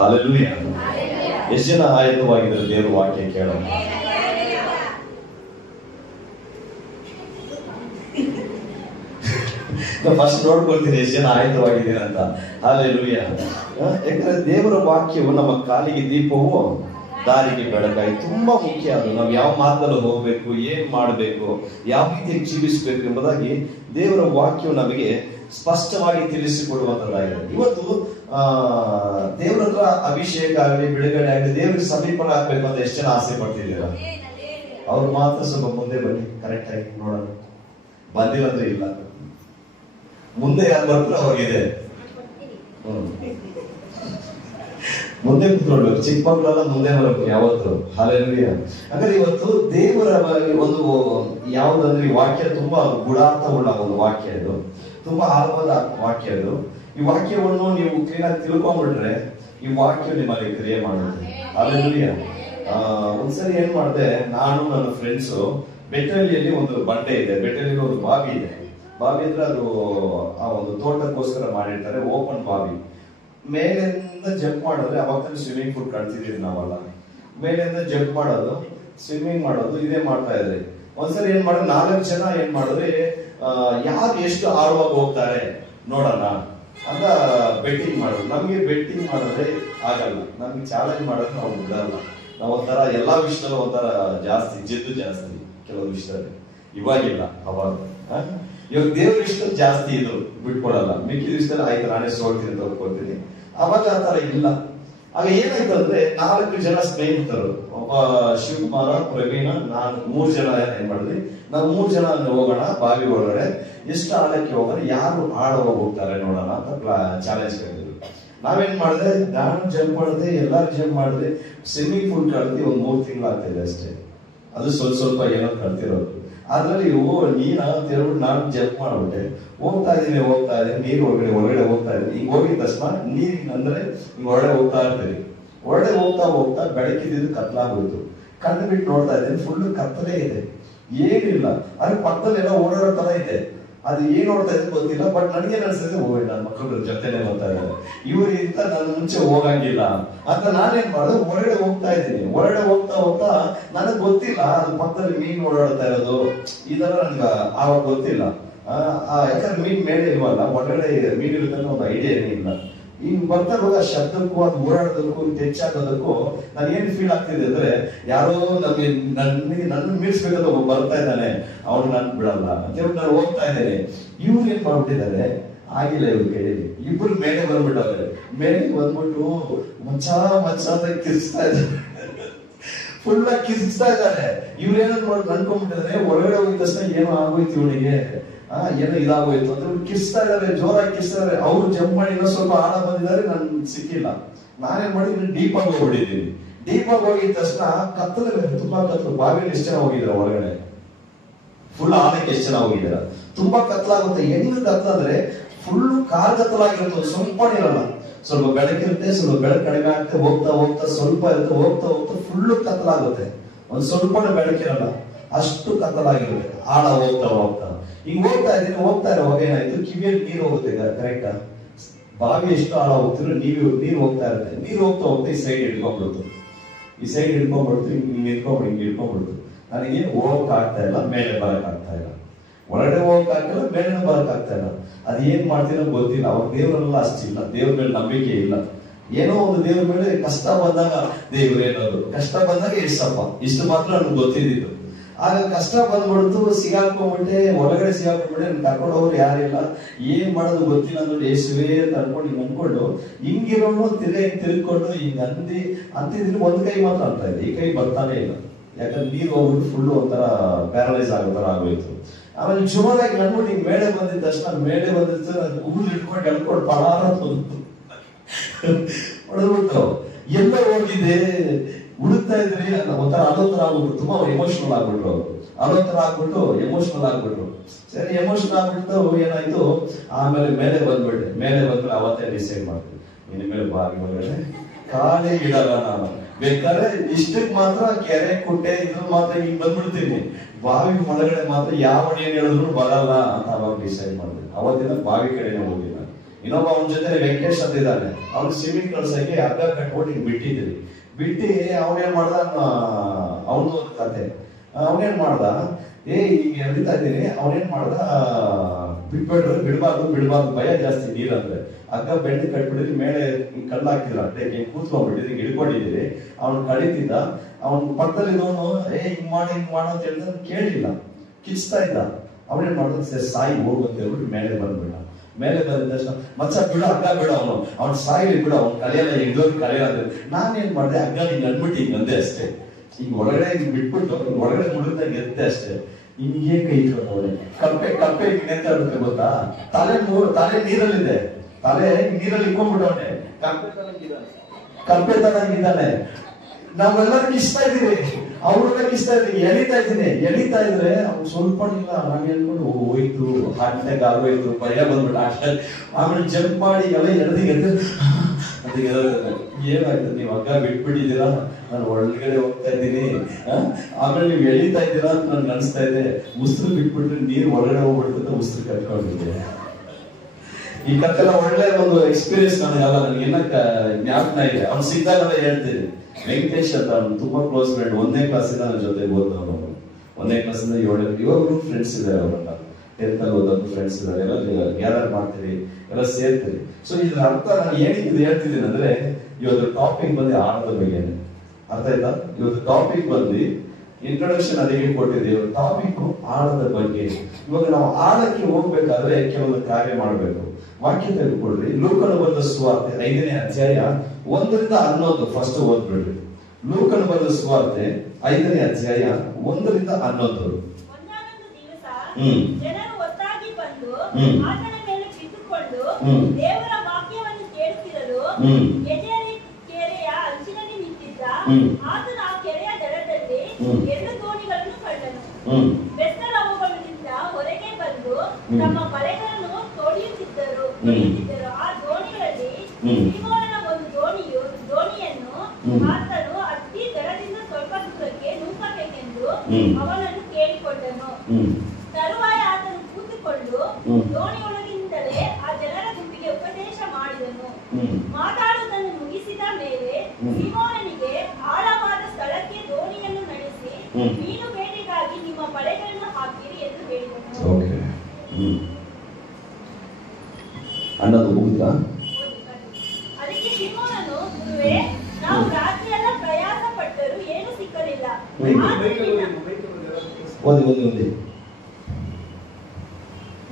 Hallelujah. ಎಷ್ಟು ಜನ ಆಯತ್ತವಾಗಿದ್ದಾರೆ ದೇವರ ವಾಕ್ಯ ಕೇಳೋಣ? ಫಸ್ಟ್ ನೋಡ್ಕೊಳ್ತೀನಿ ಎಷ್ಟು ಜನ ಆಯತ್ತವಾಗಿದ್ದೀರ ಅಂತ. ಹಲ್ಲೆಲೂಯಾ. ಯಾಕಂದ್ರೆ ದೇವರ ವಾಕ್ಯವು ನಮ್ಮ ಕಾಲಿಗೆ ದೀಪವು ದಾರಿಗೆ ಬೆಳಕಾಗಿ ತುಂಬಾ ಮುಖ್ಯ. ಅದು ನಾವು ಯಾವ ಮಾರ್ಗದಲ್ಲಿ ಹೋಗ್ಬೇಕು, ಏನ್ ಮಾಡ್ಬೇಕು, ಯಾವ ರೀತಿ ಜೀವಿಸಬೇಕು ಎಂಬುದಾಗಿ ದೇವರ ವಾಕ್ಯವು ನಮಗೆ ಸ್ಪಷ್ಟವಾಗಿ ತಿಳಿಸಿಕೊಡುವಂತದ್ದಾಗಿದೆ. ಇವತ್ತು ದೇವರ ಹತ್ರ ಅಭಿಷೇಕ ಆಗಲಿ, ಬಿಡುಗಡೆ ಆಗಲಿ, ದೇವರಿಗೆ ಸಮೀಪನ ಆಗ್ಬೇಕು ಅಂತ ಎಷ್ಟು ಜನ ಆಸೆ ಪಡ್ತಿದ್ದೀರಾ? ಅವ್ರು ಮಾತ್ರ ಸ್ವಲ್ಪ ಮುಂದೆ ಬನ್ನಿ, ಕರೆಕ್ಟ್ ಆಗಿ ನೋಡೋಣ. ಬಂದಿಲ್ಲ ಅಂದ್ರೆ ಇಲ್ಲ, ಮುಂದೆ ಯಾರು ಬರ್ತಾರೆ ಅವ್ರಿಗಿದೆ. ಮುಂದೆ ಕೂತ್ಕೊಳ್ಬೇಕು. ಚಿಕ್ಕ ಮಕ್ಕಳೆಲ್ಲ ಮುಂದೆ ಬರಬೇಕು ಯಾವತ್ತು. ಹಲ್ಲೆಲೂಯಾ. ಹಾಗಾದ್ರೆ ಇವತ್ತು ದೇವರ ಒಂದು ಯಾವುದಂದ್ರೆ ವಾಕ್ಯ ತುಂಬಾ ಗುಣಾರ್ಥವುಳ್ಳ ಒಂದು ವಾಕ್ಯ ಇದು, ತುಂಬಾ ಆಳವಾದ ವಾಕ್ಯ ಇದು. ಈ ವಾಕ್ಯವನ್ನು ನೀವು ಕ್ಲೀನಾಗಿ ತಿಳ್ಕೊಂಡ್ಬಿಟ್ರೆ ಈ ವಾಕ್ಯ ನಿಮ್ಮಲ್ಲಿ ಕ್ರಿಯೆ ಮಾಡುತ್ತೆ. ಹಲ್ಲೆಲೂಯಾ. ಒಂದ್ಸರಿ ಏನ್ ಮಾಡಿದೆ, ನಾನು ನನ್ನ ಫ್ರೆಂಡ್ಸ್ ಬೆಟ್ಟಳ್ಳಿಯಲ್ಲಿ ಒಂದು ಬಂಡೆ ಇದೆ, ಬೆಟ್ಟಳ್ಳಿಯಲ್ಲಿ ಒಂದು ಬಾವಿ ಇದೆ. ಬಾವಿ ಅಂದ್ರೆ ಅದು ಆ ಒಂದು ತೋಟಕ್ಕೋಸ್ಕರ ಮಾಡಿರ್ತಾರೆ, ಓಪನ್ ಬಾವಿ. ಮೇಲಿಂದ ಜಂಪ್ ಮಾಡಿದ್ರೆ ಅವಾಗ ಸ್ವಿಮ್ಮಿಂಗ್ ಪೂಲ್ ಕಳ್ತಿದೀವಿ ನಾವಲ್ಲ, ಮೇಲಿಂದ ಜಂಪ್ ಮಾಡೋದು, ಸ್ವಿಮ್ಮಿಂಗ್ ಮಾಡೋದು ಇದೇ ಮಾಡ್ತಾ ಇದ್ರಿ. ಒಂದ್ಸರಿ ಏನ್ ಮಾಡಿದ್ರೆ 4 ಜನ ಏನ್ ಮಾಡಿದ್ರೆ ಯಾರು ಎಷ್ಟು ಆಳವಾಗಿ ಹೋಗ್ತಾರೆ ನೋಡೋಣ ಅಂತ ಬೆಟ್ಟಿಂಗ್ ಮಾಡೋದು. ನಮ್ಗೆ ಬೆಟ್ಟಿಂಗ್ ಮಾಡಿದ್ರೆ ಆಗಲ್ಲ, ನಮ್ಗೆ ಚಾಲೆಂಜ್ ಮಾಡಿದ್ರೆ ನಾವು ಬಿಡಲ್ಲ. ನಾವು ಒಂಥರ ಎಲ್ಲಾ ವಿಷಯದಲ್ಲೂ ಒಂಥರ ಜಾಸ್ತಿ ಜಿದ್ದು ಜಾಸ್ತಿ, ಕೆಲವು ವಿಷಯದಲ್ಲಿ. ಇವಾಗಿಲ್ಲ, ಅವಾಗ. ಇವಾಗ ದೇವ್ರ ವಿಷಯದಲ್ಲಿ ಜಾಸ್ತಿ ಇದು ಬಿಟ್ಕೊಡಲ್ಲ, ಮಿಕ್ಕಿದ ವಿಷಯದಲ್ಲಿ ಆಯ್ತು ನಾನೇ ಸೋಲ್ತೀನಿ ಅಂತ ಒಪ್ಕೊಳ್ತೀನಿ. ಅವಾಗ ಆ ತರ ಇಲ್ಲ. ಆಗ ಏನಾಯ್ತು ಅಂದ್ರೆ 4 ಜನ ಸ್ನೇಹಿತರು, ಒಬ್ಬ ಶಿವಕುಮಾರ, ಪ್ರವೀಣ, ನಾನು 3 ಜನ ಏನ್ ಮಾಡಿದ್ವಿ, ನಾವು 3 ಜನ ಹೋಗೋಣ ಬಾವಿ ಒಳಗಡೆ, ಎಷ್ಟು ಆಳಕ್ಕೆ ಹೋಗೋಣ, ಯಾರು ಆಳವಾಗಿ ಹೋಗ್ತಾರೆ ನೋಡೋಣ ಅಂತ ಚಾಲೆಂಜ್ ಕರೆದಿದ್ವಿ. ನಾವೇನ್ ಮಾಡಿದೆ, ನಾನು ಜಂಪ್ ಮಾಡಿದೆ, ಎಲ್ಲಾರು ಜಂಪ್ ಮಾಡಿದೆ, ಸ್ವಿಮ್ಮಿಂಗ್ ಪೂಲ್ ಕಳ್ತಿ ಒಂದು 3 ತಿಂಗಳು ಆಗ್ತಿದೆ ಅಷ್ಟೇ. ಅದು ಸ್ವಲ್ಪ ಏನೋ ಕಲ್ತಿರೋದು. ಅದ್ರಲ್ಲಿ ನೀನ ಅಂತ ಹೇಳ್ಬಿಟ್ಟು ನಾನು ಜಂಪ್ ಮಾಡ್ಬಿಟ್ಟೆ, ಹೋಗ್ತಾ ಇದೀನಿ ನೀರ್ ಒಳಗಡೆ ಹೋಗ್ತಾ ಇದೀನಿ. ಈಗ ಹೋಗಿದ ತಕ್ಷಣ ನೀರಿಗೆ ಅಂದ್ರೆ ಈಗ ಹೊರಗಡೆ ಹೋಗ್ತಾ ಇರ್ತೀವಿ. ಹೊರಗಡೆ ಹೋಗ್ತಾ ಬೆಳಕಿದ್ದು ಕತ್ಲಾಗೋಯ್ತು. ಕಣ್ಣು ಬಿಟ್ಟು ನೋಡ್ತಾ ಇದ್ದೀನಿ, ಫುಲ್ ಕತ್ತಲೇ ಇದೆ, ಏನಿಲ್ಲ. ಅದ್ರ ಪಕ್ಕದಲ್ಲಿ ಎಲ್ಲ ಓಡಾಡೋ ತರ ಇದೆ. ಅದು ಏನ್ ನೋಡ್ತಾ ಇದ್ರೆ ಗೊತ್ತಿಲ್ಲ, ಬಟ್ ನನಗೆ ಅನ್ಸಿದ್ರೆ ಹೋಗಿ ನನ್ನ ಮಕ್ಕಳು ಜೊತೆನೆ ಬರ್ತಾ ಇದ್ದಾರೆ, ಇವರಿಂದ ನನ್ನ ಮುಂಚೆ ಹೋಗಂಗಿಲ್ಲ ಅಂತ ನಾನೇನ್ ಮಾಡಿದೆ, ಹೊರಗಡೆ ಹೋಗ್ತಾ ಇದ್ದೀನಿ. ಹೊರಗಡೆ ಹೋಗ್ತಾ ನನಗ್ ಗೊತ್ತಿಲ್ಲ ಅದು ಪಕ್ಕದಲ್ಲಿ ಮೀನ್ ಓಡಾಡ್ತಾ ಇರೋದು, ಇದೆಲ್ಲ ನನ್ಗೆ ಆವಾಗ ಗೊತ್ತಿಲ್ಲ. ಯಾಕಂದ್ರೆ ಮೀನ್ ಮೇಲೆ ಇಲ್ವಲ್ಲ, ಹೊರಗಡೆ ಮೀನ್ ಇರುತ್ತೆ ಒಂದು ಐಡಿಯಾ ಏನಿಲ್ಲ. ಈಗ ಬರ್ತಾ ಇರುವಾಗ ಶಬ್ದಕ್ಕೂ ಅದು ಓಡಾಡೋದಕ್ಕೂ ಹೆಚ್ಚಾಗೋದಕ್ಕೂ ನಾನು ಏನ್ ಫೀಲ್ ಆಗ್ತಿದೆ ಅಂದ್ರೆ, ಯಾರೋ ನನ್ನ ಮೀರ್ಸ್ಬೇಕಂತ ಒಬ್ಬ ಬರ್ತಾ ಇದ್ದಾನೆ, ಅವನು ನಾನು ಬಿಡಲ್ಲ ಅಂತ ಹೇಳ್ಬಿಟ್ಟು ನಾನು ಹೋಗ್ತಾ ಇದ್ದೇನೆ. ಇವ್ರು ಏನ್ ಮಾಡ್ಬಿಟ್ಟಿದ್ದಾರೆ, ಆಗಿಲ್ಲ ಇವ್ರ ಕೈಯಲ್ಲಿ, ಇಬ್ರು ಮೇಲೆ ಬಂದ್ಬಿಟ್ಟವ್ರೆ. ಮೇಲೆ ಬಂದ್ಬಿಟ್ಟು ಮಚ್ಚ ಅಂತ ಕಿರ್ಸ್ತಾ ಇದ್ದಾರೆ, ಫುಲ್ ಆಗಿ ಕಿರ್ಸ್ತಾ ಇದ್ದಾರೆ. ಇವ್ರೇನೋ ಮಾಡಿ ಅನ್ಕೊಂಡ್ಬಿಟ್ಟಿದ್ರೆ ಹೊರಗಡೆ ಹೋಗಿದ ತಕ್ಷಣ ಏನೋ ಆಗೋಯ್ತು ಇವನಿಗೆ, ಏನೋ ಇದಾಗೋಯ್ತು ಅಂತ ಕಿರ್ಸ್ತಾ ಇದಾರೆ, ಜೋರಾಗಿ ಕಿರ್ಸ್ತಾ ಇದಾರೆ. ಅವ್ರು ಜಂಪ್ ಮಾಡಿ ಇನ್ನೂ ಸ್ವಲ್ಪ ಆಳ ಬಂದಿದ್ದಾರೆ, ನನ್ ಸಿಕ್ಕಿಲ್ಲ. ನಾನೇನ್ ಮಾಡಿದ್ದೀನಿ, ಡೀಪ್ ಆಗಿ ಹೋಗ್ಬಿಟ್ಟಿದ್ದೀನಿ. ಡೀಪ್ ಆಗಿ ಹೋಗಿದ ತಕ್ಷಣ ಕತ್ತಲು, ತುಂಬಾ ಕತ್ತಲು. ಬಾವಿಯಲ್ಲಿ ಎಷ್ಟು ಜನ ಹೋಗಿದಾರೆ ಹೊರಗಡೆ, ಫುಲ್ ಆಳಕ್ಕೆ ಎಷ್ಟು ಜನ ಹೋಗಿದಾರ, ತುಂಬಾ ಕತ್ತಲಾಗುತ್ತೆ. ಹೆಂಗ್ ಕತ್ತಲಾದ್ರೆ ಫುಲ್ ಕತ್ತಲಾಗಿರುತ್ತೆ, ಸ್ವಲ್ಪ ಇರಲ್ಲ. ಸ್ವಲ್ಪ ಬೆಳಕಿರುತ್ತೆ, ಸ್ವಲ್ಪ ಬೆಳಕು ಕಡಿಮೆ ಆಗುತ್ತೆ, ಹೋಗ್ತಾ ಸ್ವಲ್ಪ ಇರುತ್ತೆ, ಹೋಗ್ತಾ ಫುಲ್ ಕತ್ತಲಾಗುತ್ತೆ. ಒಂದ್ ಸ್ವಲ್ಪ ಬೆಳಕಿರಲ್ಲ, ಅಷ್ಟು ಕತ್ತಲಾಗಿರುತ್ತೆ ಆಳ. ಹೋಗ್ತಾ ಹಿಂಗ್ ಹೋಗ್ತಾ ಇರುವಾಗ ಏನಾಯ್ತು, ಕಿವಿಯಲ್ಲಿ ನೀರು ಹೋಗುತ್ತೆ. ಕರೆಕ್ಟ್, ಬಾವಿ ಎಷ್ಟು ಆಳ ಹೋಗ್ತಿರೋ ನೀರು ಹೋಗ್ತಾ ಇರುತ್ತೆ. ನೀರು ಹೋಗ್ತಾ ಈ ಸೈಡ್ ಹಿಡ್ಕೊಂಡ್ಬಿಡ್ತು, ಹಿಂಗ್ ಹಿಡ್ಕೊಂಡ್ಬಿಡ್ತು. ನನಗೆ ಹೋಗಕ್ ಆಗ್ತಾ ಇಲ್ಲ, ಮೇಲೆ ಬರಕ್ ಆಗ್ತಾ ಇಲ್ಲ, ಒಳಗಡೆ ಹೋಗಕ್ ಆಗ್ತಿಲ್ಲ, ಮೇಲೆ ಬರಕ್ ಆಗ್ತಾ ಇಲ್ಲ. ಅದ್ ಏನ್ ಮಾಡ್ತೀನೋ ಗೊತ್ತಿಲ್ಲ. ಅವಾಗ ದೇವರೆಲ್ಲ ಅಷ್ಟಿಲ್ಲ, ದೇವ್ರ ಮೇಲೆ ನಂಬಿಕೆ ಇಲ್ಲ. ಏನೋ ಒಂದು ದೇವ್ರ ಮೇಲೆ ಕಷ್ಟ ಬಂದಾಗ ದೇವ್ರೇನೋದು, ಕಷ್ಟ ಬಂದಾಗ ಎಷ್ಟಪ್ಪ, ಇಷ್ಟು ಮಾತ್ರ ನನ್ಗೆ ಗೊತ್ತಿದ್ದು. ಆಗ ಕಷ್ಟ ಬಂದ್ಬಿಡ್ತು, ಸಿಗಾಕೊಂಡ್ಬಿಟ್ಟೆ, ಒಳಗಡೆ ಸಿಗಾಕೊಂಡ್ಬಿಟ್ಟೆ, ನನ್ ಕರ್ಕೊಂಡು ಹೋಗ್ರು ಯಾರಿಲ್ಲ, ಏನ್ ಮಾಡೋದು ಗೊತ್ತಿಲ್ಲ ಅಂದ್ರೆ ಯೇಸುವೇ ಅಂತ ಅನ್ಕೊಂಡು ಹಿಂಗಿರೋನು ತಿರ್ಕೊಂಡು ಹಿಂಗ್ ಅಂತಿದ್ರೆ ಒಂದ್ ಕೈ ಮಾತ್ರ ಅಂತ ಇದೆ, ಈ ಕೈ ಬರ್ತಾನೆ ಇಲ್ಲ. ಯಾಕಂದ್ರೆ ನೀರು ಹೋಗ್ಬಿಟ್ಟು ಫುಲ್ ಒಂಥರ ಪ್ಯಾರಲೈಸ್ ಆಗೋ ತರ ಆಗೋಯ್ತು. ಆಮೇಲೆ ಜೋರಾಗಿ ನನ್ಬಿಟ್ಟು ಹಿಂಗ್ ಮೇಲೆ ಬಂದಿದ್ದ ತಕ್ಷಣ ಉಗುಳು ಇಟ್ಕೊಂಡು ಪಲಾರ ಹೊಡೆದ್ಬಿಟ್ಟು ಎಲ್ಲ ಹೋಗಿದೆ, ಹುಡುಕ್ತಾ ಇದ್ರಿ ಒಂಥರ ಅಲೋತರ ಆಗ್ಬಿಟ್ರು, ತುಂಬಾ ಎಮೋಷನಲ್ ಆಗ್ಬಿಟ್ರು ಅವರು. ಅಲೋತರ ಎಮೋಷನಲ್ ಆಗ್ಬಿಟ್ರು. ಸರಿ, ಎಮೋಷನಲ್ ಆಗ್ಬಿಟ್ಟು ಏನಾಯ್ತು, ಆಮೇಲೆ ಮೇಲೆ ಬಂದ್ಬಿಟ್ಟು ಅವತ್ತೇ ಡಿಸೈಡ್ ಮಾಡ್ತೀವಿ, ಇನ್ ಮೇಲೆ ಬಾವಿ ಒಳಗಡೆ ಕಾಲೇ ಇಡಲ್ಲ ನಾನು. ಬೇಕಾದ್ರೆ ಇಷ್ಟಕ್ ಮಾತ್ರ ಕೆರೆ ಕುಟ್ಟೆ ಇದ್ರ ಮಾತ್ರ ಹಿಂಗ್ ಬಂದ್ಬಿಡ್ತೀನಿ, ಬಾವಿ ಒಳಗಡೆ ಮಾತ್ರ ಯಾವ ಏನ್ ಹೇಳಿದ್ರು ಬರಲ್ಲ ಅಂತ ಅವಾಗ ಡಿಸೈಡ್ ಮಾಡಿದ್ವಿ. ಅವತ್ತಿನ ಬಾವಿ ಕಡೆನೆ ಹೋಗಿಲ್ಲ. ಇನ್ನೊಬ್ಬ ಅವನ ಜೊತೆ ವೆಂಕಟೇಶ್ ಅಂತ ಇದ್ದಾನೆ, ಅವ್ನು ಸ್ವಿಮ್ಮಿಂಗ್ ಕಳ್ಸಕ್ಕೆ ಹಗ್ಗ ಕಟ್ಕೊಂಡು ಹಿಂಗ್ ಬಿಟ್ಟಿದ್ರಿ. ಬಿಟ್ಟು ಅವನೇನ್ ಮಾಡ್ದ, ಅವನು ಒಂದು ಕತೆ. ಅವನೇನ್ ಮಾಡ್ದ, ಈಗ ಎಳಿತಾ ಇದ್ದೀನಿ, ಅವನೇನ್ ಮಾಡ್ದ, ಬಿಡಬಾರ್ದು ಭಯ ಜಾಸ್ತಿ ನೀರಂದ್ರೆ. ಹಗ್ಗ ಬೆಂಡ್ ಕಟ್ಬಿಟ್ಟಿದ್ರಿ, ಮೇಲೆ ಕಲ್ಲು ಹಾಕಿದ್ರ ಅಟ್ಟೆಗೆ ಕೂತ್ಕೊಂಡ್ಬಿಟ್ಟಿದ್ರಿ, ಹಿಡ್ಕೊಂಡಿದ್ದೀರಿ. ಅವ್ನು ಕಳೀತಿದ್ದ, ಅವ್ನ ಪಕ್ಕದಲ್ಲಿ ಹಿಂಗ್ ಮಾಡು ಅಂತ ಹೇಳಿದ್ರೆ ಕೇಳಿಲ್ಲ, ಕಿಚ್ತಾ ಇದ್ದ. ಅವನೇನ್ ಮಾಡ್ದ, ಸಾಯಿ ಹೋಗುವಂತ ಹೇಳ್ಬಿಟ್ಟು ಮೇಲೆ ಬಂದ್ಬಿಡ. ಮೇಲೆ ಬಂದ ತಕ್ಷಣ ಮಚ್ಚ ಬಿಡ, ಹಗ್ಗ ಬಿಡ, ಅವ್ನು ಸಾಯಿಲಿ ಬಿಡ, ಅವ್ನು ಕಲಿಯಲ್ಲ, ಹಿಡಿದೋರು ಕಲಿಯಲ್ಲ. ನಾನೇನ್ ಮಾಡಿದೆ, ಹಗ್ಗ ಹಿಂಗ್ ಅಂದ್ಬಿಟ್ಟು ಹಿಂಗ್ ಅಂದೆ ಅಷ್ಟೇ. ಹಿಂಗ್ ಒಳಗಡೆ ಹಿಂಗ್ ಬಿಟ್ಬಿಟ್ಟು ಒಳಗಡೆ ಮುಡಿದಾಗ ಎತ್ತೆ ಅಷ್ಟೇ. ಹಿಂಗೇ ಕೈ ಇಟ್ಕೊಂಡು ನೋಡಿ, ಕಪ್ಪೆ ಹಿಂಗ್ ನೆಂತಾಡುತ್ತೆ ಗೊತ್ತಾ, ತಲೆ ನೀರಲ್ಲಿದೆ, ತಲೆ ನೀರಲ್ಲಿ ಇಟ್ಕೊಂಡ್ಬಿಟ್ಟವನೆ, ಕಪ್ಪೆ ತನಗಿದ್ದಾನೆ. ನಾವೆಲ್ಲರೂ ಕಿಸ್ತಾ ಇದೀವಿ, ಅವ್ರೆಲ್ಲ ಕಿಸ್ತಾ ಇದ್ದೀವಿ, ಎಳಿತಾ ಇದ್ರೆ ಅವ್ನು ಸ್ವಲ್ಪ ಇಲ್ಲ, ನಾನು ಹೇಳ್ಕೊಂಡು ಹೋಯ್ತು, ಹಾಟ್ನಾಗ ಆಗೋಯ್ತು, ಭಯ ಬಂದ್ಬಿಟ್ಟು ಆಮೇಲೆ ಜಂಪ್ ಮಾಡಿ ಎಲ್ಲ ಎಳೆದು ಅಂತ ಏನಾಯ್ತು, ನೀವು ಹಗ್ಗ ಬಿಟ್ಬಿಟ್ಟಿದ್ದೀರಾ, ನಾನು ಒಳಗಡೆ ಹೋಗ್ತಾ ಇದ್ದೀನಿ, ಆಮೇಲೆ ನೀವು ಎಳಿತಾ ಇದ್ದೀರಾ ಅಂತ ನನ್ಗೆ ಅನಿಸ್ತಾ ಇದೆ, ಉಸಿರು ಬಿಟ್ಬಿಟ್ರೆ ನೀರು ಒಳಗಡೆ ಹೋಗ್ಬಿಡ್ತಂತ ಉಸಿರು ಕಟ್ಕೊಂಡಿದ್ದೆ. ಈ ಕತ್ತೆಲ್ಲ ಒಳ್ಳೆ ಒಂದು ಎಕ್ಸ್ಪೀರಿಯನ್ಸ್ ನನಗಲ್ಲ, ನನಗೆ ಏನಕ್ಕ ಜ್ಞಾಪನ ಇದೆ. ಅವ್ನು ಸಿಕ್ಕಾಗೆಲ್ಲ ಹೇಳ್ತೀನಿ. ವೆಂಕಟೇಶ್ ಅಂತ ಅವ್ನು ತುಂಬಾ ಕ್ಲೋಸ್ ಫ್ರೆಂಡ್, 1ನೇ ಕ್ಲಾಸಿಂದ ನನ್ನ ಜೊತೆ ಓದೋನು. 1ನೇ ಕ್ಲಾಸಿಂದ 7 ಇವಾಗಲೂ ಫ್ರೆಂಡ್ಸ್ ಇದ್ದಾರೆ, ಅವರೆಲ್ಲ 10th ಅಲ್ಲಿ ಓದೋದು ಫ್ರೆಂಡ್ಸ್ ಇದ್ದಾರೆ, ಎಲ್ಲ ಗ್ಯಾದರ್ ಮಾಡ್ತೀವಿ, ಎಲ್ಲ ಸೇರ್ತೀವಿ. ಸೊ ಇದ್ರ ಅರ್ಥ ನಾನು ಏನಕ್ಕೆ ಇದು ಹೇಳ್ತಿದ್ದೀನಿ ಅಂದ್ರೆ, ಇವತ್ತು ಟಾಪಿಕ್ ಬಂದು ಆಳದ ಬಗ್ಗೆ, ಅರ್ಥ ಆಯ್ತಾ? ಇವತ್ತು ಟಾಪಿಕ್ ಬಂದು ಇಂಟ್ರೊಡಕ್ಷನ್ ಅದಕ್ಕೆ ಕೊಟ್ಟಿದ್ದೀವಿ, ಟಾಪಿಕ್ ಆಳದ ಬಗ್ಗೆ. ಇವಾಗ ನಾವು ಆಳಕ್ಕೆ ಹೋಗ್ಬೇಕಾದ್ರೆ ಕೆಲವೊಂದು ಕಾರ್ಯ ಮಾಡಬೇಕು. ವಾಕ್ಯ ತೆಗೆದುಕೊಡ್ರಿ, ಲೂಕನ ಬರೆದ ಸುವಾರ್ತೆ 5ನೇ ಅಧ್ಯಾಯ 1ರಿಂದ 11 ಫಸ್ಟ್ ಓದ್ಬಿಡ್ರಿ. ಲೂಕನ ಬರೆದ ಸುವಾರ್ತೆ 5ನೇ ಅಧ್ಯಾಯ 1ರಿಂದ 11. ಜನರು ಒಟ್ಟಾಗಿ ಬಂದು ಆತನ ಮೇಲೆ ಬಿದ್ದುಕೊಂಡು ದೇವರ ವಾಕ್ಯವನ್ನು ಕೇಳುತ್ತಿರಲು ಕೆರೆಯ ಅಂಚಿನಲ್ಲಿ ನಿಂತಿದ್ದ ಆತನ ಆ ಕೆರೆಯ ದಡದಲ್ಲಿ 2 ದೋಣಿಗಳನ್ನು ಕಂಡನು. ಬೆಸ್ತರವುಗಳಿಂದ ಹೊರಗೆ ಬಂದು ತಮ್ಮ ಬಲೆಗಳನ್ನು ತೊಳೆಯುತ್ತಿದ್ದರು. ಆ ದೋಣಿಗಳಲ್ಲಿ ಸೀಮೋನನ ಒಂದು ದೋಣಿಯನ್ನು ಆತನು ಅತಿ ದಡದಿಂದ ಸ್ವಲ್ಪ ದೂರಕ್ಕೆ ನೂಕಬೇಕೆಂದು ಅವನನ್ನು ಕೇಳಿಕೊಂಡನು. ತರುವಾಯ ಆತನು ಕೂತುಕೊಂಡು ದೋಣಿಯೊಳಗಿಂದಲೇ ಆ ಜನರ ಗುಂಪಿಗೆ ಉಪದೇಶ ಮಾಡಿದನು. ಮಾತಾಡುವುದನ್ನು ಮುಗಿಸಿದ ಮೇಲೆ ಸೀಮೋನನಿಗೆ ಆಳವಾದ ಸ್ಥಳಕ್ಕೆ ದೋಣಿಯನ್ನು ನಡೆಸಿ ಮೀನು ಬೇಟೆಗಾಗಿ ನಿಮ್ಮ ಬಲೆಗಳನ್ನು ಹಾಕಿರಿ ಎಂದು ಹೇಳಿದನು. ಅದಕ್ಕೆ ಸೀಮೋನನು, ಗುರುವೇ, ನಾವು ರಾತ್ರಿಯೆಲ್ಲ ಪ್ರಯಾಸ ಪಟ್ಟರೂ ಏನೂ ಸಿಕ್ಕಲಿಲ್ಲ.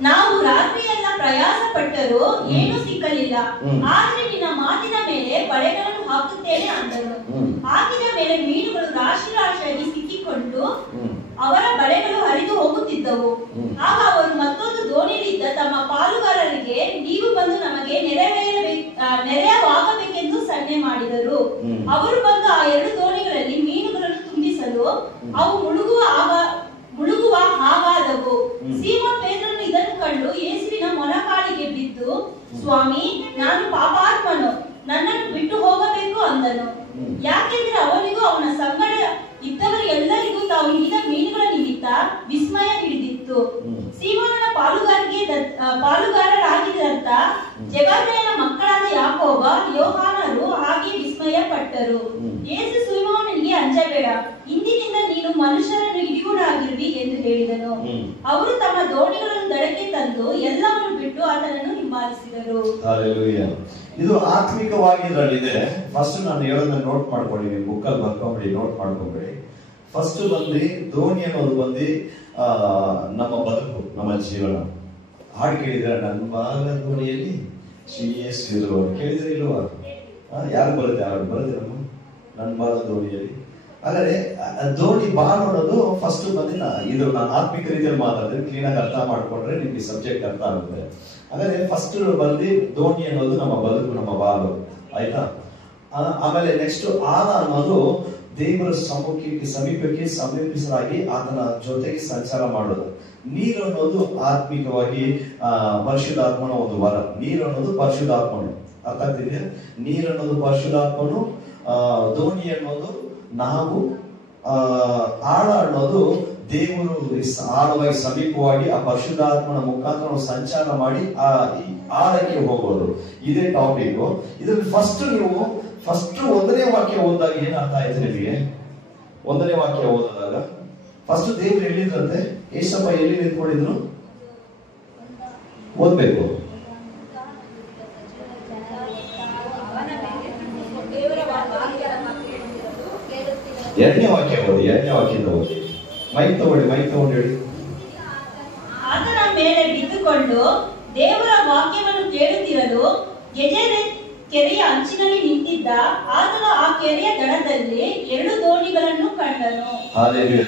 ನಾವು ರಾತ್ರಿಯೆಲ್ಲ ಪ್ರಯಾಸ ಪಟ್ಟರೂ ಏನೂ ಸಿಕ್ಕಲಿಲ್ಲ, ಆದ್ರೆ ನಿನ್ನ ಮಾತಿನ ಮೇಲೆ ಬಲೆಗಳನ್ನು ಹಾಕುತ್ತೇನೆ ಅಂದನು. ಹಾಕಿದ ಮೇಲೆ ಮೀನುಗಳು ರಾಶಿಯಾಗಿ ಸಿಕ್ಕಿಕೊಂಡು ಅವರ ಬಲೆಗಳು ಹರಿದು ಹೋಗುತ್ತಿದ್ದವು. ಆಗ ಅವರು ಮತ್ತೊಂದು ದೋಣಿಯಲ್ಲಿದ್ದ ತಮ್ಮ ಪಾಲುಗಾರರಿಗೆ, ನೀವು ಬಂದು ನಮಗೆ ನೆರೆಯವಾಗಬೇಕೆಂದು ಸನ್ನೆ ಮಾಡಿದರು. ಅವರು ಬಂದು ಆ 2 ದೋಣಿಗಳಲ್ಲಿ ಮೀನುಗಳನ್ನು ತುಂಬಿಸಲು ಅವು ಮುಳುಗುವ ಹಾಗಾದವು. ಸೀಮೋನ್ ಪೇತ್ರನು ಇದನ್ನು ಕಂಡು ಯೇಸುವಿನ ಮೊಣಕಾಲಿಗೆ ಬಿದ್ದು, ಸ್ವಾಮಿ, ನಾನು ಪಾಪಾತ್ಮನು, ನನ್ನನ್ನು ಬಿಟ್ಟು ಹೋಗಬೇಕು ಅಂದನು. ಯಾಕೆಂದ್ರೆ ಅವನಿಗೂ ಅವನ ಸಂಗಡ ಇದ್ದವರಿಗೆಲ್ಲರಿಗೂ ತಾವು ಹಿಡಿದ ಮೀನುಗಳ ನಿಮಿತ್ತ ವಿಸ್ಮಯ ಹಿಡಿದಿತ್ತು. ಸೀಮೋನನ ಪಾಲುಗಾರರಾಗಿದ್ದಂತ ಜೆಬೆದಾಯನ ಮಕ್ಕಳಾದ ಯಾಕೋಬ, ಯೋಹಾನರು ಹಾಗೆ ವಿಸ್ಮಯ ಪಟ್ಟರು. ಯೇಸು ಸೀಮೋನನಿಗೆ, ಅಂಜಬೇಡ, ಇಂದಿನಿಂದ ನೀನು ಮನುಷ್ಯರನ್ನು ಹಿಡಿಯುವವನಾಗಿರುವಿ ಎಂದು ಹೇಳಿದನು. ಅವರು ತಮ್ಮ ದೋಣಿಗಳನ್ನು ದಡಕ್ಕೆ ತಂದು ಎಲ್ಲವನ್ನು ಬಿಟ್ಟು ಆತನನ್ನು ಹಿಂಬಾಲಿಸಿದರು. ಹಲ್ಲೆಲೂಯಾ. ಇದು ಆತ್ಮಿಕವಾಗಿ ಇದರಲ್ಲಿದೆ. ಫಸ್ಟ್ ನಾನು ಹೇಳೋದನ್ನ ನೋಟ್ ಮಾಡ್ಕೊಳ್ಳಿ, ನೀವು ಬುಕ್ಕಲ್ಲಿ ಬರ್ಕೊಂಬಿಡಿ, ನೋಟ್ ಮಾಡ್ಕೊಂಬಿಡಿ. ಫಸ್ಟ್ ಬಂದು ದೋಣಿ ಅನ್ನೋದು ಬಂದು ನಮ್ಮ ಬದುಕು, ನಮ್ಮ ಜೀವನ. ಹಾಡು ಕೇಳಿದ್ರೆ, ನನ್ನ ಬಾಲ ದೋಣಿಯಲ್ಲಿ ಶ್ರೀಯೇಸು ಇರುವ, ಕೇಳಿದ್ರೆ ಇಲ್ವಾ? ಯಾರು ಬರುತ್ತೆ? ಯಾರು ಬರುತ್ತೆ? ನನ್ನ ಬಾಲ ದೋಣಿಯಲ್ಲಿ. ಆದರೆ ದೋಣಿ ಬಾಲ್ ಅನ್ನೋದು ಫಸ್ಟ್ ಬಂದು ಇದು ನಾನು ಆತ್ಮಿಕ ರೀತಿಯಲ್ಲಿ ಮಾತಾಡಿದ್ರೆ ಕ್ಲೀನಾಗಿ ಅರ್ಥ ಮಾಡ್ಕೊಂಡ್ರೆ ನಿಮ್ಗೆ ಸಬ್ಜೆಕ್ಟ್ ಅರ್ಥ ಆಗುತ್ತೆ. ಹಾಗಾದ್ರೆ ಫಸ್ಟ್ ಬಂದು ದೋಣಿ ಅನ್ನೋದು ನಮ್ಮ ಬದುಕು, ನಮ್ಮ ಬಾಲು, ಆಯ್ತಾ? ಆಮೇಲೆ ನೆಕ್ಸ್ಟ್ ಆದ ಅನ್ನೋದು ದೇವರ ಸಮೀಪಕ್ಕೆ ಸಮೀಪಿಸಲಾಗಿ ಆತನ ಜೊತೆಗೆ ಸಂಚಾರ ಮಾಡೋದು. ನೀರು ಅನ್ನೋದು ಆತ್ಮಿಕವಾಗಿ ಪರಿಶುದ್ಧಾತ್ಮನ ಒಂದು ವರ. ನೀರು ಅನ್ನೋದು ಪರಿಶುದ್ಧಾತ್ಮನು, ಅರ್ಥ ಆಗ್ತಿದೆಯಾ? ನೀರು ಅನ್ನೋದು ಪರಿಶುದ್ಧಾತ್ಮನು, ದೋಣಿ ಅನ್ನೋದು ನಾವು, ಆಳ ಅನ್ನೋದು ದೇವರು ಆಳವಾಗಿ ಸಮೀಪವಾಗಿ ಆ ಪರಿಶುದ್ಧಾತ್ಮನ ಮುಖಾಂತರ ಸಂಚಾರ ಮಾಡಿ ಆ ಆಳಕ್ಕೆ ಹೋಗೋದು. ಇದೇ ಟಾಪಿಕ್. ಇದ್ರಲ್ಲಿ ಫಸ್ಟ್ ಒಂದನೇ ವಾಕ್ಯ ಓದಿದಾಗ ಏನ್ ಅರ್ಥ ಆಯ್ತು ನಿಮಗೆ? ಒಂದನೇ ವಾಕ್ಯ ಓದಿದಾಗ ಫಸ್ಟ್ ದೇವ್ರು ಹೇಳಿದ್ರಂತೆ, ಏಸಪ್ಪ ಎಲ್ಲಿ ನಿಂತ್ಕೊಂಡಿದ್ರು ಓದ್ಬೇಕು. ಎರಡನೇ ವಾಕ್ಯ ಓದಿ, ಎರಡನೇ ವಾಕ್ಯದಿಂದ ಓದಿ. ಮೈಕ್ ತಗೊಂಡು ಹೇಳಿ. ಆತನ ಮೇಲೆ ಬಿದ್ದುಕೊಂಡು ದೇವರ ವಾಕ್ಯವನ್ನು ಕೇಳುತ್ತಿರಲು ಗೆಜೆರೆತ್ ಕೆರೆಯ ಅಂಚಿನಲ್ಲಿ ನಿಂತಿದ್ದ ಆತನ ಆ ಕೆರೆಯ ದಡದಲ್ಲಿ 2 ದೋಣಿಗಳನ್ನು ಕಂಡನು.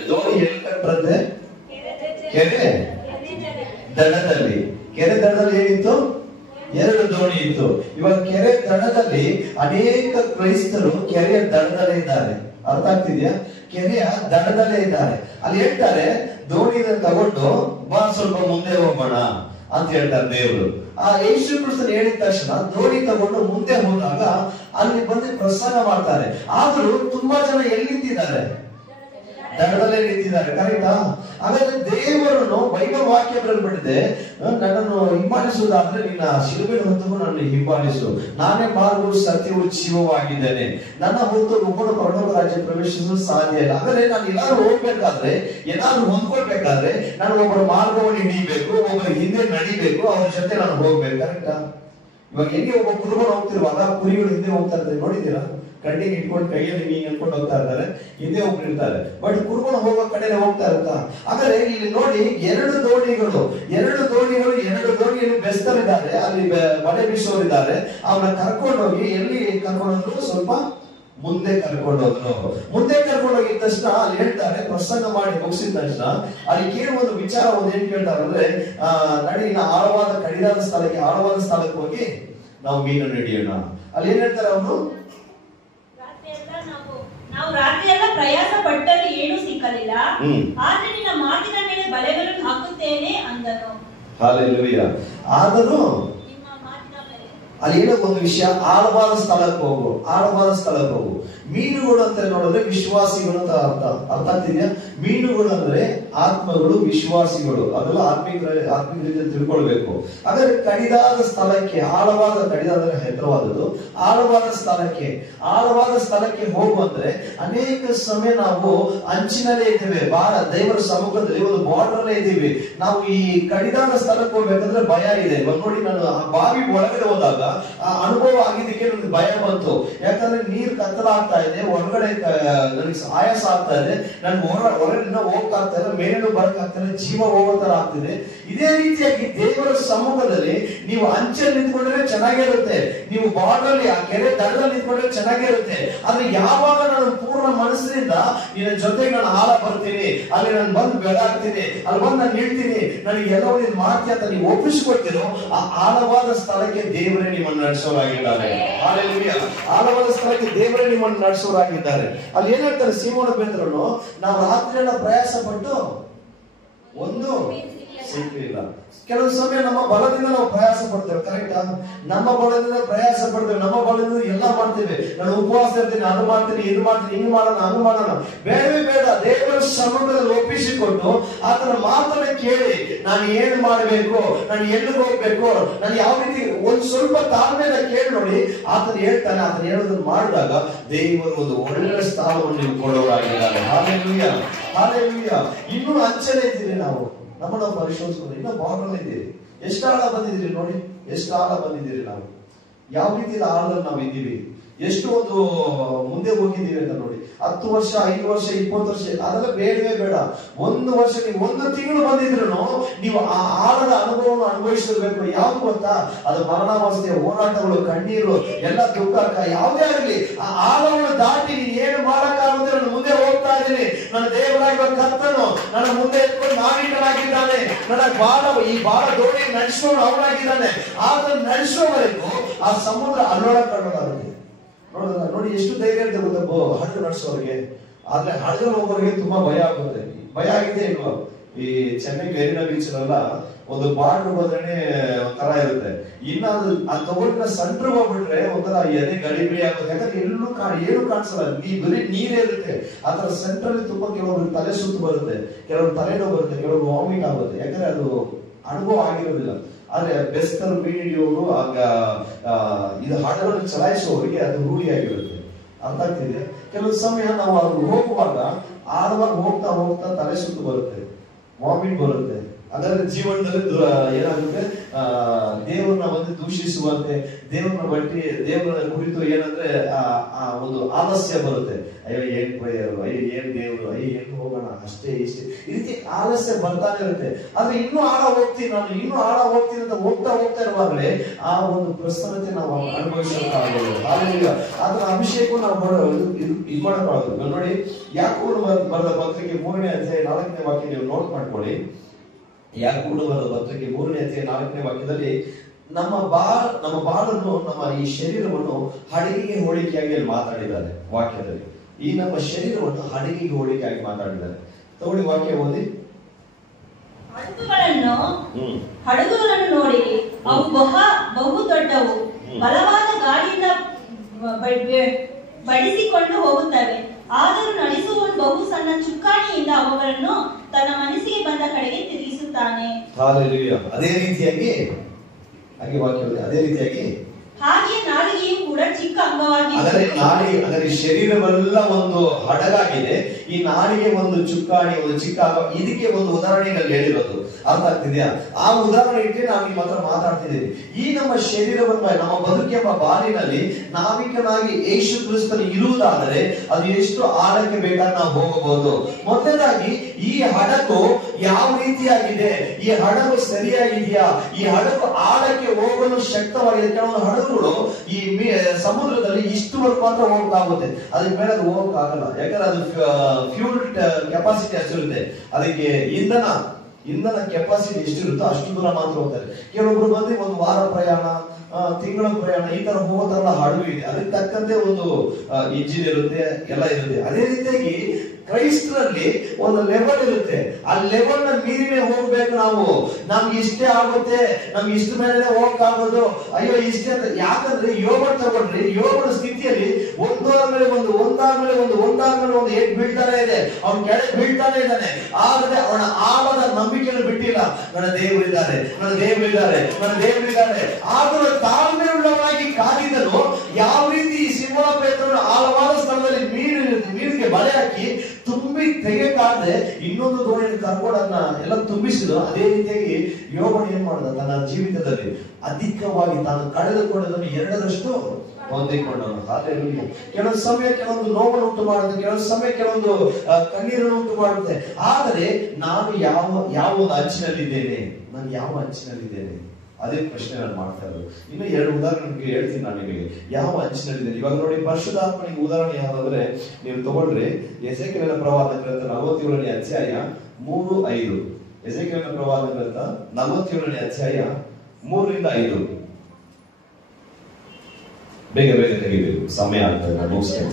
ದೋಣಿ ಎಲ್ಲಿ ಕಂಡ್ರಂತೆ? ಕೆರೆ ದಡದಲ್ಲಿ. ಕೆರೆ ದಡದಲ್ಲಿ ಏನಿತ್ತು? 2 ದೋಣಿ ಇತ್ತು. ಇವಾಗ ಕೆರೆ ದಡದಲ್ಲಿ ಅನೇಕ ಕ್ರೈಸ್ತರು ಕೆರೆಯ ದಡದಲ್ಲೇ ಇದ್ದಾರೆ. ಅರ್ಥ ಆಗ್ತಿದ್ಯಾ? ಕೆರೆಯ ದಡದಲ್ಲೇ ಇದ್ದಾರೆ. ಅಲ್ಲಿ ಹೇಳ್ತಾರೆ, ದೋಣಿನ ತಗೊಂಡು ಬಾ ಸ್ವಲ್ಪ ಮುಂದೆ ಹೋಗೋಣ ಅಂತ ಹೇಳ್ತಾರೆ ದೇವರು. ಆ ಯೇಸು ಕ್ರಿಸ್ತನು ಹೇಳಿದ ತಕ್ಷಣ ದೋಣಿ ತಗೊಂಡು ಮುಂದೆ ಹೋದಾಗ ಅಲ್ಲಿ ಬಂದು ಪ್ರಸಂಗ ಮಾಡ್ತಾರೆ. ಆದ್ರೂ ತುಂಬಾ ಜನ ಎಲ್ಲಿ ನಿಂತಿದ್ದಾರೆ? ದಡದಲ್ಲೇ ನಿಂತಿದ್ದಾರೆ. ಕರೆಕ್ಟಾ? ಹಾಗಾದ್ರೆ ದೇವರನ್ನು ಬೈಬಲ್ ವಾಕ್ಯ ಬರೆದ್ಬಿಟ್ಟಿದೆ, ನನ್ನನ್ನು ಹಿಂಬಾಲಿಸುವುದಾದ್ರೆ ನಿನ್ನ ಶಿಲುಬೆಯನ್ನು ಹೊತ್ತು ನನ್ನನ್ನು ಹಿಂಬಾಲಿಸು, ನಾನೇ ಮಾರ್ಗವು ಸತ್ಯವು ಜೀವವಾಗಿದ್ದೇನೆ, ನನ್ನ ಹೊತ್ತು ಒಬ್ಬನು ಪರಲೋಕ ರಾಜ್ಯ ಪ್ರವೇಶಿಸಲು ಸಾಧ್ಯ ಇಲ್ಲ. ಹಾಗಾದ್ರೆ ನಾನು ಎಲ್ಲಾದ್ರೂ ಹೋಗ್ಬೇಕಾದ್ರೆ, ಏನಾದ್ರೂ ಹೊಂದ್ಕೊಳ್ಬೇಕಾದ್ರೆ ನಾನು ಒಬ್ಬರ ಮಾರ್ಗವನ್ನು ಹಿಡಿಬೇಕು, ಒಬ್ಬರ ಹಿಂದೆ ನಡಿಬೇಕು, ಅವ್ರ ಜೊತೆ ನಾನು ಹೋಗ್ಬೇಕು. ಕರೆಕ್ಟಾ? ಇವಾಗ ಹೆಂಗೆ ಒಬ್ಬ ಕುರುಬರು ಹೋಗ್ತಿರುವಾಗ ಕುರಿಗಳು ಹಿಂದೆ ಹೋಗ್ತಾ ಇರ್ತಾರೆ, ನೋಡಿದ್ದೀರಾ? ಕಣ್ಣಿಗೆ ಇಟ್ಕೊಂಡು ಕೈಯಲ್ಲಿ ನೀರು ಅನ್ಕೊಂಡು ಹೋಗ್ತಾ ಇರ್ತಾರೆ, ಹಿಂದೆ ಹೋಗ್ತಿರ್ತಾರೆ. ಬಟ್ ಕುರುಬನ ಹೋಗೋ ಕಡೆನೆ ಹೋಗ್ತಾ ಇರುತ್ತಾ? ಹಾಗಾದ್ರೆ ಇಲ್ಲಿ ನೋಡಿ, 2 ದೋಣಿಗಳು 2 ದೋಣಿಯಲ್ಲಿ ಬೆಸ್ತರಿದ್ದಾರೆ, ಅಲ್ಲಿ ಬಲೆ ಬೀಸೋರಿದ್ದಾರೆ. ಅವನ್ನ ಕರ್ಕೊಂಡೋಗಿ ಎಲ್ಲಿ ಕರ್ಕೊಂಡೋದ್ರು? ಸ್ವಲ್ಪ ಮುಂದೆ ಕರ್ಕೊಂಡೋದ್ರು. ಮುಂದೆ ಕರ್ಕೊಂಡೋಗಿದ ತಕ್ಷಣ ಅಲ್ಲಿ ಹೇಳ್ತಾರೆ, ಪ್ರಸಂಗ ಮಾಡಿ ಮುಗಿಸಿದ ತಕ್ಷಣ ಅಲ್ಲಿ ಕೇಳುವ ಒಂದು ವಿಚಾರ ಏನ್ ಕೇಳ್ತಾರೆ ಅಂದ್ರೆ, ನಡಿ ಆಳವಾದ ಕಡಿದಾದ ಸ್ಥಳಕ್ಕೆ ಹೋಗಿ ನಾವು ಮೀನನ್ನು ಹಿಡಿಯೋಣ. ಅಲ್ಲಿ ಏನ್ ಹೇಳ್ತಾರೆ ಅವರು? ನಾವು ರಾತ್ರಿ ಎಲ್ಲ ಪ್ರಯಾಸ ಪಟ್ಟರೂ ಏನೂ ಸಿಕ್ಕಲಿಲ್ಲ, ಆದ್ರೆ ನಿನ್ನ ಮಾತಿನ ಮೇಲೆ ಬಲೆಗಳನ್ನು ಹಾಕುತ್ತೇನೆ ಅಂದನು. ಹಲ್ಲೆಲೂಯಾ. ಆದರೂ ಅಲ್ಲಿ ಏನೋ ಒಂದು ವಿಷಯ, ಆಳವಾದ ಸ್ಥಳಕ್ಕೆ ಹೋಗು. ಮೀನುಗಳು ಅಂತ ನೋಡಿದ್ರೆ ವಿಶ್ವಾಸಿಗಳು ಅಂತ ಅರ್ಥ ಆಗ್ತಿದ್ಯಾ? ಮೀನುಗಳು ಅಂದ್ರೆ ಆತ್ಮಗಳು, ವಿಶ್ವಾಸಿಗಳು. ಅದೆಲ್ಲ ಆತ್ಮಿಕ ರೀತಿಯಲ್ಲಿ ತಿಳ್ಕೊಳ್ಬೇಕು. ಹಾಗಾದ್ರೆ ಕಡಿದಾದ ಸ್ಥಳಕ್ಕೆ, ಕಡಿದಾದ ಎತ್ತರವಾದದ್ದು, ಆಳವಾದ ಸ್ಥಳಕ್ಕೆ ಹೋಗುವಂದ್ರೆ ಅನೇಕ ಸಮಯ ನಾವು ಅಂಚಿನಲ್ಲೇ ಇದ್ದೇವೆ, ದೇವರ ಸಮ್ಮುಖದಲ್ಲಿ ಒಂದು ಬಾರ್ಡರ್ ಇದ್ದೀವಿ. ನಾವು ಈ ಕಡಿದಾದ ಸ್ಥಳಕ್ಕೆ ಹೋಗ್ಬೇಕಂದ್ರೆ ಭಯ ಇದೆ. ಇವಾಗ ನೋಡಿ, ನಾನು ಆ ಬಾವಿ ಒಳಗಡೆ ಹೋದಾಗ ಆ ಅನುಭವ ಆಗಿದ್ದಕ್ಕೆ ನನಗೆ ಭಯ ಬಂತು. ಯಾಕಂದ್ರೆ ನೀರು ಕತ್ತಲಾಗ್ತಾ ಇದೆ, ಒಳಗಡೆ ನನಗೆ ಆಯಾಸ ಆಗ್ತಾ ಇದೆ, ನನ್ಗೆ ಹೊರಗಡೆ ಹೋಗ್ತಾ ಇಲ್ಲ, ಮೇಲೇನು ಬರಕ್ಕಾಗ್ತಾ ಇಲ್ಲ, ಜೀವ ಹೋಗೋ ತರ ಆಗ್ತಿದೆ. ಇದೇ ರೀತಿಯಾಗಿ ದೇವರ ಸಮ್ಮುಖದಲ್ಲಿ ನೀವು ಅಂಚಲ್ಲಿ ನಿಂತ್ಕೊಂಡ್ರೆ ಚೆನ್ನಾಗಿರುತ್ತೆ, ನೀವು ಬಾರ್ಡರ್ ಆ ಕೆರೆ ದಡದಲ್ಲಿ ನಿಂತ್ಕೊಂಡ್ರೆ ಚೆನ್ನಾಗಿರುತ್ತೆ. ಆದ್ರೆ ಯಾವಾಗ ನಾನು ಪೂರ್ಣ ಮನಸ್ಸಿನಿಂದ ನಿನ್ನ ಜೊತೆಗೆ ನಾನು ಆಳ ಬರ್ತೀನಿ, ಅಲ್ಲಿ ನಾನು ಬಂದು ಬೆಳಾಗ್ತೀನಿ, ಅಲ್ಲಿ ಬಂದು ನಾನು ನಿಲ್ತೀನಿ, ನನಗೆ ಎಲ್ಲವೂ ನೀನು ಮಾಡ್ತೀಯ ಅಂತ ನೀವು ಒಪ್ಪಿಸಿಕೊಡ್ತೀರೋ, ಆ ಆಳವಾದ ಸ್ಥಳಕ್ಕೆ ದೇವರೇ ನಿಮ್ಮನ್ನು ನಡೆಸೋರಾಗಿದ್ದಾರೆ. ಆಳವಾದ ಸ್ಥಳಕ್ಕೆ ದೇವರೇ ನಿಮ್ಮನ್ನು ನಡೆಸೋರಾಗಿದ್ದಾರೆ. ಅಲ್ಲಿ ಏನ್ ಹೇಳ್ತಾರೆ ಸೀಮೋನ ಪೇತ್ರನು, ನಾವು ರಾತ್ರಿ ಎಲ್ಲ ಪ್ರಯಾಸ ಪಟ್ಟು ಒಂದು ಸಿಗ್ಲಿಲ್ಲ. ಕೆಲವು ಸಮಯ ನಮ್ಮ ಬಲದಿಂದ ನಾವು ಪ್ರಯಾಸ ಪಡ್ತೇವೆ. ಕರೆಕ್ಟಾ? ನಮ್ಮ ಬಲದಿಂದ ಪ್ರಯಾಸ ಪಡ್ತೇವೆ, ನಮ್ಮ ಬಲದಿಂದ ಎಲ್ಲ ಮಾಡ್ತೇವೆ. ನಾನು ಉಪವಾಸ ಇರ್ತೀನಿ, ಅದು ಮಾಡ್ತೀನಿ, ಇದು ಮಾಡ್ತೀನಿ, ಹಿಂಗ್ ಮಾಡೋಣ, ಹಂಗ್ ಮಾಡೋಣ. ಬೇಡವೇ ಬೇಡ. ದೇವರ ಸಮ್ಮುಖದಲ್ಲಿ ಒಪ್ಪಿಸಿಕೊಟ್ಟು ಆತನ ಮಾತನ್ನ ಕೇಳಿ, ನಾನು ಏನ್ ಮಾಡಬೇಕು, ನಾನು ಎಲ್ಲಿಗೆ ಹೋಗ್ಬೇಕು, ನಾನು ಯಾವ ರೀತಿ, ಒಂದ್ ಸ್ವಲ್ಪ ತಾಳ್ಮೆಯಿಂದ ಕೇಳಿ ನೋಡಿ. ಆತನ ಹೇಳ್ತಾನೆ, ಆತನ ಹೇಳೋದನ್ನ ಮಾಡಿದಾಗ ದೇವರು ಒಂದು ಒಳ್ಳೆ ಸ್ಥಾನವನ್ನು ನೀವು ಕೊಡೋರಾಗಿದ್ದಾರೆ. Hallelujah, hallelujah. ಇನ್ನೂ ಅಂಚನೆ ಇದ್ದೀರಿ ನಾವು, ನಮ್ಮನ್ನು ಪರಿಶೋಧಿಸ್ಕೊಂಡು ಇನ್ನೂ ಬಾರ್ಡರ್ ಇದ್ದೀರಿ. ಎಷ್ಟು ಆಳ ಬಂದಿದ್ದೀರಿ ನೋಡಿ, ಎಷ್ಟು ಆಳ ಬಂದಿದ್ದೀರಿ. ನಾವು ಯಾವ ರೀತಿ ಆಳದಲ್ಲಿ ನಾವು ಇದ್ದೀವಿ, ಎಷ್ಟು ಒಂದು ಮುಂದೆ ಹೋಗಿದ್ದೀವಿ ಅಂತ ನೋಡಿ. 10 ವರ್ಷ, 5 ವರ್ಷ, 20 ವರ್ಷ ಅದೆಲ್ಲ ಬೇಡವೇ ಬೇಡ. 1 ವರ್ಷ, ನೀವು 1 ತಿಂಗಳು ಬಂದಿದ್ರು ನೀವು ಆ ಆಳದ ಅನುಭವವನ್ನು ಅನುಭವಿಸಿರ್ಬೇಕು. ಯಾವ್ದು ಗೊತ್ತಾ? ಅದು ಮರಣಾವಸ್ಥೆ, ಹೋರಾಟಗಳು, ಕಣ್ಣೀರು, ಎಲ್ಲ ದುಃಖ, ಯಾವುದೇ ಆಗಲಿ ಆ ಆಳವನ್ನು ದಾಟಿ ನೀನು ಏನು ಮಾಡಕ್ಕಾಗುತ್ತೆ. ನಾನು ಮುಂದೆ ಹೋಗ್ತಾ ಇದ್ದೀನಿ, ನನ್ನ ದೇವರಾಗಿರುವ ಕರ್ತನು ನನ್ನ ಮುಂದೆ ಎತ್ಕೊಂಡು ನಾವಿಕನಾಗಿದ್ದಾನೆ, ನನ್ನ ಈ ಬಾಳ ದೋಣಿ ನಡೆಸೋನು ಅವನಾಗಿದ್ದಾನೆ. ಆತನ ನಡೆಸೋವರೆಗೂ ಆ ಸಮುದ್ರ ಅಲ್ಲೋಡಕ್ ಕಾಣೋದಾಗುತ್ತೆ. ನೋಡಿ ಎಷ್ಟು ಧೈರ್ಯ ಅಂತ ಗೊತ್ತಾ ಹಡಗು ನಡೆಸೋರಿಗೆ. ಆದ್ರೆ ಹಡಗಲ್ಲಿ ಹೋಗೋರಿಗೆ ತುಂಬಾ ಭಯ ಆಗುತ್ತೆ. ಭಯ ಆಗಿದೆ ಇಲ್ವಾ? ಈ ಚೆನ್ನೈ ಮೆರಿನಾ ಬೀಚ್ ಅಲ್ಲ ಒಂದು ಬಾರ್ಡರ್ ಬದನೆ ಒಂಥರ ಇರುತ್ತೆ. ಇನ್ನ ಅದು ತಗೊಂಡ ಸೆಂಟ್ರ್ ಹೋಗ್ಬಿಟ್ರೆ ಒಂಥರ ಎದೆ ಗಡಿಬಿಡಿ ಆಗುತ್ತೆ. ಯಾಕಂದ್ರೆ ಏನು ಕಾಣಿಸಲ್ಲ, ಬರೀ ನೀರೇ ಇರುತ್ತೆ. ಆತರ ಸೆಂಟ್ರಲ್ಲಿ ತುಂಬಾ ಕೆಲವರು ತಲೆ ಸುತ್ತು ಬರುತ್ತೆ, ಕೆಲವರು ತಲೆನೋವು ಬರುತ್ತೆ, ಕೆಲವರು ವಾಮಿಟ್ ಆಗುತ್ತೆ. ಯಾಕಂದ್ರೆ ಅದು ಅನುಭವ ಆಗಿರೋದಿಲ್ಲ. ಆದ್ರೆ ಬೆಸ್ತರು ಬೀಡಿಯವರು ಆಗ ಇದು ಹಾಡಗಳನ್ನು ಚಲಾಯಿಸುವವರಿಗೆ ಅದು ರೂಢಿಯಾಗಿರುತ್ತೆ. ಅರ್ಥ ಆಗ್ತಿದೆ. ಕೆಲವು ಸಮಯ ನಾವು ಅದು ಹೋಗುವಾಗ ಆಳವಾಗಿ ಹೋಗ್ತಾ ಹೋಗ್ತಾ ತಲೆ ಸುತ್ತು ಬರುತ್ತೆ, ವಾಮಿಟ್ ಬರುತ್ತೆ. ಅದರ ಜೀವನದಲ್ಲಿ ಏನಾಗುತ್ತೆ, ದೇವರನ್ನ ಒಂದು ದೂಷಿಸುವಂತೆ, ದೇವರನ್ನ ಕುರಿತು ಏನಂದ್ರೆ ಆ ಒಂದು ಆಲಸ್ಯ ಬರುತ್ತೆ. ಅಯ್ಯೋ ಏನ್ ಪ್ರೇಯರು, ಅಯ್ಯೋ ಏನ್ ದೇವರು, ಅಯ್ಯೋ ಏನ್ ಹೋಗೋಣ, ಅಷ್ಟೇ ಇಷ್ಟೇ, ಈ ರೀತಿ ಆಲಸ್ಯ ಬರ್ತಾನೆ ಇರುತ್ತೆ. ಆದ್ರೆ ಇನ್ನೂ ಆಳ ಹೋಗ್ತೀನಿ ಅಂತ ಹೋಗ್ತಾ ಇರುವಾಗಲೇ ಆ ಒಂದು ಪ್ರಸನ್ನತೆ ನಾವು ಅನುಭವಿಸಬೇಕಾಗಿದೆ. ಅದರ ಅಭಿಷೇಕ ನಾವು ಇದು ಮಾಡಕ್ಕಾಗೋದು. ನೋಡಿ, ಯಾಕೋಬನು ಬರೆದ ಪತ್ರಿಕೆ 3ನೇ ಅಧ್ಯಾಯ 4ನೇ ವಾಕ್ಯ ನೀವು ನೋಟ್ ಮಾಡ್ಕೊಳ್ಳಿ. ಯಾಕೋಬನು ಬರೆದ ಪತ್ರಿಕೆ 3ನೇ ಅಧ್ಯಾಯ 4ನೇ ವಾಕ್ಯದಲ್ಲಿ ನಮ್ಮ ಬಾಳನ್ನು, ನಮ್ಮ ಈ ಶರೀರವನ್ನು ಹಡಗಿಗೆ ಹೋಲಿಕೆಯಾಗಿ ಅಲ್ಲಿ ಮಾತಾಡಿದ್ದಾರೆ ವಾಕ್ಯದಲ್ಲಿ. ಈ ನಮ್ಮ ಶರೀರವನ್ನು ಹಡಗಿಗೆ ಹೋಲಿಕೆಯಾಗಿ ಮಾತಾಡಿದ್ದಾರೆ. ತಗೊಳ್ಳಿ ವಾಕ್ಯ ಓದಿ. ಹಡಗುಗಳನ್ನು ನೋಡಿ, ಅವು ಬಹು ದೊಡ್ಡವು, ಬಲವಾದ ಗಾಳಿಯಿಂದ ಬಡಿಸಿಕೊಂಡು ಹೋಗುತ್ತವೆ. ಆದರೂ ನಡೆಸುವವನು ಬಹು ಸಣ್ಣ ಚುಕ್ಕಾಣಿಯಿಂದ ಅವುಗಳನ್ನು ತನ್ನ ಮನಸ್ಸಿಗೆ ಬಂದ ಕಡೆಗೆ ತಿರುಗಿಸುತ್ತಾನೆ. ಅದೇ ರೀತಿಯಾಗಿ ಹಾಗೆ ನಾಲಿಗೆಯು ಕೂಡ ಚಿಕ್ಕ ಅಂಗವಾಗಿದೆ. ಅದರ ಶರೀರವೆಲ್ಲ ಒಂದು ಹಡಗಾಗಿದೆ. ಈ ನಾಲಿಗೆ ಒಂದು ಚುಕ್ಕಾಣಿ, ಒಂದು ಚಿಕ್ಕ ಅಂಗ. ಇದಕ್ಕೆ ಒಂದು ಉದಾಹರಣೆಯಲ್ಲಿ ಹೇಳಿರೋದು. ಅರ್ಥ ಆಗ್ತಿದ್ಯಾ? ಆ ಉದಾಹರಣೆ ಇಟ್ಟೆ ನಾವು ನಿಮ್ಮ ಹತ್ರ ಮಾತಾಡ್ತಿದ್ದೀವಿ. ಈ ನಮ್ಮ ಶರೀರವನ್ನ, ನಮ್ಮ ಬದುಕೆಂಬ ಬಾಲಿನಲ್ಲಿ ನಾವಿಕನಾಗಿ ಯೇಸು ಕ್ರಿಸ್ತನು ಇರುವುದಾದರೆ ಅದು ಎಷ್ಟು ಆಳಕ್ಕೆ ಬೇಕಾದ್ರೆ ನಾವು ಹೋಗಬಹುದು. ಮೊದಲನೇದಾಗಿ ಈ ಹಡಗು ಯಾವ ರೀತಿಯಾಗಿದೆ, ಈ ಹಡಗು ಸರಿಯಾಗಿದೆಯಾ, ಈ ಹಡಗು ಆಳಕ್ಕೆ ಹೋಗಲು ಶಕ್ತವಾಗಿದೆ. ಕೆಲವೊಂದು ಹಡಗುಗಳು ಈ ಸಮುದ್ರದಲ್ಲಿ ಇಷ್ಟುವರೆಗೂ ಮಾತ್ರ ಹೋಗಕ್ಕಾಗುತ್ತೆ, ಅದಕ್ಕೆ ಮೇಲೆ ಅದು ಹೋಗಕ್ಕಾಗಲ್ಲ. ಯಾಕಂದ್ರೆ ಅದು ಫ್ಯೂಲ್ ಕೆಪಾಸಿಟಿ ಅಷ್ಟಿರುತ್ತೆ. ಅದಕ್ಕೆ ಇಂಧನ ಕೆಪಾಸಿಟಿ ಎಷ್ಟಿರುತ್ತೋ ಅಷ್ಟು ದೂರ ಮಾತ್ರ ಹೋಗ್ತಾರೆ. ಕೆಲವೊಬ್ರು ಬಂದು ಒಂದು ವಾರ ಪ್ರಯಾಣ, ತಿಂಗಳ ಪ್ರಯಾಣ, ಈ ತರ ಹೋಗೋ ತರ ಹಡಗು ಇದೆ. ಅದಕ್ಕೆ ತಕ್ಕಂತೆ ಒಂದು ಇಂಜಿನ್ ಇರುತ್ತೆ, ಎಲ್ಲ ಇರುತ್ತೆ. ಅದೇ ರೀತಿಯಾಗಿ ಕ್ರೈಸ್ತರಲ್ಲಿ ಒಂದು ಲೆವೆಲ್ ಇರುತ್ತೆ. ಆ ಲೆವೆಲ್ ನ ಮೀರಿನೇ ಹೋಗ್ಬೇಕು ನಾವು. ನಮ್ಗೆ ಇಷ್ಟೇ ಆಗುತ್ತೆ, ನಮ್ಗೆ ಇಷ್ಟ ಮೇಲೆ ಹೋಗಕ್ಕಾಗೋದು, ಅಯ್ಯೋ ಇಷ್ಟೇ ಅಂತ. ಯಾಕಂದ್ರೆ ಯೋಬನ ತಗೊಂಡ್ರಿ, ಯೋಬನ ಸ್ಥಿತಿಯಲ್ಲಿ ಒಂದಾದ್ಮೇಲೆ ಒಂದು ಏಟ್ ಬೀಳ್ತಾನೆ ಇದೆ, ಅವ್ನ ಕೆಳಗೆ ಬೀಳ್ತಾನೆ ಇದ್ದಾನೆ. ಆದ್ರೆ ಅವನ ಆಳದ ನಂಬಿಕೆಯನ್ನು ಬಿಟ್ಟಿಲ್ಲ. ನನ್ನ ದೇವರಿದ್ದಾರೆ. ಆದರೂ ತಾಳ್ಮೆ ಉಳ್ಳವನಾಗಿ ಕಾದಿದ್ದನು. ಯಾವ ರೀತಿ ಸಿಂಹ ಪೇತ್ರನು ಆಳವಾದ ಸ್ಥಳದಲ್ಲಿ ನೀರಿಗೆ ಬಲೆ ಹಾಕಿ ತುಂಬಿ ತೆಗೆಕಾದ್ರೆ ಇನ್ನೊಂದು ದೋಣಿಯನ್ನು ಕರ್ಕೊಂಡನ್ನ ಎಲ್ಲ ತುಂಬಿಸಿದ್ರು. ಅದೇ ರೀತಿಯಾಗಿ ಯೋಬನು ಏನ್ ಮಾಡಿದ, ತನ್ನ ಜೀವಿತದಲ್ಲಿ ಅಧಿಕವಾಗಿ ತಾನು ಕಳೆದುಕೊಂಡದನ್ನು 2ರಷ್ಟು ಹೊಂದಿಕೊಂಡವನು. ಹಾಲೆಲೂಯಾ. ಕೆಲವೊಂದು ಸಮಯ ಕೆಲವೊಂದು ನೋವನ್ನು ಉಂಟು ಮಾಡುತ್ತೆ, ಕೆಲವೊಂದು ಸಮಯ ಕೆಲವೊಂದು ಕಣ್ಣೀರನ್ನು ಉಂಟು ಮಾಡುತ್ತೆ. ಆದರೆ ನಾನು ಯಾವ ಒಂದು ಅಂಚಿನಲ್ಲಿದ್ದೇನೆ, ನಾನು ಯಾವ ಅಂಚಿನಲ್ಲಿದ್ದೇನೆ, ಅದೇ ಪ್ರಶ್ನೆ ನಾನು ಮಾಡ್ತಾ ಇರೋದು. ಇನ್ನು 2 ಉದಾಹರಣೆ ಹೇಳ್ತೀನಿ ನಾನು ನಿಮಗೆ, ಯಾವ ಅಂಚಿನಲ್ಲಿದ್ದೇನೆ. ಇವಾಗ ನೋಡಿ, ಪರಿಶುದ್ಧಾತ್ಮನಿಗೆ ಉದಾಹರಣೆ ಯಾವ್ದಂದ್ರೆ, ನೀವು ತಗೊಂಡ್ರೆ ಎಸೆಕಿಯೇಲನ ಪ್ರವಾದ ಗ್ರಂಥ 47ನೇ ಅಧ್ಯಾಯ 3-5. ಎಸೆಕಿಯೇಲನ ಪ್ರವಾದ ಗ್ರಂಥ 47ನೇ ಅಧ್ಯಾಯ 3-5. ಬೇಗ ತೆಗಿಬೇಕು, ಸಮಯ ಆಗ್ತದೆ. ನಾನು ಮುಗಿಸ್ತೇನೆ.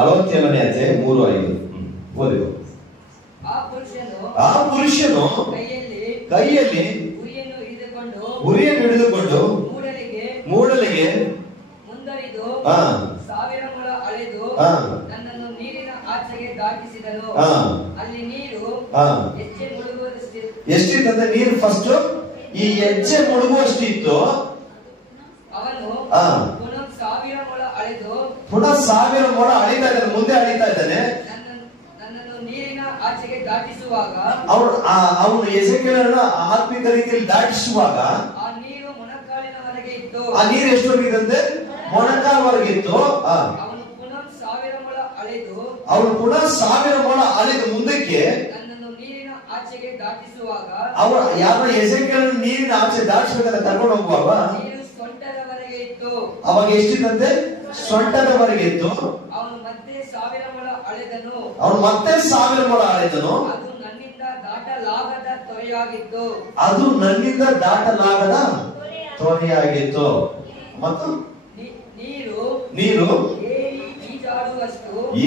47ನೇ ಅಧ್ಯಾಯ 3-5 ಓದಿ. ಆ ಪುರುಷನು ಕೈಯಲ್ಲಿ ಉರಿಯನ್ನು ಹಿಡಿದುಕೊಂಡು ಮೂಡಲಿಗೆ ಮುಂದರಿದು 1000 ಮೊಳ ಅಳೆದು ನನ್ನನ್ನು ನೀರಿನ ಆಚೆಗೆ ದಾಟಿಸಿದನು. ಅಲ್ಲಿ ನೀರು ಹೆಜ್ಜೆ ಎಷ್ಟಿತ್ತಂತೆ, ನೀರು ಫಸ್ಟ್ ಈ ಹೆಜ್ಜೆ ಮುಳುಗುವಷ್ಟಿತ್ತು. ಅವನು ಪುನಃ 1000 ಮೊಳ ಅಳೆದು ಪುನಃ 1000 ಮೊಳ ಅಳಿತಾ ಇದ್ದಾನೆ, ಮುಂದೆ ಅಳಿತಾ ಇದ್ದಾನೆ. ಆಚೆಗೆ ದಾಟಿಸುವಾಗ ಅವನು ಎಸೆಕಿಯೇಲನ ಆತ್ಮಿಕ ರೀತಿಯಲ್ಲಿ ದಾಟಿಸುವಾಗ ಆ ನೀರು ಮೊಣಕಾಲಿನವರೆಗೆ ಇತ್ತು. ಆ ನೀರು ಎಷ್ಟೊಂದಿದಂತೆ, ಮೊಣಕಾಲವರೆಗೆ ಇತ್ತು. ಅವನು ಪುನಃ 1000 ಮೊಳ ಅಳೆದು ಮುಂದಕ್ಕೆ ನನ್ನನ್ನು ನೀರಿನ ಆಚೆಗೆ ದಾಟಿಸುವಾಗ, ಅವರ ಯಾರು ಎಸೆಕಿಯೇಲನ ನೀರಿನ ಆಚೆ ದಾಟಿಸಬೇಕಾದ್ರೆ ಕರ್ಕೊಂಡು ಹೋಗುವಾಗ ನೀರು ಸೊಂಟದವರೆಗೆ ಇತ್ತು. ಅವಾಗ ಎಷ್ಟಿದಂತೆ, ಸೊಂಟದವರೆಗೆ ಇತ್ತು. ಅವನು ಮತ್ತೆ 1000 ಮೊಳ ಅಳೆದನು. ಅದು ನನ್ನಿಂದ ದಾಟಲಾಗದ ತೊರೆಯಾಗಿತ್ತು. ಮತ್ತು ನೀರು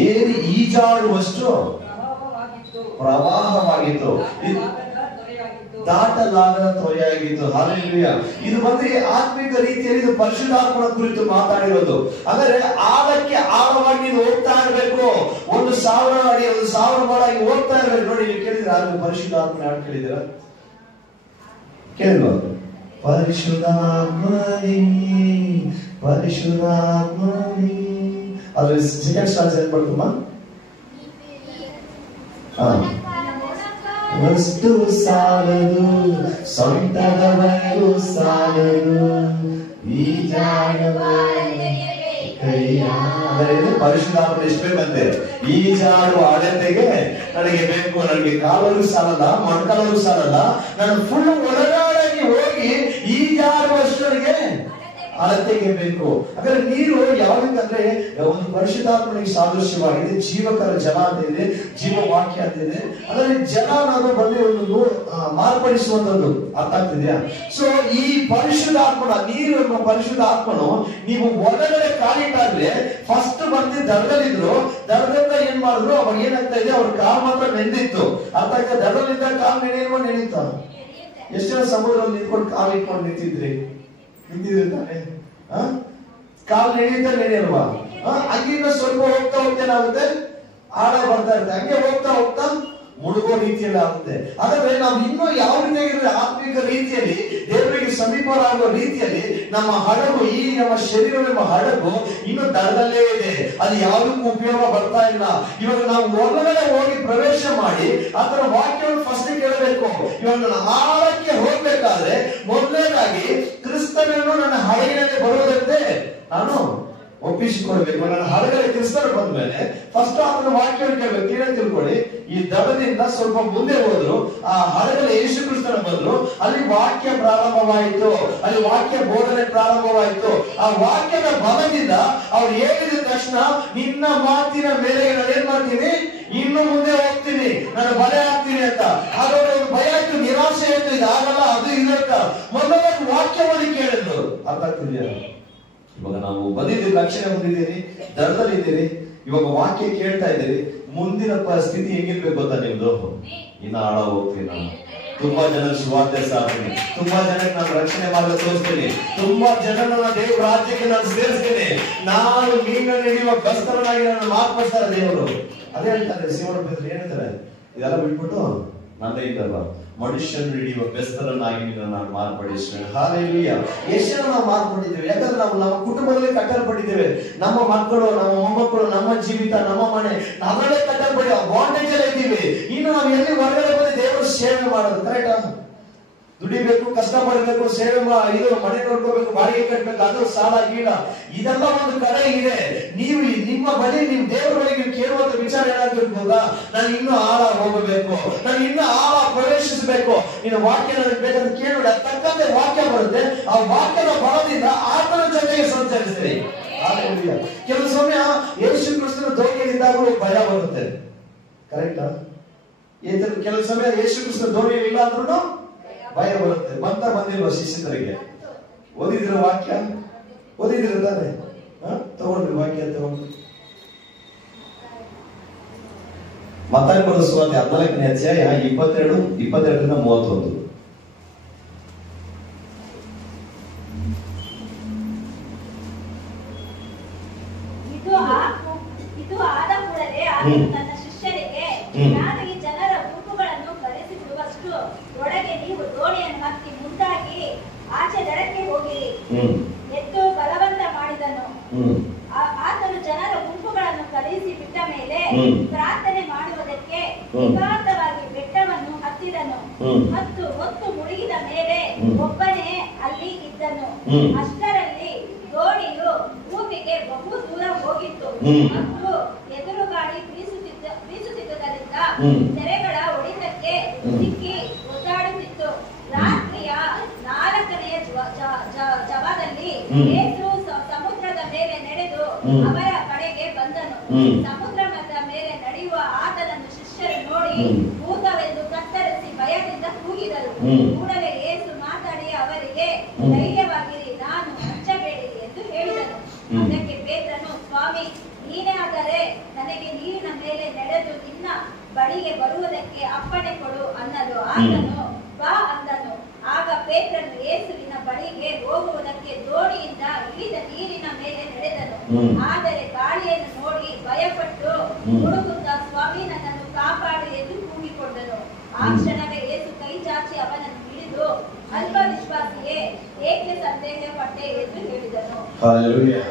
ಏರಿ ಈಜಾಡುವಷ್ಟು ಪ್ರವಾಹವಾಗಿತ್ತು, ದಾಟಲಾಗದ ತೊರೆಯಾಗಿತ್ತು. ಹಾಲೆಲೂಯಾ. ಇದು ಬಂದ್ರೆ ಆತ್ಮಿಕ ರೀತಿಯಲ್ಲಿ ಇದು ಪರಿಶುದ್ಧಾತ್ಮನ ಕುರಿತು ಮಾತಾಡಿರೋದು. ಅಂದರೆ ಆಳಕ್ಕೆ ಆಳವಾಗಿ ನೀವು ಹೋಗ್ತಾ ಇರಬೇಕು. 1,000 ಅಡಿ 1,000 ಮೊಳಾಗಿ ಹೋಗ್ತಾ ಇರ್ಬೇಕು. ನೋಡಿ, ನೀವು ಕೇಳಿದ್ರೆ ಅದು ಪರಿಶುದ್ಧಾತ್ಮನ ಯಾರು ಕೇಳಿದಿರ? ಕೇಳಿಲ್ವಾ? ಪರಿಶುದ್ಧಾತ್ಮನೇ ಪರಿಶುದ್ಧಾತ್ಮನೇ. ಅದ್ರ ಸೆಕೆಂಡ್ ಸ್ಟಾನ್ಸ್ ಏನ್ ಬರ್ತಮ್ಮ? ವಸ್ತು ಸಾಲದು, ಸ್ವಂತದ ಬಯಲು ಸಾಲದು, ಈ ಪರಿಶುದ್ಧಾತ್ಮ ಎಷ್ಟು ಬೇಕಂತೆ? ಈ ಜಾಡುವ ಅಳತೆಗೆ ನನಗೆ ಬೇಕು. ನನಗೆ ಕಾಲರು ಸಾಲಲ್ಲ, ಮೊಣಕಾಲರು ಸಾಲಲ್ಲ. ನಾನು ಫುಲ್ ಒಳಗಾಡಾಗಿ ಹೋಗಿ ಈ ಜಾಡುವಷ್ಟು ನನಗೆ ಅಳತೆಗೆ ಬೇಕು. ಹಾಗಾದ್ರೆ ನೀರು ಯಾವ್ದಕ್ಕಂದ್ರೆ ಒಂದು ಪರಿಶುದ್ಧಾತ್ಮನಿಗೆ ಸಾದೃಶ್ಯವಾಗಿದೆ. ಜೀವಕರ ಜಲ ಅಂತ ಇದೆ, ಜೀವವಾಕ್ಯ ಅಂತ ಇದೆ. ಅದರಲ್ಲಿ ಜಲ ಅನ್ನೋದು ಬಂದು ಒಂದು ಮಾರ್ಪಡಿಸುವಂತದ್ದು. ಅರ್ಥ ಆಗ್ತಿದ್ಯಾ? ಸೊ ಈ ಪರಿಶುದ್ಧಾತ್ಮನ ನೀರು ಎಂಬ ಪರಿಶುದ್ಧಾತ್ಮನು ನೀವು ಒಳಗಡೆ ಕಾಲಿಟ್ಟಾಗ್ಲೆ ಫಸ್ಟ್ ಬಂದು ದಡದಲ್ಲಿದ್ರು. ದಡದಿಂದ ಏನ್ ಮಾಡಿದ್ರು? ಅವಾಗ ಏನಾಗ್ತಾ ಇದೆ? ಅವ್ರ ಕಾಲ್ ಮಾತ್ರ ನೆಂದಿತ್ತು. ಅರ್ಥ ಆಗ್ತದೆ? ದಡದಲ್ಲಿದ್ದ ಕಾಲ್ ನೆನೆಯುತ್ತ ಎಷ್ಟು ಜನ ಸಮುದ್ರದಲ್ಲಿ ನಿಂತ್ಕೊಂಡು ಕಾಲ್ ಇಟ್ಕೊಂಡು ನಿಂತಿದ್ರಿ ತಾನೆ? ಕಾಲ್ ನೆನೆಯಲ್ವಾ? ಅಲ್ಲಿಂದ ಸ್ವಲ್ಪ ಹೋಗ್ತಾ ಹೋಗ್ತೇನಾಗುತ್ತೆ, ಆಳ ಬರ್ತಾ ಇರುತ್ತೆ. ಹಂಗೆ ಹೋಗ್ತಾ ಹೋಗ್ತಾ ಮುಳುಗೋ ರೀತಿಯಲ್ಲಿ ಆಗುತ್ತೆ. ಹಾಗಾದ್ರೆ ನಾವು ಇನ್ನೂ ಯಾವ ರೀತಿಯಾಗಿದ್ರೆ ಆತ್ಮಿಕ ರೀತಿಯಲ್ಲಿ ದೇವರಿಗೆ ಸಮೀಪರಾಗುವ ರೀತಿಯಲ್ಲಿ ನಮ್ಮ ಹಡಗು, ಈ ನಮ್ಮ ಶರೀರವೆಂಬ ಹಡಗು ಇನ್ನು ದಡದಲ್ಲೇ ಇದೆ. ಅದು ಯಾವುದಕ್ಕೂ ಉಪಯೋಗ ಬರ್ತಾ ಇಲ್ಲ. ಇವಾಗ ನಾವು ಹೊರಗಡೆ ಹೋಗಿ ಪ್ರವೇಶ ಮಾಡಿ ಆತರ ವಾಕ್ಯವನ್ನು ಫಸ್ಟ್ ಕೇಳಬೇಕು. ಇವಾಗ ನಾನು ಆಳಕ್ಕೆ ಹೋಗ್ಬೇಕಾದ್ರೆ ಮೊದಲನೇದಾಗಿ ಕ್ರಿಸ್ತನನ್ನು ನನ್ನ ಹಡಗಿನಲ್ಲಿ ಬರುವುದಂತೆ ನಾನು ಒಪ್ಪಿಸಿಕೊಳ್ಬೇಕು. ನನ್ನ ಹಡಗಡೆ ಕ್ರಿಸ್ತರು ಬಂದ ಮೇಲೆ ಫಸ್ಟ್ ಆತನ ವಾಕ್ಯವನ್ನು ಕೇಳಬೇಕು. ಏನಂತ ತಿಳ್ಕೊಳ್ಳಿ, ಈ ದಡದಿಂದ ಸ್ವಲ್ಪ ಮುಂದೆ ಹೋದ್ರು, ಆ ಹಡಗಲ್ಲಿ ಯೇಸು ಕ್ರಿಸ್ತನ ಬಂದ್ರು. ಅಲ್ಲಿ ವಾಕ್ಯ ಪ್ರಾರಂಭವಾಯಿತು, ಅಲ್ಲಿ ವಾಕ್ಯ ಬೋಧನೆ ಪ್ರಾರಂಭವಾಯಿತು. ಆ ವಾಕ್ಯದ ಬಲದಿಂದ ಅವ್ರು ಹೇಳಿದ ತಕ್ಷಣ ನಿನ್ನ ಮಾತಿನ ಮೇಲೆ ನಾನು ಏನ್ ಮಾಡ್ತೀನಿ, ಇನ್ನು ಮುಂದೆ ಹೋಗ್ತೀನಿ, ನಾನು ಬಲೆ ಹಾಕ್ತೀನಿ ಅಂತ. ಹಾಗಾದ್ರೆ ಒಂದು ಭಯ ಆಯ್ತು, ನಿರಾಶೆ ಆಯ್ತು, ಇದಾಗಲ್ಲ, ಅದು ಇದಂತ ಮೊದಲಾಗಿ ವಾಕ್ಯವನ್ನು ಕೇಳಿದ್ರು. ಅರ್ಥ ಆಗ್ತಿದ್ಯಾ? ಇವಾಗ ನಾವು ಬಂದಿದ್ದೀವಿ, ರಕ್ಷಣೆ ಹೊಂದಿದ್ದೀರಿ, ದಡದಲ್ಲಿದ್ದೀರಿ, ಇವಾಗ ವಾಕ್ಯ ಕೇಳ್ತಾ ಇದ್ದೀರಿ. ಮುಂದಿನ ಸ್ಥಿತಿ ಹೆಂಗಿರ್ಬೇಕು ಗೊತ್ತಾ ನಿಮ್ದು? ಇನ್ನ ಆಳ ಹೋಗ್ತೀನಿ ನಾನು. ತುಂಬಾ ಜನ ಸುವಾರ್ತೆ ಸಾರ್ತೀನಿ, ತುಂಬಾ ಜನಕ್ಕೆ ನಾನು ರಕ್ಷಣೆ ಮಾಡಲು ತೋರಿಸ್ತೀನಿ, ತುಂಬಾ ಜನರನ್ನ ದೇವ್ರ ರಾಜ್ಯಕ್ಕೆ ನಾನು ಸೇರಿಸ್ತೇನೆ. ನಾನು ಮೀನನ್ನು ಹಿಡಿಯುವ ಬಸ್ತರನಾಗಿ ನನ್ನ ಮಾರ್ಪಡಿಸ್ತಾರೆ ದೇವರು. ಅದೇ ಹೇಳ್ತಾರೆ ಶಿವನ ಬೇದ್ರೆ. ಏನಂತಾರೆ? ಇದೆಲ್ಲ ಬಿಟ್ಬಿಟ್ಟು ನನ್ನ ಇದ್ದಲ್ಲ, ಮನುಷ್ಯನ ಹಿಡಿಯುವ ಬೆಸ್ತರನ್ನಾಗಿ ನಾನು ಮಾರ್ಪಡಿಸ್ತೇನೆ. ಹಾಲೆಲೂಯಾ. ಎಷ್ಟು ನಾವು ಮಾರ್ಪಡಿದ್ದೇವೆ? ಯಾಕಂದ್ರೆ ನಾವು ನಮ್ಮ ಕುಟುಂಬದಲ್ಲಿ ಕಟ್ಟಲ್ಪಟ್ಟಿದ್ದೇವೆ. ನಮ್ಮ ಮಕ್ಕಳು, ನಮ್ಮ ಮೊಮ್ಮಕ್ಕಳು, ನಮ್ಮ ಜೀವಿತ, ನಮ್ಮ ಮನೆ, ನಾವೇ ಕಟ್ಟಲ್ಪಡಿ ಬಾಂಡೇಜ್ ಎಲ್ಲ ಇದ್ದೀವಿ. ಇನ್ನು ನಾವು ಎಲ್ಲಿ ಹೊರಗಡೆ ಬಂದು ದೇವರು ಸೇವೆ ಮಾಡೋದು ಕರೆಕ್ಟಾ? ದುಡಿಬೇಕು, ಕಷ್ಟ ಪಡಬೇಕು, ಸೇವೆ ಇದು ಮನೆ ನೋಡ್ಕೋಬೇಕು, ಬಾಡಿಗೆ ಕಟ್ಟಬೇಕು, ಅದು ಸಾಲ ಗೀಳ ಇದೆಲ್ಲ ಒಂದು ಕಡೆ ಇದೆ. ನೀವು ನಿಮ್ಮ ಬಳಿ ನೀವು ದೇವರ ಬಳಿಗೆ ಕೇಳುವಂತ ವಿಚಾರ ಏನಾಗಿರ್ಬೋದಾ? ನಾನು ಇನ್ನೂ ಆಳ ಹೋಗಬೇಕು, ನಾನು ಇನ್ನೂ ಆಳ ಪ್ರವೇಶಿಸಬೇಕು, ನಿನ್ನ ವಾಕ್ಯ ನನಗೆ ಬೇಕಂತ ಕೇಳೋಣ. ತಕ್ಕಂತೆ ವಾಕ್ಯ ಬರುತ್ತೆ. ಆ ವಾಕ್ಯದ ಬಲದಿಂದ ಆತನ ಜೊತೆಗೆ ಸಂಚರಿಸ್ತೀರಿ. ಕೆಲವು ಸಮಯ ಯೇಸು ಕ್ರಿಸ್ತನ ದೋಣಿಯಲ್ಲಿದ್ದಾಗಲೂ ಭಯ ಬರುತ್ತೆ. ಕರೆಕ್ಟಾ? ಕೆಲವು ಸಮಯ ಯೇಸು ಕ್ರಿಸ್ತನ ದೋಣಿಯಲ್ಲಿ ಇಲ್ಲ ಅಂದ್ರೂ ಭಯ ಬರುತ್ತೆ. ಬಂದಿರುವ ಶಿಷ್ಯರಿಗೆ ಓದಿದ್ರ ವಾಕ್ಯ? ಓದಿದ್ರ ತಾನೆ? ತಗೊಂಡ್ರಿ ವಾಕ್ಯ ತಗೊಂಡ್ರಿ. ಮತ್ತಾಯ ಬರೆದ ಸುವಾರ್ತೆ 14ನೇ ಅಧ್ಯಾಯ 22ರಿಂದ 31. ಇದು ಆದ ಕೂಡಲೇ ಆತನು ತನ್ನ ಶಿಷ್ಯರಿಗೆ, ನಾನು ಈ ಜನರ ಗುಂಪುಗಳನ್ನು ಕರೆಸಿ ಬಿಡುವಷ್ಟು ಒಳಗೆ ನೀವು ದೋಣಿಯನ್ನು ಹತ್ತಿ ಮುಂದಾಗಿ ಆಚೆ ದಡಕ್ಕೆ ಹೋಗಿರಿ ಎಂದು ಬಲವಂತ ಮಾಡಿದನು. ಆತನು ಜನರ ಗುಂಪುಗಳನ್ನು ಕರೆಸಿ ಬಿಟ್ಟ ಮೇಲೆ ಪ್ರಾರ್ಥನೆ ಮಾಡುವುದಕ್ಕೆ ಏಕಾಂತವಾಗಿ ಬೆಟ್ಟವನ್ನು ಹತ್ತಿದನು ಮತ್ತು ಹೊತ್ತು ಮುಳುಗಿದ ಮೇಲೆ ಒಬ್ಬನೇ ಅಲ್ಲಿ ಇದ್ದನು. ಅಷ್ಟರಲ್ಲಿ ದೋಣಿಯು ಭೂಮಿಗೆ ಬಹು ದೂರ ಹೋಗಿತ್ತು ಮತ್ತು ಎದುರುಗಾಳಿ ಬೀಸುತ್ತಿದ್ದುದರಿಂದ ತೆರೆಗಳ ಹೊಡೆತಕ್ಕೆ ಸಿಕ್ಕಿ ಒದ್ದಾಡುತ್ತಿತ್ತು. ರಾತ್ರಿಯ 4ನೇ ಜವಾದಲ್ಲಿ ಯೇಸು ಸಮುದ್ರದ ಮೇಲೆ ನಡೆದು ಅವರ ಕಡೆಗೆ ಬಂದನು. ಸಮುದ್ರದ ಮೇಲೆ ನಡೆಯುವ ಆತನನ್ನು ಶಿಷ್ಯರು ನೋಡಿ ಭೂತವೆಂದು ಕತ್ತರಿಸಿ ಭಯದಿಂದ ಕೂಗಿದರು. ಕೂಡಲೇ ಯೇಸು ಮಾತಾಡಿ ಅವರಿಗೆ, ಧೈರ್ಯವಾಗಿರಿ, ನಾನು ಹಚ್ಚಬೇಡಿರಿ ಎಂದು ಹೇಳಿದನು. ಅದಕ್ಕೆ ಪೇತ್ರನು, ಸ್ವಾಮಿ, ನೀನೇ ಆದರೆ ನನಗೆ ನೀರಿನ ಮೇಲೆ ನಡೆದು ನಿನ್ನ ಬಳಿಗೆ ಬರುವುದಕ್ಕೆ ಅಪ್ಪಣೆ ಕೊಡು ಅನ್ನಲು ಆತನು ಬಾ ಅಂದನು. ಆಗ ಪೇತ್ರನು ಯೇಸುವಿನ ಬಳಿಗೆ ಹೋಗುವುದಕ್ಕೆ ದೋಣಿಯಿಂದ ಇಳಿದ ನೀರಿನ ಮೇಲೆ ನಡೆದನು. ಆದರೆ ಗಾಳಿಯನ್ನು ನೋಡಿ ಭಯಪಟ್ಟು ಮುಳುಗುತ್ತಾ, ಸ್ವಾಮಿ ನನ್ನನ್ನು ಕಾಪಾಡು ಎಂದು ಕೂಗಿಕೊಂಡನು. ಆ ಕ್ಷಣವೇ ಯೇಸು ಕೈ ಚಾಚಿ ಅವನನ್ನು ಹಿಡಿದು, ಅಲ್ಪ ವಿಶ್ವಾಸಿಯೇ, ಏಕೆ ಸಂದೇಹ ಪಟ್ಟೆ ಎಂದು ಹೇಳಿದನು. Hallelujah,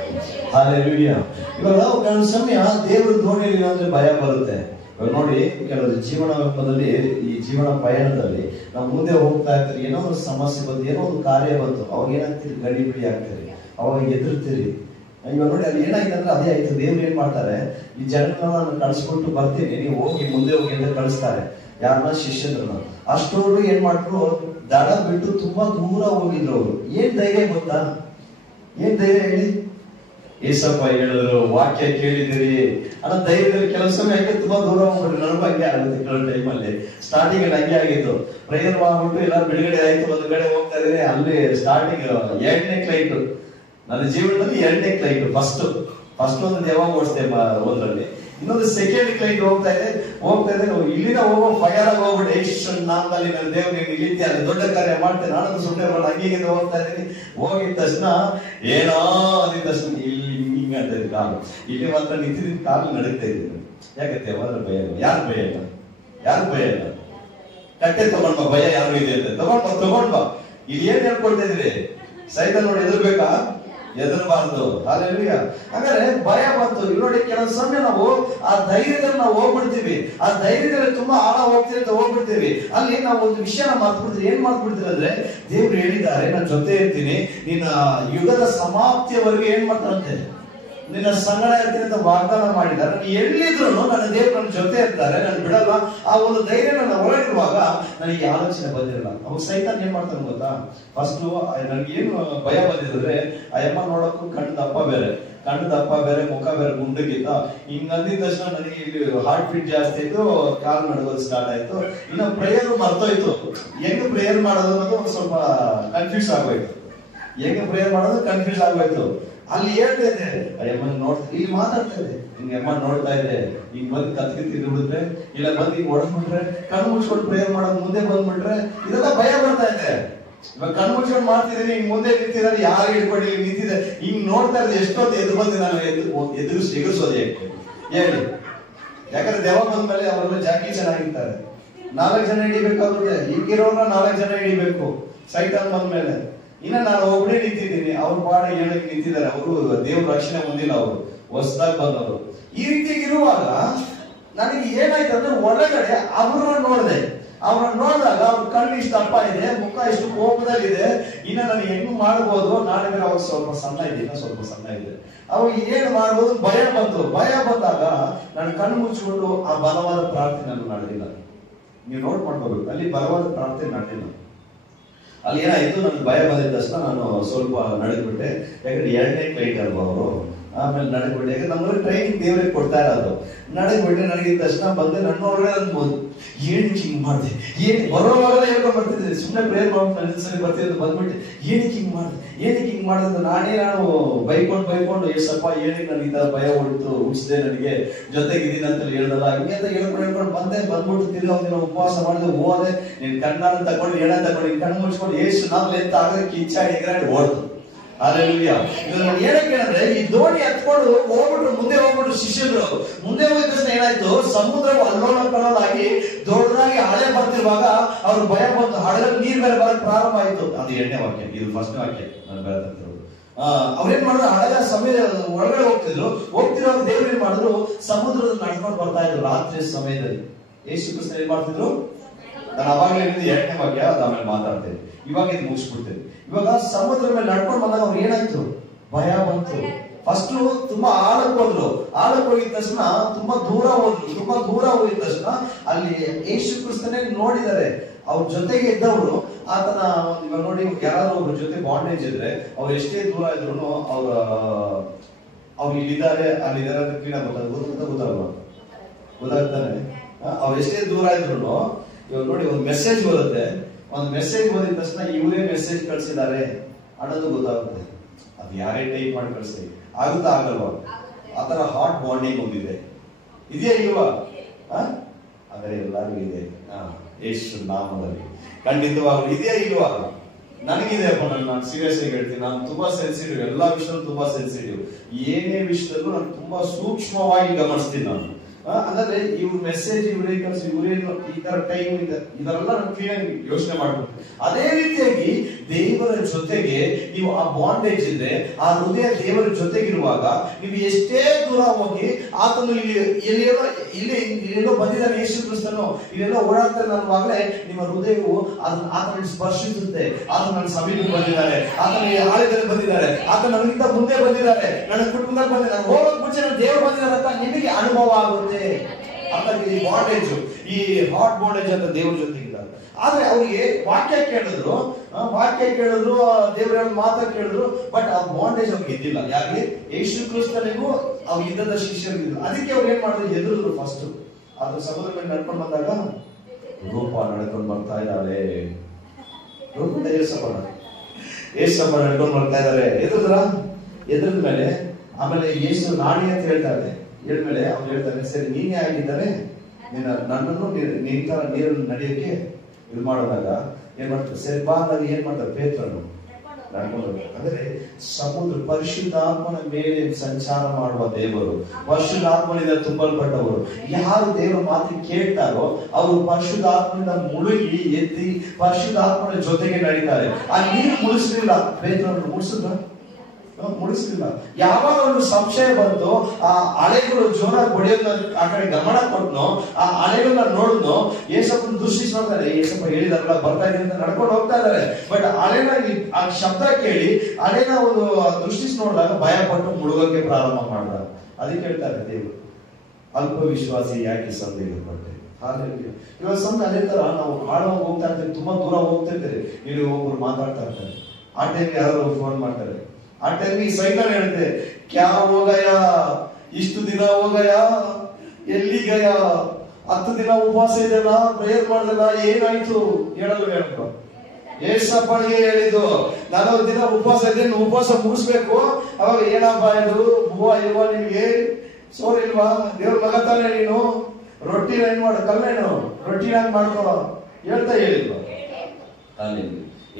hallelujah. ಇವಾಗ ಕೆಲವು ಸಮಯ ದೇವರು ದೋಣಿಯಲ್ಲಿ ಅಂದ್ರೆ ಭಯ ಬರುತ್ತೆ. ಇವಾಗ ನೋಡಿ, ಕೆಲವು ಜೀವನದಲ್ಲಿ, ಈ ಜೀವನ ಪಯಣದಲ್ಲಿ ನಾವು ಮುಂದೆ ಹೋಗ್ತಾ ಇರ್ತೀರಿ, ಏನೋ ಒಂದು ಸಮಸ್ಯೆ ಬಂತು, ಏನೋ ಒಂದು ಕಾರ್ಯ ಬಂತು, ಅವಾಗ ಏನಾಗ್ತೀರಿ, ಗಡಿ ಬಿಡಿ ಆಗ್ತೀರಿ, ಅವಾಗ ಎದುರ್ತೀರಿ. ಇವಾಗ ನೋಡಿ, ಅಲ್ಲಿ ಏನಾಯ್ತು ಅಂದ್ರೆ ಅದೇ ಆಯ್ತು. ದೇವ್ರು ಏನ್ ಮಾಡ್ತಾರೆ, ಈ ಜನರನ್ನ ನಾನು ಕಳಿಸ್ಕೊಟ್ಟು ಬರ್ತೀನಿ, ನೀವು ಹೋಗಿ ಮುಂದೆ ಹೋಗಿ ಅಂತ ಕಳಿಸ್ತಾರೆ. ಯಾರನ್ನ? ಶಿಷ್ಯರನ್ನ. ಅಷ್ಟೋರು ಏನ್ ಮಾಡ್ರು, ದಡ ಬಿಟ್ಟು ತುಂಬಾ ದೂರ ಹೋಗಿದ್ರು. ಅವರು ಏನ್ ಧೈರ್ಯ ಗೊತ್ತಾ? ಏನ್ ಧೈರ್ಯ ಹೇಳಿ? ಏಸಪ್ಪ ಹೇಳಿದ್ರು, ವಾಕ್ಯ ಕೇಳಿದಿರಿ ಅನ್ನೋ ಧೈರ್ಯದಲ್ಲಿ ಕೆಲವು ಸಮಯ ಹಂಗೆ ತುಂಬಾ ದೂರ ಹೋಗ್ಬಿಟ್ರು. ನನಗೂ ಹಂಗೆ ಆಗುತ್ತೆ ಕೆಲವು ಟೈಮಲ್ಲಿ. ಸ್ಟಾರ್ಟಿಂಗ್ ಹಂಗೆ ಆಗಿತ್ತು. ಪ್ರೇಯರ್ ಮಾಡ್ಬಿಟ್ಟು ಎಲ್ಲ ಬಿಡುಗಡೆ ಆಯ್ತು, ಒಂದು ಕಡೆ ಹೋಗ್ತಾ ಇದ್ರೆ ಅಲ್ಲಿ ಸ್ಟಾರ್ಟಿಂಗ್ 2ನೇ ಕ್ಲೈಂಟ್ ನನ್ನ ಜೀವನದಲ್ಲಿ 2ನೇ ಕ್ಲೈಂಟ್. ಫಸ್ಟ್ ಒಂದು ಯಾವಾಗ ಓಡಿಸ್ದೆ ಒಂದ್ರಲ್ಲಿ, ಇನ್ನೊಂದು ಸೆಕೆಂಡ್ ಕ್ಲೈಂಟ್ ಹೋಗ್ತಾ ಇದೆ. ಇಲ್ಲಿಂದ ಹೋಗೋ ಫೈರ್ ಆಗಿ ಹೋಗ್ಬಿಟ್ಟು, ಈಶ್ವರನ ನಾಮದಲ್ಲಿ ನನ್ನ ದೇವ್ರಿಗೆ ಇಳಿತೀಯ, ಅದು ದೊಡ್ಡ ಕಾರ್ಯ ಮಾಡ್ತೇನೆ, ನಾನಂತೂ ಸುಮ್ಮನೆ ಬರೋಣ, ಹಂಗೆ ಹೋಗ್ತಾ ಇದ್ದೀನಿ. ಹೋಗಿದ ತಕ್ಷಣ ಏನೋ ಅಂದಿದ ತಕ್ಷಣ ಹಿಂಗ ಅಂತ ಇದ್ದ ಕಾಲು, ಇಲ್ಲಿ ಮಾತ್ರ ನಿಂತಿದ್ದ ಕಾಲು ನಡೀತಾ ಇದ್ದೀನಿ. ಯಾಕೆ ದೇವರ ಭಯ ಇಲ್ಲ? ಯಾರು ಭಯ ಇಲ್ಲ? ಯಾರು ಭಯ ಇಲ್ಲ? ಕಟ್ಟೆ ತಗೊಂಡ್ ಬಾ, ಭಯ ಯಾರು ಇದೆ ಅಂತ ತಗೊಂಡ್ ಬಾ. ಇಲ್ಲಿ ಏನ್ ಹೇಳ್ಕೊಳ್ತಾ ಇದ್ರಿ? ಸೈತಾನ್ ನೋಡಿ ಎದುರ್ಬೇಕಾ? ಎದುರಬಾರ್ದು. ಹಾಲೆಲೂಯಾ. ಹಾಗಾದ್ರೆ ಭಯ ಬಂತು. ಇಲ್ಲಿ ನೋಡಿ, ಕೆಲವು ಸಮಯ ನಾವು ಆ ಧೈರ್ಯದಲ್ಲಿ ನಾವು ಹೋಗ್ಬಿಡ್ತೀವಿ, ಆ ಧೈರ್ಯದಲ್ಲಿ ತುಂಬಾ ಆಳ ಹೋಗ್ತೀವಿ ಅಂತ ಹೋಗ್ಬಿಡ್ತೀವಿ. ಅಲ್ಲಿ ನಾವು ಒಂದು ವಿಷಯನ ಮಾಡ್ಬಿಡ್ತೀವಿ. ಏನ್ ಮಾಡ್ಬಿಡ್ತೀವಿ ಅಂದ್ರೆ, ದೇವ್ರು ಹೇಳಿದ್ದಾರೆ ನನ್ನ ಜೊತೆ ಇರ್ತೀನಿ, ನಿನ್ನ ಯುಗದ ಸಮಾಪ್ತಿಯವರೆಗೆ ಏನ್ ಮಾಡ್ತಾರಂತೆ, ನಿನ್ನ ಸಂಗಡ ಇರ್ತೀನಿ ಅಂತ ವಾಗ್ದಾನ ಮಾಡಿದ್ದಾರೆ. ನಾನು ಎಲ್ಲಿದ್ರು ನನ್ನ ದೇವ್ರು ನನ್ನ ಜೊತೆ ಇರ್ತಾರೆ, ನಾನು ಬಿಡಲ್ಲ. ಆ ಒಂದು ಧೈರ್ಯ ನನ್ನ ಒಳಗಿರುವಾಗ ನನಗೆ ಆಲೋಚನೆ ಬಂದಿರಲ್ಲ. ಅವಾಗ ಸೈತಾನ್ ಏನ್ ಮಾಡ್ತಾನೆ ಗೊತ್ತಾ? ಫಸ್ಟ್ ನನ್ಗೇನು ಭಯ ಬಂದಿದ್ರೆ, ಆ ಅಮ್ಮ ನೋಡಕ್ಕೂ ಕಣ್ಣು ದಪ್ಪ ಬೇರೆ, ಮುಖ ಬೇರೆ ಗುಂಡಗಿತ್ತ. ಹಿಂಗ್ ಅಂದಿದ ತಕ್ಷಣ ನನಗೆ ಇಲ್ಲಿ ಹಾರ್ಟ್ ಬೀಟ್ ಜಾಸ್ತಿ ಆಯ್ತು, ಕಾಲು ನಡುಗೋದು ಸ್ಟಾರ್ಟ್ ಆಯ್ತು. ಇನ್ನು ಪ್ರೇಯರ್ ಮರ್ತೋಯ್ತು. ಹೆಂಗ್ ಪ್ರೇಯರ್ ಮಾಡೋದು ಅನ್ನೋದು ಸ್ವಲ್ಪ ಕನ್ಫ್ಯೂಸ್ ಆಗೋಯ್ತು. ಅಲ್ಲಿ ಹೇಳ್ತಾ ಇದೆ, ಅಯ್ಯಮ್ಮ ನೋಡ್ತಾ, ಇಲ್ಲಿ ಮಾತಾಡ್ತಾ ಇದೆ, ಹಿಂಗೆ ಅಮ್ಮ ನೋಡ್ತಾ ಇದೆ, ಹಿಂಗ್ ಬಂದು ಕತ್ತಿ ತಿಂದ್ಬಿಟ್ರೆ, ಇಲ್ಲ ಬಂದು ಹಿಂಗ್ ಹೊಡೆದ್ಬಿಟ್ರೆ, ಕಣ್ಣು ಮುಚ್ಕೊಂಡು ಪ್ರೇಯರ್ ಮಾಡೋದು ಮುಂದೆ ಬಂದ್ಬಿಟ್ರೆ, ಇದೆಲ್ಲ ಭಯ ಬರ್ತಾ ಇದೆ. ಇವಾಗ ಕಣ್ಣು ಮುಚ್ಕೊಂಡು ಮಾಡ್ತಿದ್ದೀನಿ, ಹಿಂಗ್ ಮುಂದೆ ನಿಂತಿದ್ದಾರೆ, ಯಾರು ಹಿಡ್ಕೊಂಡು ಇಲ್ಲಿ ನಿಂತಿದೆ, ಹಿಂಗ್ ನೋಡ್ತಾ ಇರೋದು ಎಷ್ಟೊತ್ತು ಎದ್ದು ಬಂದು ನಾನು ಎದುರಿಸೋದು ಹೇಳಿ. ಯಾಕಂದ್ರೆ ದೆವ್ವ ಬಂದ್ಮೇಲೆ ಅವರೆಲ್ಲ ಜಾಕಿ ಚೆನ್ನಾಗಿರ್ತಾರೆ. 4 ಜನ ಹಿಡಿಬೇಕಾಗುತ್ತೆ, ಈಗಿರೋರ್ನ 4 ಜನ ಹಿಡಿಬೇಕು. ಸೈತಾನ್ ಬಂದ್ಮೇಲೆ ಇನ್ನ ನಾನು ಒಬ್ಬನೇ ನಿಂತಿದ್ದೀನಿ, ಅವ್ರ ಪಾಡ ಹೇಳಕ್ ನಿಂತಿದ್ದಾರೆ. ಅವರು ದೇವ್ರ ರಕ್ಷಣೆ ಹೊಂದಿಲ್ಲ, ಅವರು ಹೊಸದಾಗಿ ಬಂದವರು. ಈ ರೀತಿಯಾಗಿರುವಾಗ ನನಗೆ ಏನಾಯ್ತು ಅಂದ್ರೆ, ಒಳಗಡೆ ಅವ್ರನ್ನ ನೋಡಿದಾಗ ಅವ್ರ ಕಣ್ಣು ಇಷ್ಟು ದಪ್ಪ ಇದೆ, ಮುಖ ಇಷ್ಟು ಕೋಪದಲ್ಲಿದೆ, ಇನ್ನ ನನಗೆ ಹೆಂಗ್ ಮಾಡ್ಬೋದು, ನಾಳೆ ಅವಾಗ ಸ್ವಲ್ಪ ಸಣ್ಣ ಇದೆ, ಅವಾಗ ಏನ್ ಮಾಡ್ಬೋದು ಭಯ ಬಂತು. ಭಯ ಬಂದಾಗ ನಾನು ಕಣ್ಣು ಮುಚ್ಚಿಕೊಂಡು ಆ ಬಲವಾದ ಪ್ರಾರ್ಥನೆ ನಾನು ನಡೆದಿಲ್ಲ. ನೀವು ನೋಟ್ ಮಾಡ್ಕೋಬೇಕು, ಅಲ್ಲಿ ಬಲವಾದ ಪ್ರಾರ್ಥನೆ ನಡೆದಿಲ್ಲ. ಅಲ್ಲಿ ಏನಾಯ್ತು, ನನ್ಗೆ ಭಯ ಬಂದಿದ ತಕ್ಷಣ ನಾನು ಸ್ವಲ್ಪ ನಡೆದ್ಬಿಟ್ಟೆ. ಯಾಕಂದ್ರೆ 2ನೇ ಕ್ಲೈಂಟ್ ಅಲ್ವಾ ಅವರು. ಆಮೇಲೆ ನಡೆದ್ಬಿಟ್ಟೆ, ಯಾಕಂದ್ರೆ ನಮ್ಮಲ್ಲಿ ಟ್ರೈನಿಂಗ್ ದೇವರಿಗೆ ಕೊಡ್ತಾ ಇರೋದು. ನಡೆದ್ಬಿಟ್ಟೆ, ನನಗಿದ ತಕ್ಷಣ ಬಂದೆ. ನನ್ನೊಳಗಡೆ ಅನ್ಬೋದು, ಏನಕ್ಕೆ ಹಿಂಗ್ ಮಾಡಿದೆ, ಬರೋವಾಗಲೇ ಹೇಳ್ಕೊಂಡು ಬರ್ತಿದ್ದೆ, ಸುಮ್ಮನೆ ಪ್ರೇಯರ್ ಮಾಡ್ಬಿಟ್ಟು ಸರಿ ಬರ್ತಿದ್ದು ಬಂದ್ಬಿಟ್ಟು, ಏನಕ್ಕೆ ಹಿಂಗ್ ಮಾಡಿದೆ ನಾನು ಬೈಕೊಂಡು ಏಸಪ್ಪ ಏನಕ್ಕೆ ನನಗೆ ಈ ತರ ಭಯ ಹುಟ್ಟಿಸಿದೆ, ನನಗೆ ಜೊತೆಗಿದ್ದೀನಿ ಅಂತ ಹೇಳ್ದಲ್ಲ, ಹಿಂಗೆ ಅಂತ ಹೇಳ್ಕೊಂಡು ಬಂದ್ಬಿಟ್ಟು ತಿರ್ಗಿ ಉಪವಾಸ ಮಾಡಿದೆ, ಹೋದೆ. ನಿನ್ ಕಣ್ಣನ್ನು ತಗೊಂಡು ಎಣ ತಗೊಂಡು ಕಣ್ಣು ಮುಚ್ಕೊಂಡು ಏಸು ನಾವು ಎತ್ತ ಆಗದೆ ಕಿಚ್ಚಾಡಿ ಎಗರಾಡಿ ಓಡ್ತು. ಹಾಲೆಲೂಯಾ. ಇದನ್ನ ಏನಕ್ಕೆ ಅಂದ್ರೆ, ಈ ದೋಣಿ ಹತ್ಕೊಂಡು ಹೋಗ್ಬಿಟ್ರು ಶಿಷ್ಯರು. ಮುಂದೆ ಹೋಗಿದ ತಕ್ಷಣ ಏನಾಯ್ತು, ಸಮುದ್ರವು ಅಲ್ಲೋಲ ಕಲ್ಲೋಲಾಗಿ ದೊಡ್ಡದಾಗಿ ಹಳೆ ಬರ್ತಿರುವಾಗ ಅವ್ರು ಭಯ ಬಂತು. ಹಳೆಯಲ್ಲಿ ನೀರ್ ಬೇರೆ ಬರಕ್ ಪ್ರಾರಂಭ ಆಯ್ತು. ಅದು 2ನೇ ವಾಕ್ಯ, ಇದು 1ನೇ ವಾಕ್ಯ ನಾನು ಬೇರೆ. ಅವ್ರೇನ್ ಮಾಡಿದ್ರು, ಹಳೆಯ ಸಮಯ ಒಳಗಡೆ ಹೋಗ್ತಿರುವಾಗ ದೇವ್ರು ಏನ್ ಮಾಡಿದ್ರು, ಸಮುದ್ರದ ನಡ್ಕೊಂಡು ಬರ್ತಾ ಇದ್ರು ರಾತ್ರಿ ಸಮಯದಲ್ಲಿ. ಯೇಸು ಕ್ರಿಸ್ತ ಏನ್ ಮಾಡ್ತಿದ್ರು, ನಾನು ಅವಾಗಲೇ 2ನೇ ವಾಕ್ಯ, ಅದು ಆಮೇಲೆ ಮಾತಾಡ್ತೇನೆ, ಇವಾಗ ಇದು ಮುಗಿಸ್ಬಿಡ್ತೇನೆ. ಇವಾಗ ಸಮುದ್ರ ಮೇಲೆ ನಡ್ಕೊಂಡು ಬಂದಾಗ ಅವ್ರು ಏನಾಯ್ತು, ಭಯ ಬಂತು. ಫಸ್ಟ್ ತುಂಬಾ ಆಳಕ್ಕೆ ಹೋಗಿದ ತಕ್ಷಣ ತುಂಬಾ ದೂರ ಹೋಗಿದ ತಕ್ಷಣ ಅಲ್ಲಿ ಯೇಸು ಕ್ರಿಸ್ತನೇ ನೋಡಿದ್ದಾರೆ. ಅವ್ರ ಜೊತೆಗೆ ಇದ್ದವರು ಆತನ, ಇವಾಗ ನೋಡಿ, ಯಾರಾದ್ರೂ ಒಬ್ರ ಜೊತೆ ಬಾಂಡೇಜ್ ಇದ್ರೆ ಅವ್ರು ಎಷ್ಟೇ ದೂರ ಇದ್ರು ಅವ್ರು ಇಲ್ಲಿದ್ದಾರೆ ಅಲ್ಲಿದ್ದಾರೆ ಅಂತ ಕ್ಲೀನ್ ಗೊತ್ತಾಗ್ತಾನೆ. ಅವ್ರು ಎಷ್ಟೇ ದೂರ ಇದ್ರು ಇವಾಗ ನೋಡಿ, ಒಂದು ಮೆಸೇಜ್ ಬರುತ್ತೆ, ಒಂದು ಮೆಸೇಜ್ ಓದಿದ ತಕ್ಷಣ ಇವರೇ ಮೆಸೇಜ್ ಕಳ್ಸಿದ್ದಾರೆ ಅನ್ನೋದು ಗೊತ್ತಾಗುತ್ತೆ. ಅದು ಯಾರೇ ಟೈಪ್ ಮಾಡಿ ಕಳಿಸ್ತೀವಿ, ಆಗುತ್ತಾ ಆಗಲ್ವಾ? ಆತರ ಹಾಟ್ ಬಾಂಡಿಂಗ್ ಒಂದಿದೆ, ಇದೆಯಾ ಇಲ್ವಾ? ಆದರೆ ಎಲ್ಲರಿಗೂ ಇದೆ. ಯೇಸು ನಾಮದಲ್ಲಿ ಖಂಡಿತವಾಗ್ಲೂ ಇದೆಯಾ ಇಲ್ವಾ? ನನಗಿದೆ ಅಪ್ಪ, ನಾನು ಸೀರಿಯಸ್ ಆಗಿ ಹೇಳ್ತೀನಿ. ನಾನು ತುಂಬಾ ಸೆನ್ಸಿಟಿವ್, ಎಲ್ಲಾ ವಿಷಯದಲ್ಲೂ ತುಂಬಾ ಸೆನ್ಸಿಟಿವ್. ಏನೇ ವಿಷಯದಲ್ಲೂ ನಾನು ತುಂಬಾ ಸೂಕ್ಷ್ಮವಾಗಿ ಗಮನಿಸ್ತೀನಿ ನಾನು. ಅಂದ್ರೆ ಇವ್ರ ಮೆಸೇಜ್, ಇವ್ರೇನು ಈ ತರ ಟೈಮ್ ಇದೆಲ್ಲ ನಾನು ಕ್ಲೀನ್ ಆಗಿ ಯೋಚನೆ ಮಾಡ್ಬೇಕು. ಅದೇ ರೀತಿಯಾಗಿ ದೇವರ ಜೊತೆಗೆ ನೀವು ಆ ಬಾಂಡೇಜ್ ಇದೆ, ಆ ಹೃದಯ ದೇವರ ಜೊತೆಗಿರುವಾಗ ನೀವು ಎಷ್ಟೇ ದೂರ ಹೋಗಿ ಆತನು ಇಲ್ಲೆಲ್ಲೋ ಬಂದಿದ್ದಾನೆ, ಯೇಸು ಕ್ರಿಸ್ತನು ಇಲ್ಲೆಲ್ಲ ಓಡಾಡ್ತಾರೆ ಅನ್ನುವಾಗಲೇ ನಿಮ್ಮ ಹೃದಯವು ಆತನ ಸ್ಪರ್ಶಿಸುತ್ತೆ. ಆತ ನನ್ನ ಸಮೀಪಕ್ಕೆ ಬಂದಿದ್ದಾರೆ, ಆತನ ಆಳದಲ್ಲಿ ಬಂದಿದ್ದಾರೆ, ಆತ ನನಗಿಂತ ಮುಂದೆ ಬಂದಿದ್ದಾರೆ, ನನ್ನ ಕುಟುಂಬದಲ್ಲಿ ಬಂದಿದ್ದಾರೆ, ನಾನು ಹೋಗೋಕ್ ಮುಂಚೆ ನನ್ನ ದೇವರು ಬಂದಿದ್ದಾರೆ ಅಂತ ನಿಮಗೆ ಅನುಭವ ಆಗುತ್ತೆ. ಈ ಬಾಂಡೇಜ್, ಈ ಹಾಟ್ ಬಾಂಡೇಜ್ ಅಂತ ದೇವ್ರ ಜೊತೆಗಿದ್ದಾರೆ. ಆದ್ರೆ ಅವ್ರಿಗೆ ವಾಕ್ಯ ಕೇಳಿದ್ರು, ದೇವರ ಮಾತ ಕೇಳಿದ್ರು, ಬಟ್ ಆ ಬಾಂಡೇಜ್ ಅವ್ರಿಗೆ ಇದ್ದಿಲ್ಲ. ಯಾಕೆ? ಯೇಸು ಕ್ರಿಸ್ತನಿಗೂ ಅವ್ರು ಇದ್ದದ ಶಿಷ್ಯರಿದ್ರು. ಅದಕ್ಕೆ ಅವ್ರು ಏನ್ ಮಾಡಿದ್ರು? ಎದುರಿದ್ರು. ಫಸ್ಟ್ ಅದು ಸಮುದ್ರ ಮೇಲೆ ನಡ್ಕೊಂಡು ಬಂದಾಗ ರೂಪ ನಡ್ಕೊಂಡು ಬರ್ತಾ ಇದ್ದಾಳೆ, ಏಸಪ್ಪ ನಡ್ಕೊಂಡು ಬರ್ತಾ ಇದಾರೆ. ಎದುರದ ಮೇಲೆ ಆಮೇಲೆ ಯೇಸು ನಾಣಿ ಅಂತ ಹೇಳ್ತಾರೆ. ಹೇಳ್ಮೇಲೆ ಅವ್ರು ಹೇಳ್ತಾರೆ, ಸರಿ ನೀನೇ ಆಗಿದ್ದಾರೆ, ನನ್ನನ್ನು ನಿಂತರ ನೀರನ್ನು ನಡೆಯೋಕೆ ಇದು ಮಾಡೋದಾಗ ಏನ್ ಮಾಡ್ತಾರೆ? ಸರಿ ಬಾ ಅನ್ನೋದು ಏನ್ ಮಾಡ್ತಾರೆ? ಪೇತ್ರನು ನಡ್ಕೊಂಡು. ಅಂದ್ರೆ ಸಮುದ್ರ ಪರಿಶುದ್ಧಾತ್ಮನ ಮೇಲೆ ಸಂಚಾರ ಮಾಡುವ ದೇವರು, ಪರಿಶುದ್ಧಾತ್ಮನಿಂದ ತುಂಬಲ್ಪಟ್ಟವರು. ಯಾರು ದೇವರ ಮಾತು ಕೇಳ್ತಾರೋ ಅವರು ಪರಿಶುದ್ಧಾತ್ಮನಿಂದ ಮುಳುಗಿ ಎದ್ದಿ ಪರಿಶುದ್ಧಾತ್ಮನ ಜೊತೆಗೆ ನಡೀತಾರೆ. ಆ ನೀರು ಮುಳಿಸ್ಲಿಲ್ಲ, ಪೇತ್ರನನ್ನು ಮುಳಿಸ್ಲಿಲ್ಲ. ಯಾವಾಗ ಒಂದು ಸಂಶಯ ಬಂತು, ಆ ಅಲೆಗಳು ಜೋರಾಗಿ ಹೊಡೆಯೋದನ್ನ ಆ ಕಡೆ ಗಮನ ಕೊಟ್ನೋ, ಆ ಅಲೆಗಳನ್ನ ನೋಡಿದ್ನೋ, ಏಸಪ್ಪನ ದೃಷ್ಟಿ ನೋಡ್ತಾರೆ. ಏಸಪ್ಪ ಹೇಳಿದಾರಲ್ಲ ಬರ್ತಾ ಇದೆ ಅಂತ ನಡ್ಕೊಂಡು ಹೋಗ್ತಾ ಇದಾರೆ. ಬಟ್ ಅಲೆನ ಆ ಶಬ್ದ ಕೇಳಿ ಅಲೆನ ಒಂದು ದೃಷ್ಟಿ ನೋಡಿದಾಗ ಭಯ ಪಟ್ಟು ಮುಳುಗಕ್ಕೆ ಪ್ರಾರಂಭ ಮಾಡ್ದ. ಅದಕ್ಕೆ ಹೇಳ್ತಾರೆ ದೇವರು, ಅಲ್ಪ ವಿಶ್ವಾಸಿ ಯಾಕೆ ಸಂದೇಹ ಪಟ್ಟೆ. ಹಾಗಾಗಿ ಇವಾಗ ಸಂತ ಅದೇ ತರ ನಾವು ಆಳವಾಗಿ ಹೋಗ್ತಾ ಇರ್ತೀವಿ, ತುಂಬಾ ದೂರ ಹೋಗ್ತಿರ್ತೀರಿ. ಇಲ್ಲಿ ಒಬ್ರು ಮಾತಾಡ್ತಾ ಇರ್ತಾರೆ, ಆ ಟೈಮ್ ಯಾರು ಫೋನ್ ಮಾಡ್ತಾರೆ. ಆ ಟೈಮ್ ಸೈತಾನ್ ಹೇಳುತ್ತೆ, ಕ್ಯಾ ಹೋಗಯ, ಇಷ್ಟು ದಿನ ಹೋಗಯ, ಎಲ್ಲಿ ಗಯ, 10 ದಿನ ಉಪವಾಸ ಇದೆಲ್ಲ, ಪ್ರೇಯರ್ ಮಾಡ್ದಲ್ಲ, ಏನಾಯ್ತು ಹೇಳಲು ಹೇಳಪ್ಪ. ಏಸಪ್ಪನಿಗೆ ಹೇಳಿದ್ದು 40 ದಿನ ಉಪವಾಸ ಇದೆ, ಉಪವಾಸ ಮುಗಿಸ್ಬೇಕು. ಅವಾಗ ಏನಪ್ಪ ಇದು ಹೂವ ಇಲ್ವಾ ನಿಮ್ಗೆ, ಸೋರ್ ಇಲ್ವಾ, ದೇವ್ರ ಮಗ ತಾನೆ ನೀನು, ರೊಟ್ಟಿನ ಏನ್ ಮಾಡು, ಕಲ್ಲೇನು ರೊಟ್ಟಿನ ಮಾಡ್ಕೋ ಹೇಳ್ತಾ ಹೇಳಿಲ್ವಾ? ಅಲ್ಲಿ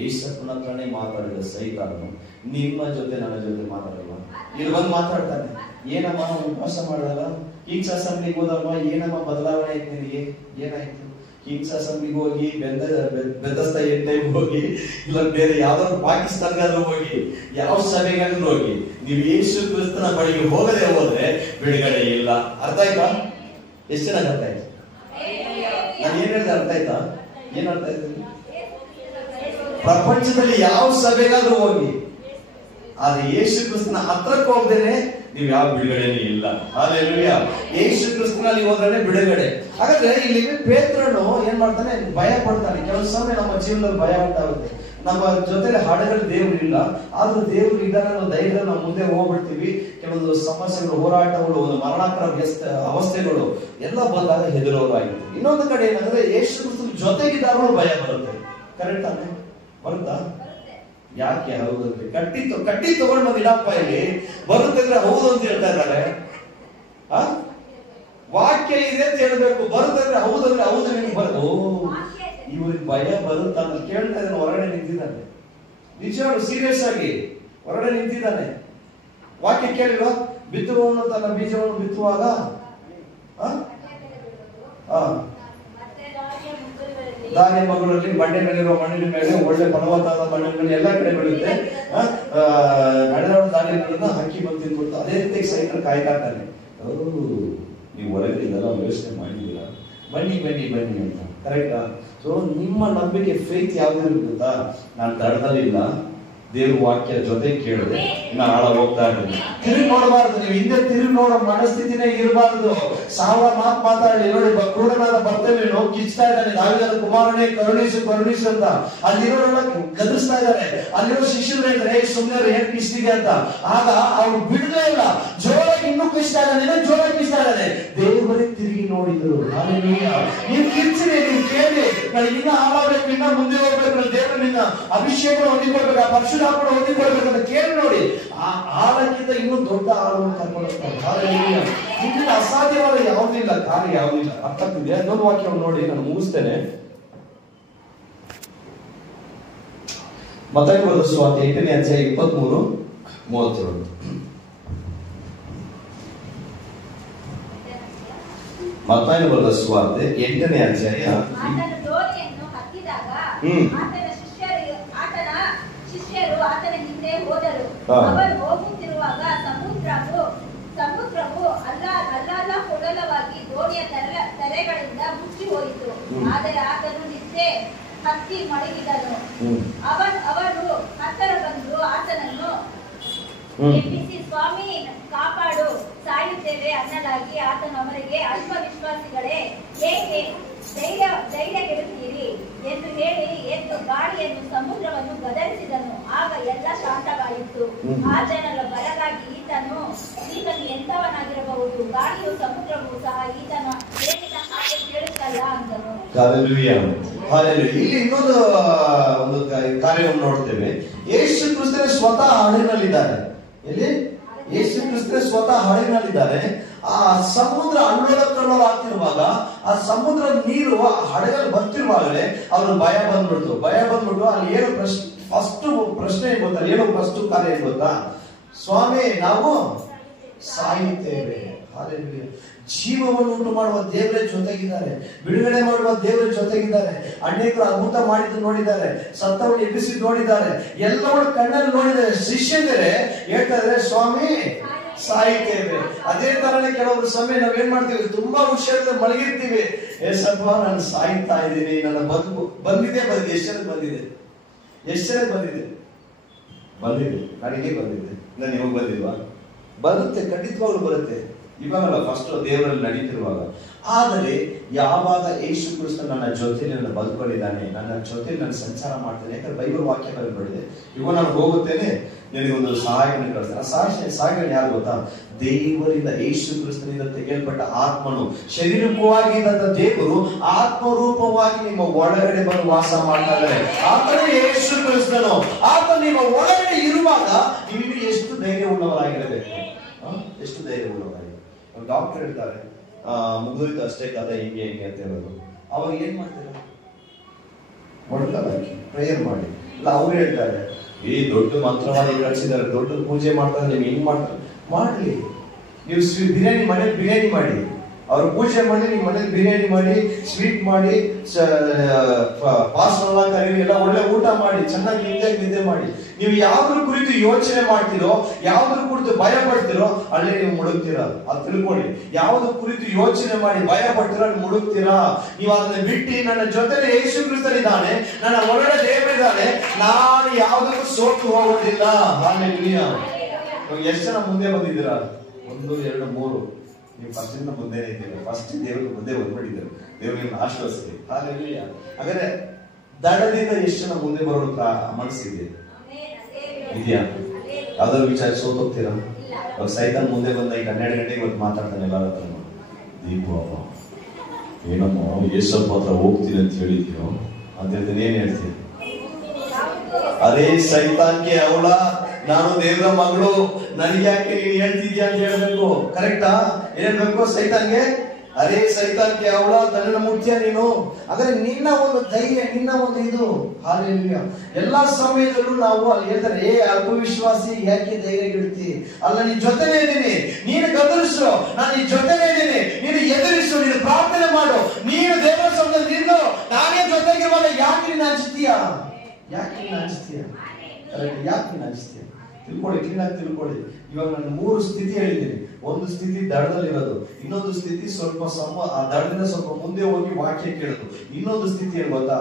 ಏಸಪ್ಪನ ಹತ್ರನೇ ಮಾತಾಡಿದ ಸೈತಾನು ನಿಮ್ಮ ಜೊತೆ ನನ್ನ ಜೊತೆ ಮಾತಾಡಲ್ವಾ? ಇಲ್ಲಿ ಬಂದು ಮಾತಾಡ್ತಾನೆ, ಏನಮ್ಮ ಉಪವಾಸ ಮಾಡಲ್ಲ, ಕಿಂಗ್ಸ್ ಅಸೆಂಬ್ಲಿಗೆ ಹೋದಮ್ಮ, ಏನಮ್ಮ ಬದಲಾವಣೆ ಆಯ್ತು ನಿನಗೆ, ಏನಾಯ್ತು? ಕಿಂಗ್ಸ್ ಅಸೆಂಬ್ಲಿಗೆ ಹೋಗಿ ಬೆದಸ್ತಾ ಟೈಮ್ ಹೋಗಿ, ಇಲ್ಲ ಬೇರೆ ಯಾವ್ದಾದ್ರು ಪಾಕಿಸ್ತಾನ್ಗಾದ್ರೂ ಹೋಗಿ, ಯಾವ ಸಭೆಗಾದ್ರೂ ಹೋಗಿ, ನೀವು ಯೇಸು ಕ್ರಿಸ್ತನ ಬಳಿಗೆ ಹೋಗದೆ ಹೋದ್ರೆ ಬಿಡುಗಡೆ ಇಲ್ಲ. ಅರ್ಥ ಆಯ್ತಾ? ಎಷ್ಟು ಚೆನ್ನಾಗಿ ಅರ್ಥ ಆಯ್ತು? ನಾನು ಏನ್ ಹೇಳಿದೆ ಅರ್ಥ ಆಯ್ತಾ? ಏನ್ ಅರ್ಥ ಆಯ್ತು? ಪ್ರಪಂಚದಲ್ಲಿ ಯಾವ ಸಭೆಗಾದ್ರೂ ಹೋಗಿ, ಆದ್ರೆ ಯೇಸು ಕ್ರಿಸ್ತನ ಹತ್ರಕ್ಕೆ ಹೋಗ್ದೇನೆ ನೀವು ಯಾವ ಬಿಡುಗಡೆನೂ ಇಲ್ಲ. ಹಲ್ಲೆಲೂಯಾ. ಯೇಸು ಕ್ರಿಸ್ತನಲ್ಲಿ ಹೋದ್ರೆ ಬಿಡುಗಡೆ. ಹಾಗಾದ್ರೆ ಇಲ್ಲಿ ಪೇತ್ರನು ಏನ್ ಮಾಡ್ತಾನೆ? ಭಯ ಪಡ್ತಾನೆ. ಕೆಲವು ಸಮಯ ನಮ್ಮ ಜೀವನದಲ್ಲಿ ಭಯ ಉಂಟಾಗುತ್ತೆ. ನಮ್ಮ ಜೊತೆಲಿ ಹಾಡುಗಳು ದೇವ್ರು ಇಲ್ಲ, ಆದ್ರೂ ದೇವ್ರು ಇದ್ದಾನೆ ಅನ್ನೋ ಧೈರ್ಯ ನಾವು ಮುಂದೆ ಹೋಗ್ಬಿಡ್ತೀವಿ. ಕೆಲವೊಂದು ಸಮಸ್ಯೆಗಳು, ಹೋರಾಟಗಳು, ಒಂದು ಮರಣಾಂತರ ಅವಸ್ಥೆಗಳು ಎಲ್ಲ ಬಂದಾಗ ಹೆದರೋರಾಗಿರ್ತೀವಿ. ಇನ್ನೊಂದು ಕಡೆ ಏನಂದ್ರೆ ಯೇಸು ಕ್ರಿಸ್ತನ ಜೊತೆಗಿದ್ದಾರೋ ಭಯ ಬರುತ್ತೆ. ಕರೆಕ್ಟ್ ತಾನೆ? ಬರುತ್ತಾ? ಯಾಕೆ ಹೌದಂತೆ ಕಟ್ಟಿ ತಗೊಂಡು ಬಂದಿಡಪ್ಪ ಇಲ್ಲಿ ಬರುತ್ತೆ ಅಂದ್ರೆ ಹೌದು ಅಂತ ಹೇಳ್ತಾ ಇದ್ದಾರೆ. ವಾಕ್ಯ ಇದೆ ಅಂತ ಹೇಳ್ಬೇಕು. ಬರುತ್ತೆ ಅಂದ್ರೆ ಹೌದಂದ್ರೆ ಹೌದು ನಿಮ್ಗೆ ಬರೋದು. ಇವ್ರಿಗೆ ಭಯ ಬರುತ್ತಾ ಅಂತ ಕೇಳ್ತಾ ಇದ್ದಾನೆ. ಹೊರಗಡೆ ನಿಂತಿದ್ದಾನೆ, ನಿಜವಾಗ್ಲು ಸೀರಿಯಸ್ ಆಗಿ ಹೊರಗಡೆ ನಿಂತಿದ್ದಾನೆ. ವಾಕ್ಯ ಕೇಳಿಲ್ವಾ? ಬಿತ್ತುವವನು ತನ್ನ ಬೀಜವನ್ನು ಬಿತ್ತುವಾಗ ದಾರಿ ಮಗುಳಲ್ಲಿ ಬಂಡೆ ಮೇಲಿರುವ ಮಣ್ಣಿನ ಮೇಲೆ ಒಳ್ಳೆ ಫಲವತ್ತಾದ ಮಣ್ಣಿನ ಎಲ್ಲ ಕಡೆ ಬೆಳೆಯುತ್ತೆ. ನಡೆದಾಡ ದಾರಿಗಳನ್ನ ಹಕ್ಕಿ ಬಂದು ತಿನ್ಬಿಡ್ತು. ಅದೇ ರೀತಿ ಸೈಕಲ್ ಕಾಯ್ತಾನೆ. ನೀವು ಹೊರಗೆ ಇದೆಲ್ಲ ಯೋಚನೆ ಮಾಡಿದ್ದೀರಾ? ಬನ್ನಿ ಬನ್ನಿ ಬನ್ನಿ ಅಂತ. ಕರೆಕ್ಟಾ? ಸೊ ನಿಮ್ಮ ನಂಬಿಕೆ ಫೇತ್ ಯಾವ್ದು ಗೊತ್ತಾ? ನಾನು ದಡದಲ್ಲಿಲ್ಲ, ದೇವ್ರ ವಾಕ್ಯ ಜೊತೆ ಕೇಳಿದೆ, ನಾನು ಆಳ ಹೋಗ್ತಾ ಇದ್ದೀನಿ. ತಿರುಗಿ ನೋಡಬಾರ್ದು. ನೀವು ಹಿಂದೆ ತಿರುಗಿ ನೋಡೋ ಮನಸ್ಥಿತಿನೇ ಇರಬಾರ್ದು. ಸಾವಿರ ಮಾತಾಡಿ ನೋಡಿ, ಕ್ರೂರನಾದ ಬರ್ತೇವೇನು ಕಿಚ್ತಾ ಇದ್ದಾನೆ, ದಾವೀದನ ಕುಮಾರನೇ ಕರುಣಿಸು ಕರುಣಿಸು ಅಂತ. ಅಲ್ಲಿರೋರೆಲ್ಲ ಗದರಿಸ್ತಾ ಇದ್ದಾರೆ. ಅಲ್ಲಿರೋ ಶಿಷ್ಯರು ಹೇಳ್ತಾರೆ, ಸುಮ್ಮನೆ ಏನ್ ಕಿಸ್ತಿದೆ ಅಂತ. ಆಗ ಅವ್ರು ಬಿಡಲೇ ಇಲ್ಲ, ಜೋರಾಗಿ ಇನ್ನೂ ಕಿಸ್ತಾ ಇದ್ದಾನೆ, ಜೋರಾಗಿ ಕಿಸ್ತಾ ಇದ್ದಾನೆ. ದೇವರೇ ತಿರುಗಿ ನೋಡಿದ್ರು. ನೀವು ಕಿರ್ಚಿರಿ, ನೀವು ಕೇಳಿ, ನಾನು ಇನ್ನ ಹಾಳಾಗಬೇಕು, ಇನ್ನ ಮುಂದೆ ಹೋಗ್ಬೇಕು, ದೇವರು ನಿನ್ನ ಅಭಿಷೇಕ ಹೊಂದಿಕೊಳ್ಬೇಕು, ಆ ಪರಿಶುದ್ಧ ಹಾಕೊಂಡು ಹೊಂದಿಕೊಳ್ಬೇಕಂತ ಕೇಳಿ ನೋಡಿ, ಆ ಆಳಕ್ಕಿಂತ ಇನ್ನೂ ದೊಡ್ಡ ಆಳವನ್ನು ಕರ್ಕೊಂಡು ಹೋಗ್ತಾರೆ. ನಿಮ್ಮಿಂದ ಅಸಾಧ್ಯವಾದ ಯಾವುದಿಲ್ಲ, ಕಾರ್ಯ ಯಾವುದಿಲ್ಲ. ಅರ್ಥ ಆಗ್ತಿದೆಯಾ? ಇನ್ನೊಂದು ವಾಕ್ಯವನ್ನು ನೋಡಿ, ನಾನು ಮುಗಿಸ್ತೇನೆ. ಮತ್ತಾಯ ಬರೆದ ಸುವಾರ್ತೆ 8ನೇ ಅಧ್ಯಾಯ 23-32. ಮತ್ತಾಯ ಬರೆದ ಸುವಾರ್ತೆ 8ನೇ ಅಧ್ಯಾಯ. ಆತನು ದೋಣಿಯನ್ನು ಹತ್ತಿದಾಗ ಆತನ ಶಿಷ್ಯರು ಆತನ ಹಿಂದೆ ಹೋದರು. ಅವರು ಹೋಗುತ್ತಿರುವಾಗ ಸಮುದ್ರವು ಅಲ್ಲಲ್ಲವಾಗಿ ದೋಣಿಯ ತೆರೆಗಳಿಂದ ಮುಚ್ಚಿ ಹೋಯಿತು. ಆದರೆ ಆತನು ನಿದ್ದೆ ಹತ್ತಿ ಮಡಗಿದನು. ಅವರು ಹತ್ತಿರ ಬಂದು ಆತನನ್ನು ಎಬ್ಬಿಸಿ, ಸ್ವಾಮಿ ಕಾಪಾಡು, ಸಾಯುತ್ತೇವೆ ಅನ್ನಲಾಗಿ. ಆತನು ಅವರಿಗೆ, ಅಲ್ಪ ವಿಶ್ವಾಸಿಗಳೇ, ಏಕೆ ಧೈರ್ಯಗೆಡುತ್ತೀರಿ ಎಂದು ಹೇಳಿ ಎದ್ದು ಗಾಳಿಯನ್ನು ಸಮುದ್ರವನ್ನು ಗದರಿಸಿದನು. ಆಗ ಎಲ್ಲ ಶಾಂತವಾಯಿತು. ಆ ಜನರ ಬರಗಾಗಿ ಈತನು ಎಂತವನಾಗಿರಬಹುದು, ಗಾಳಿಯು ಸಮುದ್ರವು ಸಹ ಈತನ ಹೇಳಿದ ಹಾಗೆ ಕೇಳುತ್ತಲ್ಲ ಅಂದನು. ಇಲ್ಲಿ ಇನ್ನೊಂದು ಒಂದು ಕಾರ್ಯವನ್ನು ನೋಡ್ತೇವೆ. ಯೇಸು ಕ್ರಿಸ್ತನೇ ಸ್ವತಃ ಹಡಗಿನಲ್ಲಿದ್ದಾರೆ. ಎಲ್ಲಿ? ಯೇಸು ಕ್ರಿಸ್ತನೇ ಸ್ವತಃ ಹಡಗಿನಲ್ಲಿದ್ದಾರೆ. ಆ ಸಮುದ್ರ ಅಲ್ಲೋಲ ಆಗ್ತಿರುವಾಗ, ಆ ಸಮುದ್ರ ನೀರು ಆ ಹಡಗಲ್ಲಿ ಬರ್ತಿರುವಾಗಲೇ ಅವ್ರಿಗೆ ಭಯ ಬಂದ್ಬಿಟ್ಟು ಅಲ್ಲಿ ಏನು ಫಸ್ಟ್ ಪ್ರಶ್ನೆ ಏನ್ ಗೊತ್ತಾ? ಏನು ಫಸ್ಟ್ ಕಾರ್ಯ ಏನ್ ಗೊತ್ತಾ? ಸ್ವಾಮಿ, ನಾವು ಸಾಯುತ್ತೇವೆ. ಜೀವವನ್ನು ಉಂಟು ಮಾಡುವ ದೇವರೇ ಜೊತೆಗಿದ್ದಾರೆ, ಬಿಡುಗಡೆ ಮಾಡುವ ದೇವರೇ ಜೊತೆಗಿದ್ದಾರೆ. ಅನೇಕರು ಅದ್ಭುತ ಮಾಡಿದ್ದು ನೋಡಿದ್ದಾರೆ, ಸತ್ತವನ್ನು ಎಬ್ಬಿಸಿ ನೋಡಿದ್ದಾರೆ, ಎಲ್ಲವನ್ನು ಕಣ್ಣಲ್ಲಿ ನೋಡಿದ್ದಾರೆ. ಶಿಷ್ಯಂದರೆ ಹೇಳ್ತಾ ಇದ್ದಾರೆ, ಸ್ವಾಮಿ ಸಾಯುತ್ತೇವೆ. ಅದೇ ತರನೇ ಕೆಲವೊಂದು ಸಮಯ ನಾವೇನ್ ಮಾಡ್ತೀವಿ, ತುಂಬಾ ಹುಷಾರಿದ್ರೆ ಮಲಗಿರ್ತೀವಿ. ಸ್ವಲ್ಪ ನಾನು ಸಾಯ್ತಾ ಇದ್ದೀನಿ, ನನ್ನ ಬದುಕು ಬಂದಿದೆ. ಎಷ್ಟು ಬಂದಿದೆ ನನಗೆ ಬಂದಿದೆ. ನಾನು ನಿಮಗೆ ಬಂದಿಲ್ವಾ? ಬರುತ್ತೆ, ಖಂಡಿತವಾಗ್ಲೂ ಬರುತ್ತೆ. ಇವಾಗಲ್ಲ, ಫಸ್ಟ್ ದೇವರಲ್ಲಿ ನಡೀತಿರುವಾಗ. ಆದರೆ ಯಾವಾಗ ಯೇಸು ಕ್ರಿಸ್ತ ನನ್ನ ಜೊತೆಲಿ ನನ್ನ ಬದುಕೊಂಡಿದ್ದಾನೆ, ನನ್ನ ಜೊತೆಲಿ ನಾನು ಸಂಚಾರ ಮಾಡ್ತೇನೆ. ಯಾಕಂದ್ರೆ ಬೈಬಲ್ ವಾಕ್ಯ ಬರೆದಿದೆ, ಇವಾಗ ನಾನು ಹೋಗುತ್ತೇನೆ, ನಿನಗೊಂದು ಸಹಾಯವನ್ನು ಕಳಿಸ್ತೇನೆ. ಸಹಾಯ ಯಾರು ಗೊತ್ತಾ? ದೇವರಿಂದ, ಯೇಸು ಕ್ರಿಸ್ತನಿಂದ ತೆಗೆಯಲ್ಪಟ್ಟ ಆತ್ಮನು, ಶರೀರೂಪವಾಗಿದ್ದಂತ ದೇವರು ಆತ್ಮರೂಪವಾಗಿ ನಿಮ್ಮ ಒಳಗಡೆ ಬಂದು ವಾಸ ಮಾಡ್ತಾ ಇದ್ದಾರೆ. ಆತನೇ ಯೇಸು ಕ್ರಿಸ್ತನು. ಆತ ನಿಮ್ಮ ಒಳಗಡೆ ಇರುವಾಗ ನೀವು ಎಷ್ಟು ಧೈರ್ಯ ಉಳ್ಳವರಾಗಿರಬೇಕು, ಎಷ್ಟು ಧೈರ್ಯ ಉಳ್ಳವರಾಗಿ. ಡಾಕ್ಟರ್ ಹೇಳ್ತಾರೆ, ಮುಗಿದೋಯ್ತು ಅಷ್ಟೇ ಕಥೆ, ಹಿಂಗೆ ಅಂತ ಹೇಳೋದು. ಅವಾಗ ಏನ್ ಮಾಡ್ತಾರೆ? ಪ್ರೇಯರ್ ಮಾಡಿ. ಇಲ್ಲ, ಅವ್ರು ಹೇಳ್ತಾರೆ, ಈ ದೊಡ್ಡ ಮಂತ್ರವಾದಿ ಕಳಿಸಿದ್ದಾರೆ, ದೊಡ್ಡ ಪೂಜೆ ಮಾಡ್ತಾರೆ, ನೀವು ಹಿಂಗ್ ಮಾಡ್ತಾರೆ. ಮಾಡ್ಲಿ, ನೀವು ಮನೇಲಿ ಬಿರಿಯಾನಿ ಮಾಡಿ, ಅವ್ರು ಪೂಜೆ ಮಾಡಿ, ನೀವು ಮನೇಲಿ ಬಿರಿಯಾನಿ ಮಾಡಿ, ಸ್ವೀಟ್ ಮಾಡಿ, ಪಾಸ್ ಕರೀರಿ, ಎಲ್ಲ ಒಳ್ಳೆ ಊಟ ಮಾಡಿ, ಚೆನ್ನಾಗಿ ನಿದ್ದೆ ಮಾಡಿ. ನೀವು ಯಾವ್ದ್ರ ಕುರಿತು ಯೋಚನೆ ಮಾಡ್ತೀರೋ, ಯಾವ್ದ್ರ ಕುರಿತು ಭಯ ಪಡ್ತೀರೋ, ಅಲ್ಲೇ ನೀವು ಮುಳುಗ್ತೀರಾ. ಅದು ತಿಳ್ಕೊಳ್ಳಿ. ಯಾವ್ದ್ರ ಕುರಿತು ಯೋಚನೆ ಮಾಡಿ ಭಯ ಪಡ್ತೀರೋ ಅಲ್ಲಿ ಮುಳುಗ್ತೀರಾ. ನೀವು ಅದನ್ನ ಬಿಟ್ಟು, ನನ್ನ ಜೊತೆಲಿ ಯೇಸು ಕ್ರಿಸ್ತನಿದ್ದಾನೆ, ನನ್ನ ಒಳಗಡೆ ದೇವರಿದ್ದಾನೆ, ನಾನು ಯಾವ್ದಕ್ಕೂ ಸೋತು ಹೋಗೋದಿಲ್ಲ. ಹಾಲೆಲೂಯಾ. ಎಷ್ಟು ಜನ ಮುಂದೆ ಬಂದಿದ್ದೀರಾ? 1, 2, 3. ನೀವು ಫಸ್ಟ್ ಇಂದ ಮುಂದೆನೇ ಇದ್ದೀರಾ. ಫಸ್ಟ್ ದೇವರು ಮುಂದೆ ಬಂದ್ಬಿಟ್ಟಿದ್ದಾರೆ. ದೇವರಿಗೆ ಆಶ್ವಾಸಿದೆ. ಹಾಲೆಲೂಯಾ. ಹಾಗಾದ್ರೆ ದಡದಿಂದ ಎಷ್ಟು ಜನ ಮುಂದೆ ಬರೋದು ಮನಸ್ಸಿದೆ ಇದೆಯಾ? ಯಾವ್ದಾದ್ರು ವಿಚಾರ ಸೋತೋಗ್ತೀರಾ? ಸೈತಾನ್ ಮುಂದೆ ಬಂದ ಈಗ 12 ಗಂಟೆಗೆ ಇವತ್ತು ಮಾತಾಡ್ತಾನೆ ಎಲ್ಲರ ಹತ್ರ. ದೀಪು ಏನಮ್ಮ ಯೇಸಪ್ಪ ಹತ್ರ ಹೋಗ್ತೀನಿ ಅಂತ ಹೇಳಿದ್ಯೋ ಅಂತ ಹೇಳ್ತೀನಿ. ಏನ್ ಹೇಳ್ತೀನಿ? ಅದೇ ಸೈತಾನ್ಗೆ ಅವಳ, ನಾನು ದೇವರ ಮಗಳು, ನನಗೆ ಯಾಕೆ ನೀನ್ ಹೇಳ್ತಿದ್ಯಾ ಅಂತ ಹೇಳ್ಬೇಕು. ಕರೆಕ್ಟಾ? ಹೇಳ್ಬೇಕು ಸೈತಾನ್ಗೆ, ಅರೇ ಸೈತಾನ್ಗೆ ಅವಳ, ನನ್ನ ಮುಖ್ಯ ನೀನು. ಆದ್ರೆ ನಿನ್ನ ಒಂದು ಧೈರ್ಯ, ನಿನ್ನ ಒಂದು ಇದು. ಹಾಲೆಲೂಯಾ. ಎಲ್ಲಾ ಸಮಯದಲ್ಲೂ ನಾವು ಅಲ್ಲಿ ಹೇಳ್ತಾರೆ, ಏ ಅಲ್ಪವಿಶ್ವಾಸಿ, ಯಾಕೆ ಧೈರ್ಯಗೆಡ್ತಿ? ಅಲ್ಲ, ನಿನ್ ಜೊತೆನೇ ಇದ್ದೀನಿ, ನೀನು ಗದರಿಸು, ನಾನು ನಿನ್ ಜೊತೆನೇ ಇದ್ದೀನಿ, ನೀನು ಎದುರಿಸು, ನೀನು ಪ್ರಾರ್ಥನೆ ಮಾಡು, ನೀನು ದೇವರ ಸಮ್ಮುಖದಲ್ಲಿ ನಿಲ್ಲು, ನಾನೇ ಜೊತೆಗಿರುವಾಗ ಯಾಕೆ ನೀನು ಅಂಜಿಸ್ತೀಯ? ಯಾಕೆ ನೀನು ಅಂಜಿಸ್ತೀಯ? ತಿಳ್ಕೊಳ್ಳಿ, ಕ್ಲೀನಾಗಿ ತಿಳ್ಕೊಳ್ಳಿ. ಇವಾಗ ನಾನು 3 ಸ್ಥಿತಿ ಹೇಳಿದ್ದೀನಿ. ಒಂದು ಸ್ಥಿತಿ ದಡದಲ್ಲಿರೋದು, ಇನ್ನೊಂದು ಸ್ಥಿತಿ ಸ್ವಲ್ಪ ಆ ದಡದಿಂದ ಸ್ವಲ್ಪ ಮುಂದೆ ಹೋಗಿ ವಾಕ್ಯ ಕೇಳೋದು, ಇನ್ನೊಂದು ಸ್ಥಿತಿ ಏನು ಗೊತ್ತಾ?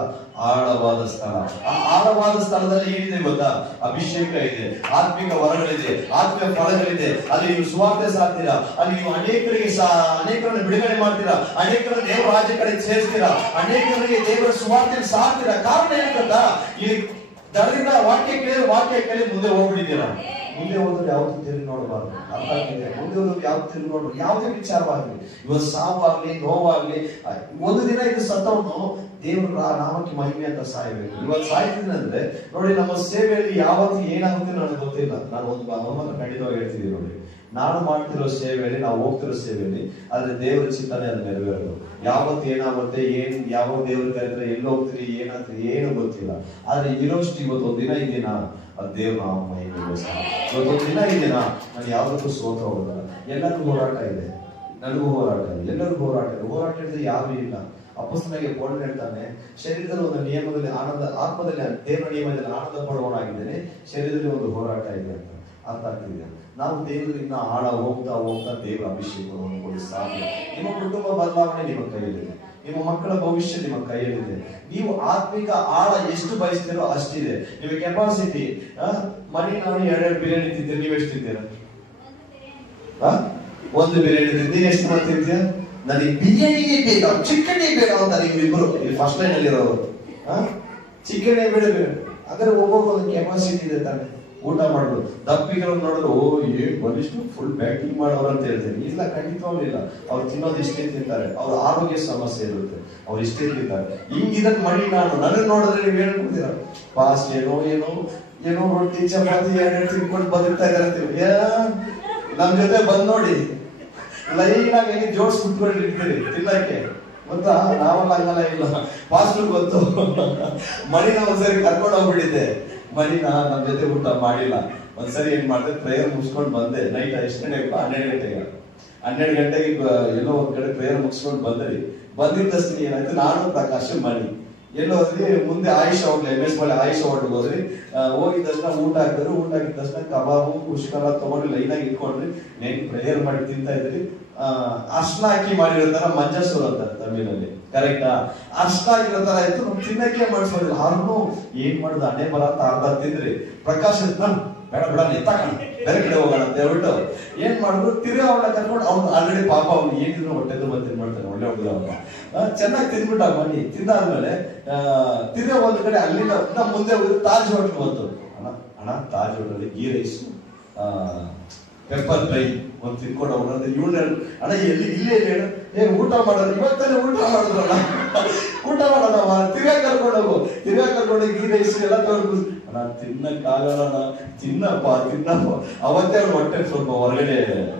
ಆಳವಾದ ಸ್ಥಳ. ಆ ಆಳವಾದ ಸ್ಥಳದಲ್ಲಿ ಏನಿದೆ ಗೊತ್ತಾ? ಅಭಿಷೇಕ ಇದೆ, ಆತ್ಮಿಕ ವರಗಳಿದೆ, ಆತ್ಮಿಕ ಫಲಗಳಿದೆ. ಅಲ್ಲಿ ನೀವು ಸುವಾರ್ತೆ ಸಾರ್ತೀರಾ, ಅಲ್ಲಿ ನೀವು ಅನೇಕರನ್ನು ಬಿಡುಗಡೆ ಮಾಡ್ತೀರಾ, ಅನೇಕರನ್ನು ದೇವರ ರಾಜ್ಯ ಕಡೆ ಸೇರಿಸ್ತೀರಾ, ಅನೇಕರಿಗೆ ದೇವರ ಸುವಾರ್ತೆ ಸಾರ್ತೀರಾ. ಕಾರಣ ಏನು ಗೊತ್ತಾ? ಈ ದಡದಿಂದ ವಾಕ್ಯ ಕೇಳಿ ಮುಂದೆ ಹೋಗ್ಬಿಟ್ಟಿದ್ದೀರಾ. ಮುಂದೆ ಹೋದ್ರೆ ಯಾವ್ದು ತಿರುಗಿ ನೋಡಬಾರ್ದು. ಅರ್ಥ ಆಗ್ತಿದೆ? ಮುಂದೆ ಹೋದ್ರೆ ಯಾವ್ದು ತಿರುಗಿ ನೋಡ್ಬಾರ್ದು. ಯಾವುದೇ ವಿಚಾರವಾಗ್ಲಿ, ಇವತ್ತು ಸಾವಾಗ್ಲಿ ನೋವಾಗ್ಲಿ, ಒಂದು ದಿನ ಇದು ಸತ್ತವನು ದೇವರ ನಾಮಕ್ಕೆ ಮಹಿಮೆ ಅಂತ ಸಾಯಬೇಕು. ಇವತ್ತು ಸಾಯ್ತಿದ್ದೀನಿ ಅಂದ್ರೆ ನೋಡಿ, ನಮ್ಮ ಸೇವೆಯಲ್ಲಿ ಯಾವತ್ತು ಏನಾಗುತ್ತೆ ನನಗೆ ಗೊತ್ತಿಲ್ಲ. ನಾನು ಒಂದು ಅವಮಾನ ಖಂಡಿತವಾಗಿ ಹೇಳ್ತಿದ್ದೀನಿ ನೋಡಿ, ನಾನು ಮಾಡ್ತಿರೋ ಸೇವೆಯಲ್ಲಿ, ನಾವು ಹೋಗ್ತಿರೋ ಸೇವೆಯಲ್ಲಿ, ಆದ್ರೆ ದೇವರ ಚಿಂತನೆ ಅದು ನೆರವೇರೋದು. ಯಾವತ್ತು ಏನಾಗುತ್ತೆ, ಯಾವ ದೇವ್ರ ಕರೆದ್ರೆ ಎಲ್ಲಿ ಹೋಗ್ತೀರಿ, ಏನಾಗ್ತೀರಿ ಏನು ಗೊತ್ತಿಲ್ಲ. ಆದ್ರೆ ಇರೋಷ್ಟು ಇವತ್ತೊಂದು ದಿನ ಇದೀನ, ಅದು ದೇವ್ರ ನಾಮ ಮಹಿಮೆಗೋಸ್ಕರ. ಇವತ್ತೊಂದು ದಿನ ಇದೀನ, ನಾನು ಯಾವ್ದಕ್ಕೂ ಸೋತ ಹೋಗೋದಲ್ಲ. ಎಲ್ಲರಿಗೂ ಹೋರಾಟ ಇದೆ, ನನಗೂ ಹೋರಾಟ ಇದೆ, ಎಲ್ಲರಿಗೂ ಹೋರಾಟ ಇದೆ. ಹೋರಾಟ ಇಲ್ಲದೆ ಯಾರು ಇಲ್ಲ. ಅಪೊಸ್ತಲನಾಗಿ ಪೌಲನು ಹೇಳ್ತಾನೆ, ಶರೀರದಲ್ಲಿ ಒಂದು ನಿಯಮದಲ್ಲಿ ಆನಂದ, ಆತ್ಮದಲ್ಲಿ ದೇವರ ನಿಯಮದಲ್ಲಿ ಆನಂದ ಪಡುವವನಾಗಿದ್ದೇನೆ, ಶರೀರದಲ್ಲಿ ಒಂದು ಹೋರಾಟ ಇದೆ ಅಂತ. ಅರ್ಥ ಆಗ್ತಿದೆ? ನಾವು ದೇವರಿಂದ ಆಳ ಹೋಗ್ತಾ ಹೋಗ್ತಾ ದೇವರ ಅಭಿಷೇಕವನ್ನು ಕೊಡಿ ಸಾಧ್ಯ. ನಿಮ್ಮ ಕುಟುಂಬ ಬದಲಾವಣೆ ನಿಮ್ಮ ಕೈಯಲ್ಲಿದೆ, ನಿಮ್ಮ ಮಕ್ಕಳ ಭವಿಷ್ಯ ನಿಮ್ಮ ಕೈಯಲ್ಲಿದೆ. ನೀವು ಆತ್ಮಿಕ ಆಳ ಎಷ್ಟು ಬಯಸ್ತೀರೋ ಅಷ್ಟಿದೆ. ನಿಮ್ಮ ಕೆಪಾಸಿಟಿ. ಮನಿ ನಾನು 2 ಬಿರಿಯಾನಿ ತಿಂತೀರಿ, ನೀವು ಎಷ್ಟು ತಿಂತೀರ? 1 ಬಿರಿಯಾನಿ ತಿಂತೀರಿ, ಎಷ್ಟು ಮಂದಿ ತಿಂತೀಯ? ನನಗೆ ಬಿರಿಯಾನಿಗೆ ಬೇಡ, ಚಿಕನ್ ಬೇಡ ಅಂತ ನಿಮ್ಮಿಬ್ರು ಇಲ್ಲಿ ಫಸ್ಟ್ ಲೈನ್ ಅಲ್ಲಿ ಇರೋರು. ಚಿಕನ್ ಬೇಡ ಬೇಡ. ಹಾಗಾದ್ರೆ ಒಬ್ಬೊಬ್ಬರು ಕೆಪಾಸಿಟಿ ಇದೆ ತಾನೆ, ಊಟ ಮಾಡೋದು. ದಪ್ಪಿಗಳು ನೋಡಿದ್ರು, ಓ ಏನ್ ಬಲಿಷ್ಟು ಫುಲ್ ಬ್ಯಾಟಿಂಗ್ ಮಾಡೋರು ಅಂತ ಹೇಳ್ತೇನೆ. ಇಲ್ಲ, ಖಂಡಿತವಾಗ್ಲೂ ಇಲ್ಲ. ಅವ್ರು ತಿನ್ನೋದು ಇಷ್ಟೇ ತಿಂತಾರೆ, ಅವ್ರ ಆರೋಗ್ಯ ಸಮಸ್ಯೆ ಇರುತ್ತೆ, ಅವ್ರು ಇಷ್ಟೇ ತಿಂತಾರೆ. ಹಿಂಗಿದಕ್ ಮಾಡಿ ನನ್ನ ನೋಡಿದ್ರೆ ನೀವು ಹೇಳ್ಕೊಡ್ತೀರ, ಪಾಸ್ ಏನೋ ಏನೋ ಏನೋ ರೊಟ್ಟಿ ಚಪಾತಿ 2 ತಿನ್ಕೊಂಡು ಬದುಕ್ತಾ ಇದಾರೆ. ನಮ್ ಜೊತೆ ಬಂದ್ ನೋಡಿ, ಲೈನ್ ಆಗಿ ಹೆಂಗೆ ಜೋಡ್ಸ್ ಕುತ್ಕೊಂಡು ಇರ್ತೀರಿ ತಿನ್ನಕ್ಕೆ. ಗೊತ್ತಾ? ನಾವೆಲ್ಲ ಹಂಗಲ್ಲ, ಇಲ್ಲ ಪಾಸ್ಟರ್ ಗೊತ್ತು. ಮಣಿನ ಒಂದ್ಸರಿ ಕರ್ಕೊಂಡು ಹೋಗ್ಬಿಟ್ಟಿದ್ದೆ. ಮಣಿನ ನಮ್ ಜೊತೆ ಊಟ ಮಾಡಿಲ್ಲ. ಒಂದ್ಸರಿ ಏನ್ ಮಾಡಿದೆ, ಪ್ರೇಯರ್ ಮುಗಿಸ್ಕೊಂಡು ಬಂದೆ. ನೈಟ್ ಎಷ್ಟು ಗಂಟೆಗೆ? 12 ಗಂಟೆಗೆ ಎಲ್ಲೋ ಒಂದ್ ಕಡೆ ಪ್ರೇಯರ್ ಮುಗಿಸ್ಕೊಂಡು ಬಂದ್ರಿ. ಬಂದಿದ್ದ ತಕ್ಷಣ ಏನಾಯ್ತು, ನಾನು ಪ್ರಕಾಶ್ ಮಣಿ ಎಲ್ಲೋ ಹೋದ್ರಿ. ಮುಂದೆ ಆಯುಷ್ ಹೋಗ್ಲಿ, MS ಮೇಲೆ ಆಯುಷ್ ಹೋಟ್ಲಿಗೆ ಹೋದ್ರಿ. ಹೋಗಿದ ತಕ್ಷಣ ಊಟ ಹಾಕಿದ್ರು. ಊಟ ಹಾಕಿದ ತಕ್ಷಣ ಕಬಾಬು ಕುಷ್ಕರ ತಗೊಂಡು ಲೈನ್ ಆಗಿ ಇಟ್ಕೊಂಡ್ರಿ. ನೇನ್ ಪ್ರೇಯರ್ ಮಾಡಿ ತಿಂತಾ ಇದ್ರಿ. ಅರ್ಶನ ಹಾಕಿ ಮಾಡಿರೋ ಮಂಜಸೂರ್ ಅಂತಾರೆ ತಮಿಳಲ್ಲಿ, ಕರೆಕ್ಟಾ? ಅರ್ಶನ ಹಾಕಿರೋ ತರ ಆಯ್ತು. ತಿನ್ನಕ್ಕೆ ಮಾಡಿಸೋದಿಲ್ಲ. ಅವ್ರನ್ನು ಏನ್ ಮಾಡುದು, ಅಣ್ಣೆ ಬರ ಅಂತ ಅರ್ಧ ತಿಂದ್ರಿ. ಪ್ರಕಾಶ್ ಬೇಡ ಬೇಡ ಎತ್ತಾಕಣ, ಬೇರೆ ಕಡೆ ಹೋಗೋಣ ಅಂತ ಹೇಳ್ಬಿಟ್ಟು ಏನ್ ಮಾಡಿದ್ರು, ತಿರ್ಗಾ ಅವನ್ನ ಕರ್ಕೊಂಡು, ಅವ್ನು ಆಲ್ರೆಡಿ ಪಾಪ ಅವ್ನು ಏನಿದ್ರು ಹೊಟ್ಟೆ ತುಂಬ ತಿನ್ಬಿಡ್ತಾನೆ, ಒಳ್ಳೆ ಹುಡುಗ ಅವನ್ನ. ಚೆನ್ನಾಗಿ ತಿನ್ಬಿಟ್ಟ ಮಾಡಿ. ತಿಂದಾದ್ಮೇಲೆ ತಿರ್ಗಾ ಒಂದ್ ಕಡೆ ಅಲ್ಲಿಂದ ಮುಂದೆ ಹೋಗಿ ತಾಜ್ ಹೋಟ್ಲ್ ಬಂತು. ಅಣ್ಣ Taj hotel ghee rice pepper fry ಒಂದು ತಿನ್ಕೊಂಡು ಹೋಗೋಣ. ಇವಳು ಅಣ್ಣ ಎಲ್ಲಿ ಇಲ್ಲೇ ಹೇಳು, ಊಟ ಮಾಡೋದು ಇವತ್ತಾನೆ ಊಟ ಮಾಡಿದ್ರಲ್ಲ, ಊಟ ಮಾಡೋಣ, ತಿರ್ಗಾ ಕರ್ಕೊಂಡು ಗೀ ರೈಸ್ ಎಲ್ಲ ತಗೊಂಡು. ಅಣ್ಣ ತಿನ್ನಕ್ಕಾಗಲ್ಲ, ತಿನ್ನಪ್ಪ. ಅವತ್ತೇ ಅವ್ನ ಹೊಟ್ಟೆ ಸ್ವಲ್ಪ ಹೊರಗಡೆ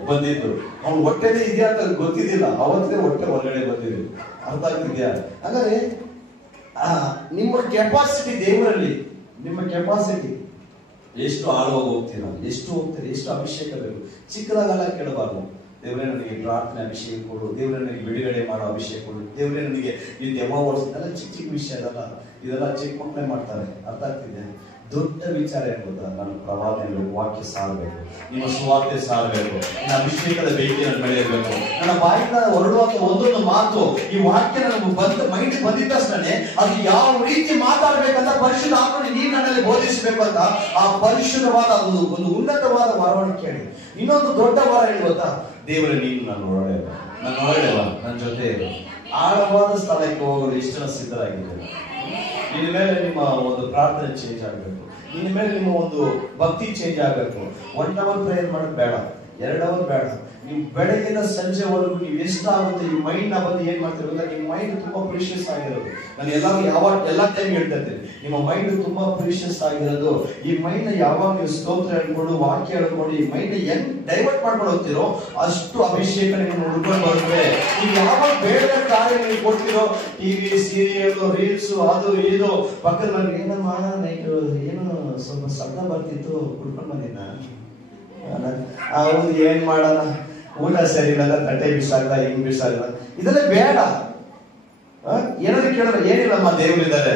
ಬಂದಿದ್ದು. ಅವ್ನ ಹೊಟ್ಟೆನೇ ಇದೆಯಾ ಅಂತ ಗೊತ್ತಿದ್ದಿಲ್ಲ, ಅವತ್ತೇ ಹೊಟ್ಟೆ ಹೊರಗಡೆ ಬಂದಿದ್ದು. ಅರ್ಥ ಆಗ್ತಿದ್ಯಾ? ಹಾಗಾದ್ರೆ ನಿಮ್ಮ ಕೆಪಾಸಿಟಿ ದೇವರಲ್ಲಿ, ನಿಮ್ಮ ಕೆಪಾಸಿಟಿ ಎಷ್ಟು ಆಳವಾಗಿ ಹೋಗ್ತೀರಾ, ಎಷ್ಟು ಹೋಗ್ತೀರಿ, ಎಷ್ಟು ಅಭಿಷೇಕ ಬೇಕು. ಚಿಕ್ಕದಾಗಲ್ಲ ಕೇಳಬಾರ್ದು. ದೇವರೇ ನನಗೆ ಪ್ರಾರ್ಥನೆ ಅಭಿಷೇಕ ಕೊಡು, ದೇವರೇ ನನಗೆ ಬಿಡುಗಡೆ ಮಾಡೋ ಅಭಿಷೇಕ ಕೊಡು, ದೇವರೇ ನನಗೆ ಈ ದೆವ್ವ ಓಡಿಸಿದೆಲ್ಲ ಚಿಕ್ಕ ಚಿಕ್ಕ ವಿಷಯ ಅದಲ್ಲ. ಇದೆಲ್ಲ ಚಿಕ್ಕ ಮಕ್ಕಳೇ ಮಾಡ್ತಾರೆ. ಅರ್ಥ ಆಗ್ತಿದೆ? ದೊಡ್ಡ ವಿಚಾರ ಏನ್ ಗೊತ್ತಾ, ನಾನು ಪ್ರವಾದನೆ ವಾಕ್ಯ ಸಾರಬೇಕು, ನಿಮ್ಮ ಸುವಾರ್ತೆ ಸಾರಬೇಕು, ನನ್ನ ಅಭಿಷೇಕದ ಬೇಕಿಯನ್ನು ಬೆಳೆಯಬೇಕು. ನನ್ನ ಬಾಯಿಂದ ಹೊರಡುವಂತ ಒಂದೊಂದು ಮಾತು, ಈ ವಾಕ್ಯ ನನಗೆ ಮೈಂಡ್ ಬಂದಿದ್ದ ತಕ್ಷಣ ಅದು ಯಾವ ರೀತಿ ಮಾತಾಡ್ಬೇಕಂತ ಪರಿಶುದ್ಧ ಆತ್ಮನೇ ನೀವು ನನ್ನಲ್ಲಿ ಬೋಧಿಸಬೇಕು ಅಂತ ಆ ಪರಿಶುದ್ಧವಾದ ಒಂದು ಉನ್ನತವಾದ ವರವನ್ನು ಕೇಳಿ. ಇನ್ನೊಂದು ದೊಡ್ಡ ವರ ಏನು ಗೊತ್ತಾ, ದೇವರೇ ನೀನು ನಾನು ಒಳ್ಳೆಯವ, ನನ್ನ ಜೊತೆ ಇರು. ಆಳವಾದ ಸ್ಥಳಕ್ಕೆ ಹೋಗಲು ಎಷ್ಟು ಜನ ಸಿದ್ಧರಾಗಿದ್ದಾರೆ? ಇನ್ ಮೇಲೆ ನಿಮ್ಮ ಒಂದು ಪ್ರಾರ್ಥನೆ ಚೇಂಜ್ ಆಗಬೇಕು, ಇನ್ ಮೇಲೆ ನಿಮ್ಮ ಒಂದು ಭಕ್ತಿ ಚೇಂಜ್ ಆಗಬೇಕು. 1 hour ಪ್ರೇಯರ್ ಮಾಡೋದು ಬೇಡ, 2 hour ಬೇಡ. ನೀವು ಬೆಳಗಿನ ಸಂಜೆವರೆಗೂ ನೀವು ಎಷ್ಟಾಗುತ್ತೆ ಈ ಮೈಂಡ್ ನ ಬಂದು ಏನ್ ಮಾಡ್ತೀರಿ ಗೊತ್ತಾ, ನಿಮ್ಮ ಮೈಂಡ್ ತುಂಬಾ ಪ್ರೀಶಿಯಸ್ ಆಗಿರೋದು. ನಾನು ಎಲ್ಲಾ ಟೈಮ್ ಹೇಳ್ತಾ ಇದ್ದೀನಿ, ನಿಮ್ಮ ಮೈಂಡ್ ತುಂಬಾ ಪ್ರೀಶಿಯಸ್ ಆಗಿರೋದು. ಈ ಮೈಂಡ್ ನ ಯಾವಾಗ ನೀವು ಸ್ತೋತ್ರ ಹೇಳ್ಕೊಂಡು ವಾಕ್ಯ ಹೇಳ್ಕೊಂಡು ಈ ಮೈಂಡ್ ಹೆಂಗ್ ಡೈವರ್ಟ್ ಮಾಡ್ಕೊಂಡು ಹೋಗ್ತಿರೋ ಅಷ್ಟು ಅಭಿಷೇಕ ನೀವು ಹುಡ್ಕೊಂಡು ಬರುತ್ತೆ. ನೀವು ಯಾವಾಗ ಬೇಡ ಕಾರ್ಯ ನೀವು ಕೊಡ್ತಿರೋ, ಟಿವಿ ಸೀರಿಯಲ್ ರೀಲ್ಸ್ ಅದು ಇದು ಪಕ್ಕದ ಏನಮ್ಮ ನೈಟ್ ಏನು ಸ್ವಲ್ಪ ಶಬ್ದ ಬರ್ತಿತ್ತು ಕುಡ್ಕೊಂಡು ಬಂದಿದ್ದ, ಹೌದು ಏನ್ ಮಾಡೋಣ, ಊಟ ಸರಿ ಇಲ್ಲ, ತಟ್ಟೆ ಬಿಸಾಗಲ್ಲ, ಹಿಂಗ್ ಬಿಸಾಗಲ್ಲ, ಇದೆಲ್ಲ ಬೇಡ. ಏನಾದ್ರು ಕೇಳಿದ್ರೆ ಏನಿಲ್ಲಮ್ಮ ದೇವರಿದ್ದಾರೆ,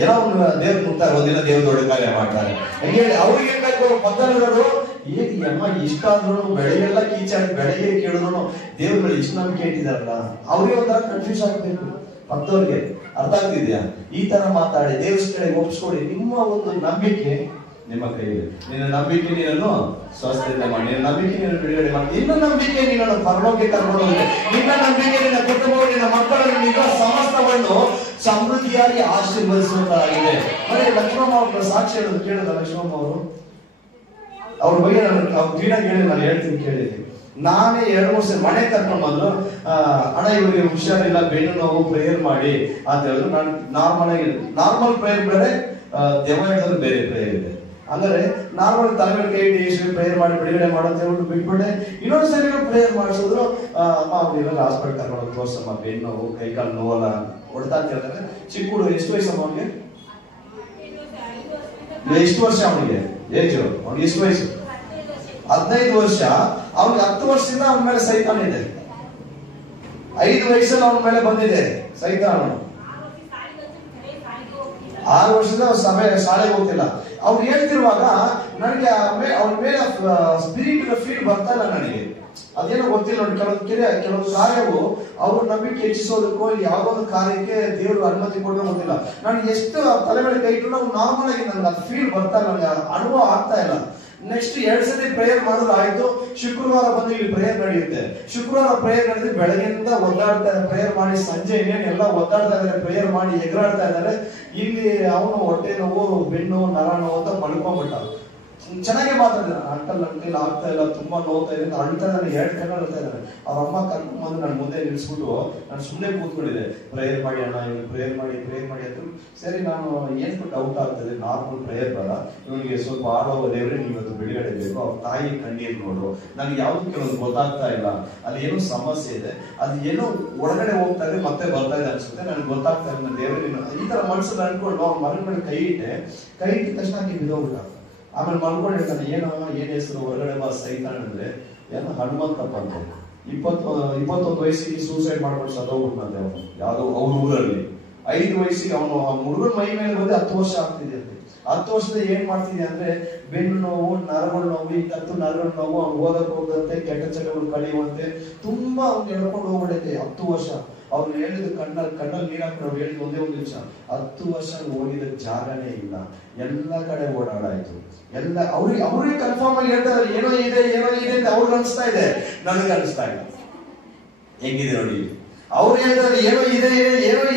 ಏನೋ ಒಂದು ದೇವ್ರು ಮುಟ್ತಾರೆ, ಒಂದಿನ ದೇವ್ರ ದೊಡ್ಡ ಕಾರ್ಯ ಮಾಡ್ತಾರೆ. ಹೇಳಿ ಅವ್ರಿಗೆ ಪಕ್ಕದವರು ಹೇಗೆ ಅಮ್ಮ ಇಷ್ಟ ಅಂದ್ರು ಬೆಳೆಗೆಲ್ಲ ಕೀಚಾಡಿ ಬೆಳಗ್ಗೆ ಕೇಳಿದ್ರು ದೇವ್ರ ಮೇಲೆ ಇಷ್ಟ ನಂಬಿಕೆ ಇಟ್ಟಿದಾರಲ್ಲ, ಅವ್ರಿಗೆ ಒಂಥರ ಕನ್ಫ್ಯೂಸ್ ಆಗ್ಬೇಕು ಪಕ್ಕದವ್ರಿಗೆ. ಅರ್ಥ ಆಗ್ತಿದ್ಯಾ? ಈ ತರ ಮಾತಾಡಿ ದೇವ್ರ ಕಡೆ ಒಪ್ಪಿಸ್ಕೊಡಿ. ನಿಮ್ಮ ಒಂದು ನಂಬಿಕೆ ನಿಮ್ಮ ಕೈಗೆ, ನಿನ್ನ ನಂಬಿಕೆ ನೀನನ್ನು ಸ್ವಸ್ಥತೆ ಮಾಡಿ, ನಿನ್ನ ನಂಬಿಕೆ ನೀನು ಬಿಡುಗಡೆ ಮಾಡಿ, ನಿನ್ನ ನಂಬಿಕೆ ನೀನನ್ನು ಪರಲೋಕಕ್ಕೆ ಕರ್ಕೊಂಡು ಹೋಗಿ, ನಿನ್ನ ನಂಬಿಕೆ ನಿನ್ನ ಕುಟುಂಬ ನಿನ್ನ ಮಕ್ಕಳನ್ನು ನಿನ್ನ ಸಮಸ್ತವನ್ನು ಸಮೃದ್ಧಿಯಾಗಿ ಆಶೀರ್ವದಿಸುವಂತಾಗಿದೆ. ಮತ್ತೆ ಲಕ್ಷ್ಮಮ್ಮ ಅವ್ರ ಸಾಕ್ಷಿ ಹೇಳೋದು ಕೇಳಿದ ಲಕ್ಷ್ಮಮ್ಮ ಅವರು ಅವ್ರ ಬಗ್ಗೆ ಅವ್ರು ಕ್ಲೀನಾಗಿ ಹೇಳಿ ನಾನು ಹೇಳ್ತೀನಿ ಕೇಳಿದ್ವಿ. ನಾನೇ 2-3 ಸಲ ಮನೆ ಕರ್ಕೊಂಡು ಬಂದ್ರು, ಅಣ್ಣ ಇವ್ರಿಗೆ ಹುಷಾರಿಲ್ಲ, ಬೆನ್ನು ನೋವು, ಪ್ರೇಯರ್ ಮಾಡಿ ಅಂತ ಹೇಳಿದ್ರು. ನಾನು ನಾರ್ಮಲ್ ಪ್ರೇಯರ್ ಬೇರೆ, ದೆವ್ವ ಹಿಡಿದ್ರೆ ಬೇರೆ ಪ್ರೇಯರ್ ಇದೆ. ಅಂದ್ರೆ ನಾರ್ಮಲ್ ತಲೆ ಮೇಲೆ ಕೈ ಇಟ್ಟು ಪ್ರೇಯರ್ ಮಾಡಿ ಬಿಡುಗಡೆ ಮಾಡೋ ಅಂತ ಹೇಳ್ಬಿಟ್ಟು ಬಿಟ್ಬಿಟ್ಟೆ. ಇನ್ನೊಂದ್ಸರಿ ಪ್ರೇಯರ್ ಮಾಡಿಸಿದ್ರು, ಅಮ್ಮ ಅವ್ರಿಗೆಲ್ಲ ಹಾಸ್ಪಿಟಲ್ ಕರ್ಕೊಂಡು ತೋರ್ಸಮ್ಮ, ಬೆನ್ನು ನೋವು, ಕೈ ಕಾಲು ನೋವಲ್ಲ ಹೊಡ್ತಾ ಅಂತ ಹೇಳ್ತಾರೆ. ಚಿಕ್ಕ ಹುಡುಗ, ಎಷ್ಟು ವಯಸ್ಸಮ್ಮ ಅವನಿಗೆ? ಎಷ್ಟು ವರ್ಷ ಅವನಿಗೆ ಏಜ್? ಅವ್ನಿಗೆ ಎಷ್ಟು ವಯಸ್ಸು? 15 ವರ್ಷ. ಅವ್ನಿಗೆ 10 ವರ್ಷದಿಂದ ಅವನ ಮೇಲೆ ಸೈತಾನ್ ಇದೆ. 5 ವಯಸ್ಸಲ್ಲಿ ಅವನ ಮೇಲೆ ಬಂದಿದೆ ಸೈತಾನು. 6 ವರ್ಷದಿಂದ ಶಾಲೆಗೆ ಹೋಗ್ತಿಲ್ಲ. ಅವ್ರು ಹೇಳ್ತಿರುವಾಗ ನನಗೆ ಅವನ ಮೇಲೆ ಸ್ಪಿರಿಟ್ ಫೀಲ್ ಬರ್ತಾ ಇಲ್ಲ ನನಗೆ. ಅದೇನೋ ಗೊತ್ತಿಲ್ಲ ನೋಡಿ. ಕೆಲವೊಂದು ಕಾರ್ಯವು ಅವ್ರ ನಂಬಿಕೆ ಹೆಚ್ಚಿಸೋದಕ್ಕೋ ಯಾವುದೋ ಒಂದು ಕಾರ್ಯಕ್ಕೆ ದೇವರು ಅನುಮತಿ ಕೊಟ್ಟರೆ ಗೊತ್ತಿಲ್ಲ. ನಾನು ಎಷ್ಟು ತಲೆ ಮೇಲೆ ಕೈ ಇಟ್ಟು ನಾವು ನಾರ್ಮಲ್ ಆಗಿ ನನಗೆ ಅದು ಫೀಲ್ ಬರ್ತಾ ಇಲ್ಲ, ನನಗೆ ಅನುಭವ ಆಗ್ತಾ ಇಲ್ಲ. ನೆಕ್ಸ್ಟ್ 2 ಸತಿ ಪ್ರೇಯರ್ ಮಾಡೋದು ಆಯ್ತು. ಶುಕ್ರವಾರ ಬಂದು ಇಲ್ಲಿ ಪ್ರೇಯರ್ ನಡೆಯುತ್ತೆ. ಶುಕ್ರವಾರ ಪ್ರೇಯರ್ ನಡೆದು ಬೆಳಗ್ಗೆಯಿಂದ ಒದ್ದಾಡ್ತಾ ಪ್ರೇಯರ್ ಮಾಡಿ, ಸಂಜೆ ಎಲ್ಲ ಒದ್ದಾಡ್ತಾ ಇದ್ದಾರೆ, ಪ್ರೇಯರ್ ಮಾಡಿ ಎಗರಾಡ್ತಾ ಇದ್ದಾರೆ. ಇಲ್ಲಿ ಅವನು ಹೊಟ್ಟೆ ನೋವು, ಬೆನ್ನು, ನರ ನೋವು ಅಂತ ಮಲ್ಕೊಂಡ್ಬಿಟ್ಟ. ಚೆನ್ನಾಗಿ ಮಾತಾಡಿದ, ಅಂಕಲ್ ಆಗ್ತಾ ಇಲ್ಲ, ತುಂಬಾ ನೋಡ್ತಾ ಇದೆ ಅಂತ ಅಳ್ತಾ ಇದ್ದಾನೆ. 2 ಕಣ್ಣು ಅಳ್ತಾ ಇದ್ದಾನೆ. ಅವ್ರ ಅಮ್ಮ ಕರ್ಕೊಂಡ್ ಬಂದು ನನ್ನ ಮುಂದೆ ನಿಲ್ಸ್ಬಿಟ್ಟು ನಾನು ಸುಮ್ಮನೆ ಕೂತ್ಕೊಂಡಿದ್ದೆ. ಪ್ರೇಯರ್ ಮಾಡಿ ಅಣ್ಣ, ಇವ್ನು ಪ್ರೇಯರ್ ಮಾಡಿ ಅಂತ. ಸರಿ, ನಾನು ಏನು ಡೌಟ್ ಆಗ್ತದೆ, ನಾರ್ಮಲ್ ಪ್ರೇಯರ್ ಬೇಡ, ಇವನಿಗೆ ಸ್ವಲ್ಪ ಆಡೋ ದೇವ್ರೆ ನೀವು ಇವತ್ತು ಬಿಡುಗಡೆ ಬೇಕು, ಅವ್ರ ತಾಯಿ ಕಣ್ಣೀರ್ ನೋಡು, ನನಗೆ ಯಾವ್ದು ಕೆಲವೊಂದು ಗೊತ್ತಾಗ್ತಾ ಇಲ್ಲ, ಅಲ್ಲಿ ಏನೋ ಸಮಸ್ಯೆ ಇದೆ, ಅದು ಏನೋ ಒಳಗಡೆ ಹೋಗ್ತಾ ಇದೆ, ಮತ್ತೆ ಬರ್ತಾ ಇದೆ ಅನ್ಸುತ್ತೆ, ನನಗೆ ಗೊತ್ತಾಗ್ತಾ ಇಲ್ಲ, ನನ್ನ ದೇವ್ರೆ ನೀನು ಈ ತರ ಮನ್ಸಲ್ಲಿ ಅನ್ಕೊಂಡು ಅವ್ನ ಮನೆ ಮೇಲೆ ಕೈ ಇಟ್ಟ ತಕ್ಷಣ ಆಕೆ ಬಿದ್ದೋಗ್ಬಿಟ್ಟ. ಆಮೇಲೆ ಮಲ್ಕೊಂಡು ಹೇಳ್ತಾನೆ, ಏನ್ ಹೆಸರು ಹೊರಗಡೆ ಬಾ ಸೈತಾನ್ ಅಂದ್ರೆ, ಏನೋ ಹನುಮಂತಪ್ಪ ಅಂತ. 21 ವಯಸ್ಸಿಗೆ ಸೂಸೈಡ್ ಮಾಡ್ಕೊಂಡು ಸತ್ತೋಗ್ಬಿಟ್ನಂತೆ ಅವನು, ಯಾವ್ದೋ ಅವ್ರ ಊರಲ್ಲಿ. 5 ವಯಸ್ಸಿಗೆ ಅವನು ಹುಡುಗನ ಮೈ ಮೇಲೆ ಬಂದು 10 ವರ್ಷ ಆಗ್ತಿದೆ ಅಂತೆ. 10 ವರ್ಷದ ಏನ್ ಮಾಡ್ತಿದೆ ಅಂದ್ರೆ ಬೆನ್ನು ನೋವು, ನರಗಳು ನೋವು, ಈ ತತ್ತು ನರಗಳು ನೋವು, ಅವ್ನು ಓದಕ್ ಹೋಗದಂತೆ, ಕೆಟ್ಟ ಚಟಗಳು ಕಳೆಯುವಂತೆ ತುಂಬಾ ಅವ್ನು ಹೇಳ್ಕೊಂಡು ಹೋಗ್ಬಿಡೈತೆ. 10 ವರ್ಷ ಅವ್ರು ಹೇಳಿದ ಕಣ್ಣಲ್ಲಿ ನೀರ್ ಹಾಕೊಂಡು ಅವ್ರು ಹೇಳಿದ ಒಂದೇ ಒಂದು ನಿಮಿಷ, 10 ವರ್ಷ ಹೋಗಿದ ಜಾಗನೇ ಇಲ್ಲ, ಎಲ್ಲ ಕಡೆ ಓಡಾಡಾಯ್ತು. ಎಲ್ಲ ಅವ್ರಿಗೆ ಕನ್ಫರ್ಮ್ ಆಗಿ ಹೇಳ್ತಾರೆ, ಏನೋ ಇದೆ ಅಂತ ಅವ್ರಿಗೆ ಅನಿಸ್ತಾ ಇದೆ, ನನಗೆ ಅನಿಸ್ತಾ ಇಲ್ಲ. ಹೆಂಗಿದೆ ನೋಡಿ, ಅವ್ರು ಹೇಳ್ತಾರೆ ಏನೋ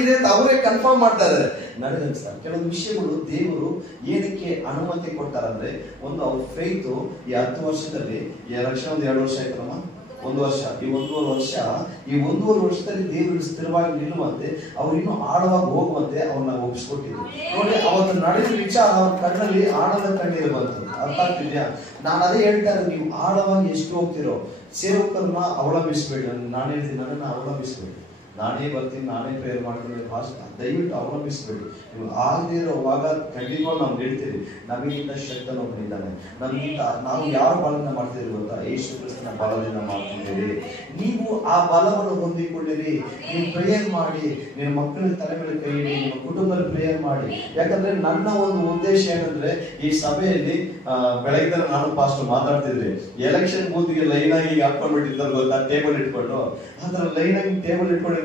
ಇದೆ ಅಂತ ಅವರೇ ಕನ್ಫರ್ಮ್ ಮಾಡ್ತಾ ಇದ್ದಾರೆ, ನನಗೆ ಅನಿಸ್ತಾರೆ. ಕೆಲವೊಂದು ವಿಷಯಗಳು ದೇವರು ಏನಕ್ಕೆ ಅನುಮತಿ ಕೊಡ್ತಾರಂದ್ರೆ, ಒಂದು ಅವ್ರ ಫೇತ್ ಈ 10 ವರ್ಷದಲ್ಲಿ 2 ವರ್ಷ ಆಯ್ತಮ್ಮ, 1 ವರ್ಷ, ಈ 1.5 ವರ್ಷದಲ್ಲಿ ದೇವರು ಸ್ಥಿರವಾಗಿ ನಿಲ್ಲುವಂತೆ, ಅವ್ರು ಇನ್ನೂ ಆಳವಾಗಿ ಹೋಗುವಂತೆ ಅವ್ರನ್ನ ಒಪ್ಪಿಸ್ಕೊಟ್ಟಿದ್ರು ನೋಡಿ. ಅವತ್ತು ನಡೆದ ವಿಚಾರ ಅವ್ರ ಕಣ್ಣಲ್ಲಿ ಆಳದ ಕಣ್ಣೀರು ಬಂತು. ಅರ್ಥ ಆಗ್ತಿದ್ಯಾ? ನಾನು ಅದೇ ಹೇಳ್ತಾ ಇದ್ದೆ, ನೀವು ಆಳವಾಗಿ ಎಷ್ಟು ಹೋಗ್ತಿರೋ ಸೇವಕರನ್ನ ಅವಲಂಬಿಸ್ಬೇಡಿ. ನಾನು ಹೇಳ್ತೀನಿ, ನನ್ನನ್ನು ಅವಲಂಬಿಸ್ಬೇಡಿ, ನಾನೇ ಬರ್ತೀನಿ, ನಾನೇ ಪ್ರೇಯರ್ ಮಾಡ್ತೀನಿ, ದಯವಿಟ್ಟು ಅವಲಂಬಿಸ್ಬೇಡಿ. ನೀವು ಆಗದೇ ಇರೋವಾಗ ಖಂಡಿತವಾಗಿ ನಾವು ಹೇಳ್ತೀವಿ, ನಮಗಿಂತ ಶಕ್ತನೊಬ್ಬನಿದ್ದಾನೆ, ನಾವು ಯಾರ ಬಲದಿಂದ ಮಾಡ್ತಿದ್ವಿ ಗೊತ್ತಾ? ಯೇಸು ಕ್ರಿಸ್ತನ ಬಲದಿಂದ ಮಾಡ್ತಿದ್ದೀವಿ. ನೀವು ಆ ಬಲವನ್ನು ಹೊಂದಿಕೊಳ್ಳಿರಿ. ನೀವು ಪ್ರೇಯರ್ ಮಾಡಿ, ನಿಮ್ಮ ಮಕ್ಕಳ ತಲೆ ಮೇಲೆ ಕೈ ಇಡಿ, ನಿಮ್ಮ ಕುಟುಂಬದಲ್ಲಿ ಪ್ರೇಯರ್ ಮಾಡಿ. ಯಾಕಂದ್ರೆ ನನ್ನ ಒಂದು ಉದ್ದೇಶ ಏನಂದ್ರೆ, ಈ ಸಭೆಯಲ್ಲಿ ಬೆಳಗ್ಗೆ ನಾನು ಪಾಸ್ಟರ್ ಮಾತಾಡ್ತಿದ್ವಿ, ಎಲೆಕ್ಷನ್ ಬೂತ್ಗೆ ಲೈನ್ ಆಗಿ ಹಾಕೊಂಡ್ಬಿಟ್ಟಿದ್ದಾರೆ ಗೊತ್ತಾ, ಟೇಬಲ್ ಇಟ್ಕೊಂಡು. ಆತರ ಲೈನ್ ಆಗಿ ಟೇಬಲ್ ಇಟ್ಕೊಂಡಿರ್ಬೇಕು.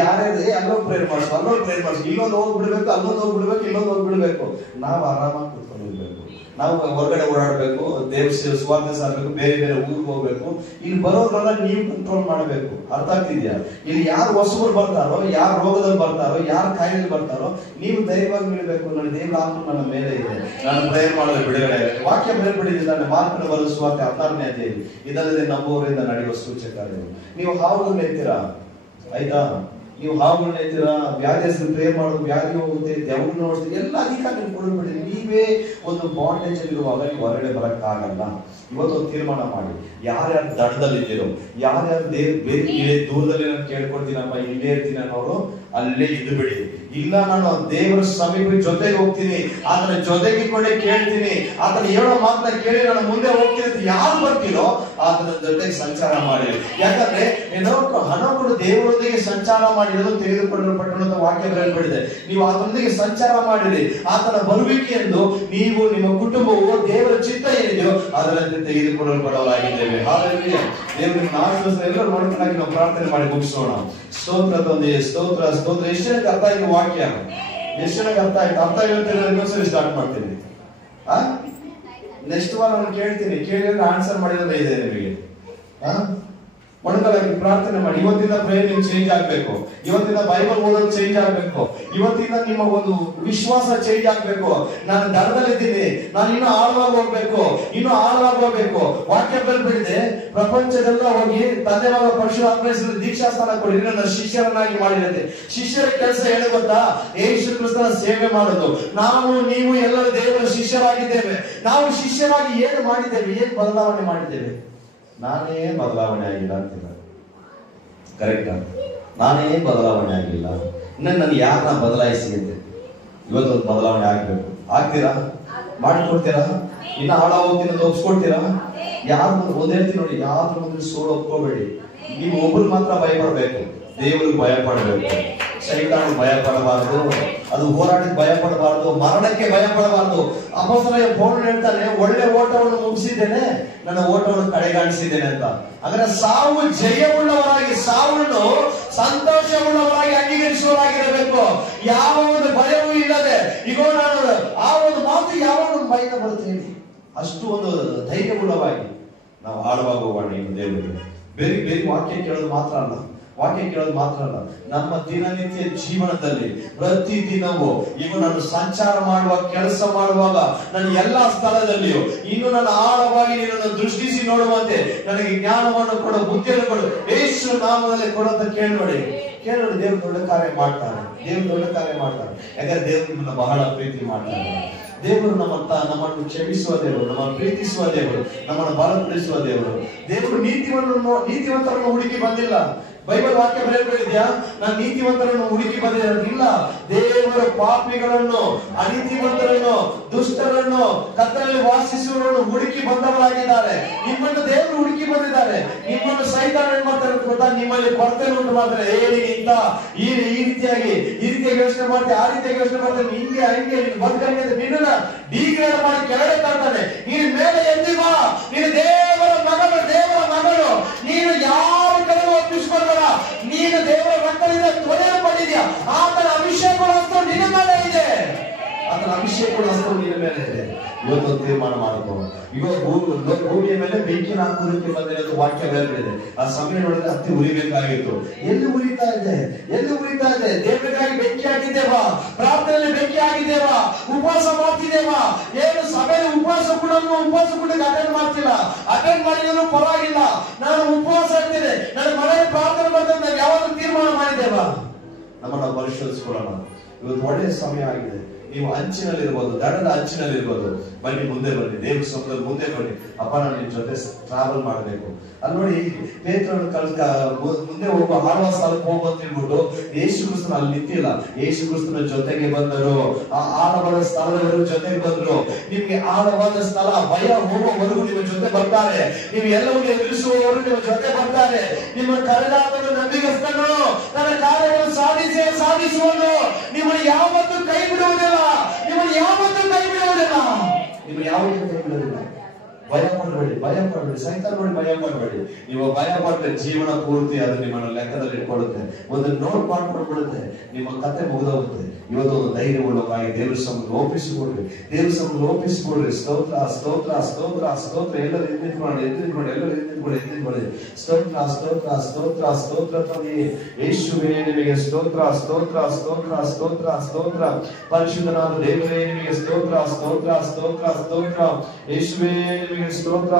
ಯಾರ್ಯಾರು ಅಲ್ಲೊಂದು ಪ್ರೇಯರ್ ಮಾಡಿಸು, ಅಲ್ಲೊಂದು ಪ್ರೇಯರ್ ಮಾಡಿಸು, ಇಲ್ಲೊಂದು ಹೋಗ್ಬಿಡ್ಬೇಕು, ಅಲ್ಲೊಂದು ಹೋಗ್ಬಿಡ್ಬೇಕು, ಇಲ್ಲೊಂದು ಹೋಗ್ಬಿಡ್ಬೇಕು. ನಾವು ಆರಾಮಾಗಿ ಕೂತ್ಕೊಂಡಿರ್ಬೇಕು. ನಾವು ಹೊರಗಡೆ ಓಡಾಡ್ಬೇಕು, ದೇವ್ರ ಸ್ವಾರ್ಥ ಸಾರ್ಬೇಕು, ಬೇರೆ ಊರಿಗೆ ಹೋಗ್ಬೇಕು. ಇಲ್ಲಿ ಬರೋದ್ರಲ್ಲ ನೀವು ಕಂಟ್ರೋಲ್ ಮಾಡಬೇಕು. ಅರ್ಥ ಆಗ್ತಿದ್ಯಾ? ಇಲ್ಲಿ ಯಾರು ಹೊಸಬರು ಬರ್ತಾರೋ, ಯಾರು ರೋಗದಲ್ಲಿ ಬರ್ತಾರೋ, ಯಾರು ಕಾಯಿಲೆಯಲ್ಲಿ ಬರ್ತಾರೋ, ನೀವು ಧೈರ್ಯವಾಗಿ ನಿಲ್ಬೇಕು. ನನ್ನ ದೇವ್ರ ಆತ್ಮ ನನ್ನ ಮೇಲೆ ಇದೆ, ನಾನು ಪ್ರೇಯರ್ ಮಾಡಿದ್ರೆ ಬಿಡುಗಡೆ. ವಾಕ್ಯ ಬರೆಯಲ್ಪಟ್ಟಿದ್ದಾನೆ, ಮಾರ್ಕನ ಬರೆದ ಸುವಾರ್ತೆ 16ನೇ ಅಧ್ಯಾಯ, ಇದಲ್ಲದೆ ನಂಬುವವರಿಂದ ನಡೆಯುವ ಸೂಚಕಗಳು. ನೀವು ಹಾವುಗಳನ್ನ ಎತ್ತೀರಾ, ಆಯ್ತಾ? ನೀವು ಹಾವುಗಳನ್ನ ಎತ್ತೀರಾ, ವ್ಯಾಧಿಯಸ್ರು ಪ್ರೇಯರ್ ಮಾಡೋದು, ವ್ಯಾಧಿ ಹೋಗುತ್ತೆ, ದೆವ್ವಗಳನ್ನ ನೋಡ್ತೀವಿ, ಎಲ್ಲ ಅಧಿಕಾರ ನೀವು ಕೊಡಲ್ಪಟ್ಟಿದೆ. ನೀವೇ ಒಂದು ಬಾಂಡೇಜ್ ಅಲ್ಲಿ ಇರುವಾಗ ನೀವು ಹೊರಗಡೆ ಬರಕ್ಕಾಗಲ್ಲ. ಇವತ್ತು ತೀರ್ಮಾನ ಮಾಡಿ, ಯಾರ್ಯಾರು ದಡದಲ್ಲಿದ್ದೀರೋ, ಯಾರ್ಯಾರು ಬೇರೆ ದೂರದಲ್ಲಿ ನಾನು ಕೇಳ್ಕೊಡ್ತೀನಪ್ಪ, ಇಲ್ಲೇ ಇರ್ತೀನಿ ಅನ್ನೋರು ಅಲ್ಲೇ ಇದ್ದು ಬಿಡಿ. ಇಲ್ಲ, ನಾನು ದೇವರ ಸಮೀಪ ಜೊತೆಗೆ ಹೋಗ್ತೀನಿ, ಆತನ ಜೊತೆಗೆ ಕೊಂಡೆ ಕೇಳ್ತೀನಿ, ಆತನ ಹೇಳೋ ಮಾತನ್ನ ಕೇಳಿ ನಾನು ಮುಂದೆ ಹೋಗ್ತೀನಿ ಅಂತ ಯಾರು ಬರ್ತೀರೋ ಆತನ ಜೊತೆಗೆ ಸಂಚಾರ ಮಾಡಿ. ಯಾಕಂದ್ರೆ ಹಣಗಳು ದೇವರೊಂದಿಗೆ ಸಂಚಾರ ಮಾಡಿರೋದು ತೆಗೆದುಕೊಳ್ಳಲ್ಪಟ್ಟಿರುವಂತ ವಾಕ್ಯ ಬರೆಯಲ್ಪಟ್ಟಿದೆ. ನೀವು ಆತನೊಂದಿಗೆ ಸಂಚಾರ ಮಾಡಿರಿ, ಆತನ ಬರುವಿಕೆಯೆಂದು ನೀವು ನಿಮ್ಮ ಕುಟುಂಬವು ದೇವರ ಚಿತ್ತ ಏನಿದೆಯೋ ಅದರಂತೆ ತೆಗೆದುಕೊಳ್ಳಲ್ಪಡಲಾಗಿದ್ದೇವೆ. ಹಾಗಾಗಿ ದೇವರಿಗೆ ಎಲ್ಲರೂ ನೋಡ್ಕೊಂಡಾಗಿ ನಾವು ಪ್ರಾರ್ಥನೆ ಮಾಡಿ ಮುಗಿಸೋಣ. ಸ್ತೋತ್ರ ತಂದೆ, ಸ್ತೋತ್ರ ಸ್ತೋತ್ರ. ಎಷ್ಟು ಜನಕ್ಕೆ ಅರ್ಥ ಆಯ್ತು ವಾಕ್ಯ? ಎಷ್ಟು ಜನಕ್ಕೆ ಅರ್ಥ ಆಯ್ತು? ಅರ್ಥ ಹೇಳ್ತೀನಿ, ಇನ್ನೊಂದ್ಸರಿ ಸ್ಟಾರ್ಟ್ ಮಾಡ್ತೀನಿ. ನೆಕ್ಸ್ಟ್ ವಾರ ನಾನು ಕೇಳ್ತೀನಿ, ಕೇಳಿದ್ರೆ ಆನ್ಸರ್ ಮಾಡಿದ್ರೆ ಇದೆ ನಿಮಗೆ. ಮೊಣಕಾಲಾಗಿ ಪ್ರಾರ್ಥನೆ ಮಾಡಿ. ಇವತ್ತಿನ ಪ್ರೇಯರ್ ನಿಮ್ ಚೇಂಜ್ ಆಗ್ಬೇಕು, ಇವತ್ತಿನ ಬೈಬಲ್ ಓದೋದು ಚೇಂಜ್ ಆಗ್ಬೇಕು, ಇವತ್ತಿನ ನಿಮ್ಮ ಒಂದು ವಿಶ್ವಾಸ ಚೇಂಜ್ ಆಗ್ಬೇಕು. ನಾನು ದಡದಲ್ಲಿದ್ದೀನಿ, ನಾನು ಇನ್ನೂ ಆಳವಾಗಿ ಹೋಗ್ಬೇಕು, ಇನ್ನೂ ಆಳವಾಗಿ ಹೋಗ್ಬೇಕು. ವಾಕ್ಯ ಬರೆದಿದೆ, ಪ್ರಪಂಚದೆಲ್ಲ ಹೋಗಿ ತಂದೆ ಮಗ ಪರಶುರಾತ್ಮ ದೀಕ್ಷಾ ಸ್ಥಾನ ಕೊಡಿ, ನನ್ನ ಶಿಷ್ಯರನ್ನಾಗಿ ಮಾಡಿರುತ್ತೆ. ಶಿಷ್ಯರ ಕೆಲಸ ಏನು ಗೊತ್ತಾ? ಯೇಸು ಕ್ರಿಸ್ತನ ಸೇವೆ ಮಾಡೋದು. ನಾವು ನೀವು ಎಲ್ಲರೂ ದೇವರ ಶಿಷ್ಯರಾಗಿದ್ದೇವೆ. ನಾವು ಶಿಷ್ಯರಾಗಿ ಏನು ಮಾಡಿದ್ದೇವೆ, ಏನು ಬದಲಾವಣೆ ಮಾಡಿದ್ದೇವೆ? ನಾನೇ ಬದಲಾವಣೆ ಆಗಿಲ್ಲ ಅಂತಿಲ್ಲ, ಕರೆಕ್ಟಾ? ನಾನೇ ಬದಲಾವಣೆ ಆಗಿಲ್ಲ, ನನ್ನ ಯಾರನ್ನ ಬದಲಾಯಿಸಿ ಅಂತ ಇವತ್ತೊಂದು ಬದಲಾವಣೆ ಆಗ್ಬೇಕು. ಆಗ್ತೀರಾ? ಮಾಡಿಕೊಡ್ತೀರಾ? ಇನ್ನ ಹಾಳ ಹೋಗ್ತೀನಿ ಅಂತ ಒಪ್ಸ್ಕೊಡ್ತೀರಾ? ಯಾರು ಒಂದ್ ಹೇಳ್ತೀನಿ ನೋಡಿ, ಯಾವ್ದ್ರ ಮುಂದೆ ಸೋಲು ಒಪ್ಕೋಬೇಡಿ. ನೀವು ಒಬ್ರು ಮಾತ್ರ ಭಯ ಪಡ್ಬೇಕು, ದೇವರಿಗೆ ಭಯ ಪಡಬೇಕು, ಸೈತಾನಿಗೆ ಭಯ ಪಡಬಾರದು, ಅದು ಹೋರಾಟಕ್ಕೆ ಭಯ ಪಡಬಾರದು, ಮರಣಕ್ಕೆ ಭಯ ಪಡಬಾರದು. ಅಪೊಸ್ತಲ ಪೌಲನು ಹೇಳ್ತಾನೆ, ಒಳ್ಳೆ ಓಟವನ್ನು ಮುಗಿಸಿದ್ದೇನೆ, ನನ್ನ ಓಟವನ್ನು ಕಡೆಗಾಣಿಸಿದ್ದೇನೆ ಅಂತ. ಅಂದ್ರೆ ಸಾವು ಜಯವುಳ್ಳವರಾಗಿ, ಸಾವನ್ನು ಸಂತೋಷವುಳ್ಳವರಾಗಿ ಅಂಗೀಕರಿಸುವವರಾಗಿರಬೇಕು. ಯಾವ ಒಂದು ಭಯವೂ ಇಲ್ಲದೆ, ಈಗ ನಾನು ಆ ಒಂದು ಮಾತು ಯಾವಾಗ ಒಂದು ಭಯ ಬರುತ್ತೆ ಹೇಳಿ, ಅಷ್ಟು ಒಂದು ಧೈರ್ಯವುಳ್ಳವಾಗಿ ನಾವು ಆಳುವಾಗ ಹೋಗೋಣ. ಇನ್ನು ದೇವರಿಗೆ ಬೇರೆ ಬೇರೆ ವಾಕ್ಯ ಕೇಳೋದು ಮಾತ್ರ ಅಲ್ಲ, ವಾಕ್ಯ ಕೇಳೋದು ಮಾತ್ರ ಅಲ್ಲ, ನಮ್ಮ ದಿನನಿತ್ಯ ಜೀವನದಲ್ಲಿ ಪ್ರತಿ ದಿನವೂ ಈಗ ನಾನು ಸಂಚಾರ ಮಾಡುವ, ಕೆಲಸ ಮಾಡುವಾಗ, ನನ್ನ ಎಲ್ಲಾ ಸ್ಥಳದಲ್ಲಿಯೂ ಇನ್ನು ನನ್ನ ಆಳವಾಗಿ ನಿನ್ನನ್ನು ದೃಷ್ಟಿಸಿ ನೋಡುವಂತೆ ನನಗೆ ಜ್ಞಾನವನ್ನು ಕೊಡು, ಬುದ್ಧಿಯನ್ನು ಕೊಡು, ಯೇಸು ನಾಮದಲ್ಲಿ ಕೊಡಂತ ಕೇಳಿ ನೋಡಿ. ದೇವ್ರು ದೊಡ್ಡ ಕಾರ್ಯ ಮಾಡ್ತಾರೆ, ದೇವ್ರು ದೊಡ್ಡ ಕಾರ್ಯ ಮಾಡ್ತಾರೆ. ಯಾಕಂದ್ರೆ ದೇವ್ರು ನಿಮ್ಮನ್ನ ಬಹಳ ಪ್ರೀತಿ ಮಾಡ್ತಾರೆ. ದೇವರು ನಮ್ಮನ್ನು ಕ್ಷಮಿಸುವ ದೇವರು, ನಮ್ಮನ್ನು ಪ್ರೀತಿಸುವ ದೇವರು, ನಮ್ಮನ್ನು ಬಲಪಡಿಸುವ ದೇವರು. ದೇವರು ನೀತಿವಂತರನ್ನು ಹುಡುಕಿ ಬಂದಿಲ್ಲ. ಬೈಬಲ್ ವಾಕ್ಯ ಬರೆಯಬೇಡಿದ್ಯಾ, ನಾನು ನೀತಿವಂತರನ್ನು ಹುಡುಕಿ ಬಂದಿಲ್ಲ. ದೇವರ ಪಾಪಿಗಳನ್ನು, ಅನೀತಿವಂತರನ್ನು, ದುಷ್ಟರನ್ನು, ಕತ್ತಲಲ್ಲಿ ವಾಸಿಸುವವರನ್ನು ಹುಡುಕಿ ಬಂದವರಾಗಿದ್ದಾರೆ. ನಿಮ್ಮನ್ನು ದೇವರು ಹುಡುಕಿ ಬಂದಿದ್ದಾರೆ. ನಿಮ್ಮನ್ನು ಸೈತಾನ ಏನ್ ಮಾಡ್ತಾರೆ ಗೊತ್ತಾ? ನಿಮ್ಮಲ್ಲಿ ಕೊರತೆ ಉಂಟು ಮಾಡ್ತಾರೆ. ಇಂತ ಈ ರೀತಿಯಾಗಿ ಯೋಚನೆ ಮಾಡ್ತೀವಿ, ಆ ರೀತಿಯಾಗಿ ಯೋಚನೆ ಮಾಡ್ತಾರೆ, ಹಿಂಗೆ ಹಂಗೆ ಬದುಕಂಗೆ ನಿನ್ನ ಡಿಗ್ರೇಡ್ ಮಾಡಿ ಕೆಳಗೆ ತರ್ತಾನೆ. ನೀನು ಮೇಲೆ ಎದ್ದು ಬಾ, ನೀನು ದೇವರ ಮಗಳು, ನೀನು ಯಾವ ಕಡೆ ಒಪ್ಪಿಸ್ಕೊಳ್ಬೇಡ. ನೀನು ದೇವರ ಮಕ್ಕಳಿಂದ ತೊಳೆಯಲ್ಪಟ್ಟಿದ್ಯಾ, ಆತನ ಅಭಿಷೇಕಗಳ ಹಸ್ತ ನಿನ್ನ ಮೇಲೆ ಇದೆ, ಆತನ ಅಭಿಷೇಕಗಳ ಹಸ್ತ ನಿನ್ನ ಮೇಲೆ ಇದೆ. ಇವತ್ತು ತೀರ್ಮಾನ ಮಾಡಬಹುದು. ಇವಾಗ ಭೂಮಿಯ ಮೇಲೆ ಬೆಂಕಿನ ಹಾಕುವುದಕ್ಕೆ ಬಂದಿರೋದು ವಾಕ್ಯ ಬರೆದಿದೆ. ಆ ಸಮಯ ನೋಡಿದ್ರೆ ಹತ್ತಿ ಉರಿಬೇಕಾಗಿತ್ತು. ಎಲ್ಲಿ ಉರಿತಾ ಇದೆ? ದೇವರಿಗಾಗಿ ಬೆಂಕಿ ಆಗಿದ್ದೇವಾ? ಪ್ರಾರ್ಥನೆಯಲ್ಲಿ ಬೆಂಕಿ ಆಗಿದ್ದೇವಾ? ಉಪವಾಸ ಮಾಡ್ತಿದ್ದೇವಾ? ಏನು ಸಭೆಯಲ್ಲಿ ಉಪವಾಸ ಕೂಡ ಅಟೆಂಡ್ ಮಾಡ್ತಿಲ್ಲ, ಅಟೆಂಡ್ ಮಾಡಿದ್ರು ಪರವಾಗಿಲ್ಲ, ನಾನು ಉಪವಾಸ ಆಗ್ತೇನೆ, ನನ್ನ ಮನೆಯಲ್ಲಿ ಪ್ರಾರ್ಥನೆ ಮಾಡ್ತೇನೆ, ಯಾವಾಗ ತೀರ್ಮಾನ ಮಾಡಿದ್ದೇವಾ? ನಮ್ಮನ್ನ ಪರಿಶೋಧಿಸಿಕೊಳ್ಳೋಣ. ಇವತ್ತು ಒಳ್ಳೆಯ ಸಮಯ ಆಗಿದೆ. ನೀವು ಅಂಚಿನಲ್ಲಿರ್ಬೋದು, ದಡದ ಅಂಚಿನಲ್ಲಿರ್ಬೋದು, ಬನ್ನಿ, ಮುಂದೆ ಬನ್ನಿ, ದೇವ್ರ ಸೊಂದಲ್ಲಿ ಮುಂದೆ ಬನ್ನಿ. ಅಪ್ಪ, ನಾನು ನಿಮ್ ಜೊತೆ ಟ್ರಾವೆಲ್ ಮಾಡಬೇಕು. ಅಲ್ಲಿ ನೋಡಿ, ಪೇತ್ರನ ಮುಂದೆ ಹೋಗುವ ಹಾಳುವ ಸ್ಥಳಕ್ಕೆ ಹೋಗುವಂತ ಹೇಳ್ಬಿಟ್ಟು ಯೇಸು ಕ್ರಿಸ್ತನ ಅಲ್ಲಿ ನಿಂತಿಲ್ಲ, ಯೇಸು ಕ್ರಿಸ್ತನ ಜೊತೆಗೆ ಬಂದರು. ಆ ಆಳವಾದ ಸ್ಥಳದವರು ಜೊತೆಗೆ ಬಂದ್ರು. ನಿಮ್ಗೆ ಆಳವಾದ ಸ್ಥಳ ಭಯ ಹೋಗುವವರೆಗೂ ನಿಮ್ಮ ಜೊತೆ ಬರ್ತಾರೆ. ನೀವು ಎಲ್ಲವೂ ಎದುರಿಸುವವರು ನಿಮ್ಮ ಜೊತೆ ಬರ್ತಾರೆ. ನಿಮ್ಮ ಕರೆದಾತನು ನಂಬಿಗಸ್ತನು, ತನ್ನ ಕಾರ್ಯವನ್ನು ಸಾಧಿಸುವನು. ನಿಮ್ಮನ್ನು ಯಾವತ್ತೂ ಕೈ ಬಿಡುವುದಿಲ್ಲ, ನಿಮ್ಮನ್ನು ಯಾವತ್ತೂ ಕೈ ಬಿಡುವುದಿಲ್ಲ. ಭಯ ಪಡಬೇಡಿ, ಸೈತಾನ ನೋಡಿ ಭಯ ಪಡಬೇಡಿ. ನೀವು ಭಯ ಪಟ್ಟರೆ ಜೀವನ ಪೂರ್ತಿ ಅದು ನಿಮ್ಮನ್ನು ಲೆಕ್ಕದಲ್ಲಿ ಇಟ್ಕೊಳ್ಳುತ್ತೆ. ಒಂದು ನೋಟ್ ಮಾಡ್ಕೊಂಡ್ಬಿಡುತ್ತೆ, ನಿಮ್ಮ ಕತೆ ಮುಗಿದೋಗುತ್ತೆ. ಇವತ್ತು ಒಂದು ಧೈರ್ಯವುಳ್ಳವಾಗಿ ದೇವ್ರ ಸಮುದ್ರ ಒಪ್ಪಿಸಿಕೊಡ್ರಿ, ಸ್ತೋತ್ರ ಸ್ತೋತ್ರ ಸ್ತೋತ್ರ ಸ್ತೋತ್ರ. ಎಲ್ಲರೂ ಎದ್ದಿಟ್ಕೊಳ್ಳಿ. ಸ್ತೋತ್ರ ತಂದೆ ಯೇಸುವೇ, ನಿಮಗೆ ಸ್ತೋತ್ರ. ಪರಿಶುದ್ಧನಾದ ದೇವರೇ, ನಿಮಗೆ ಸ್ತೋತ್ರ. ಯೇಸುವೇ, ನಿಮಗೆ ಸ್ತೋತ್ರ.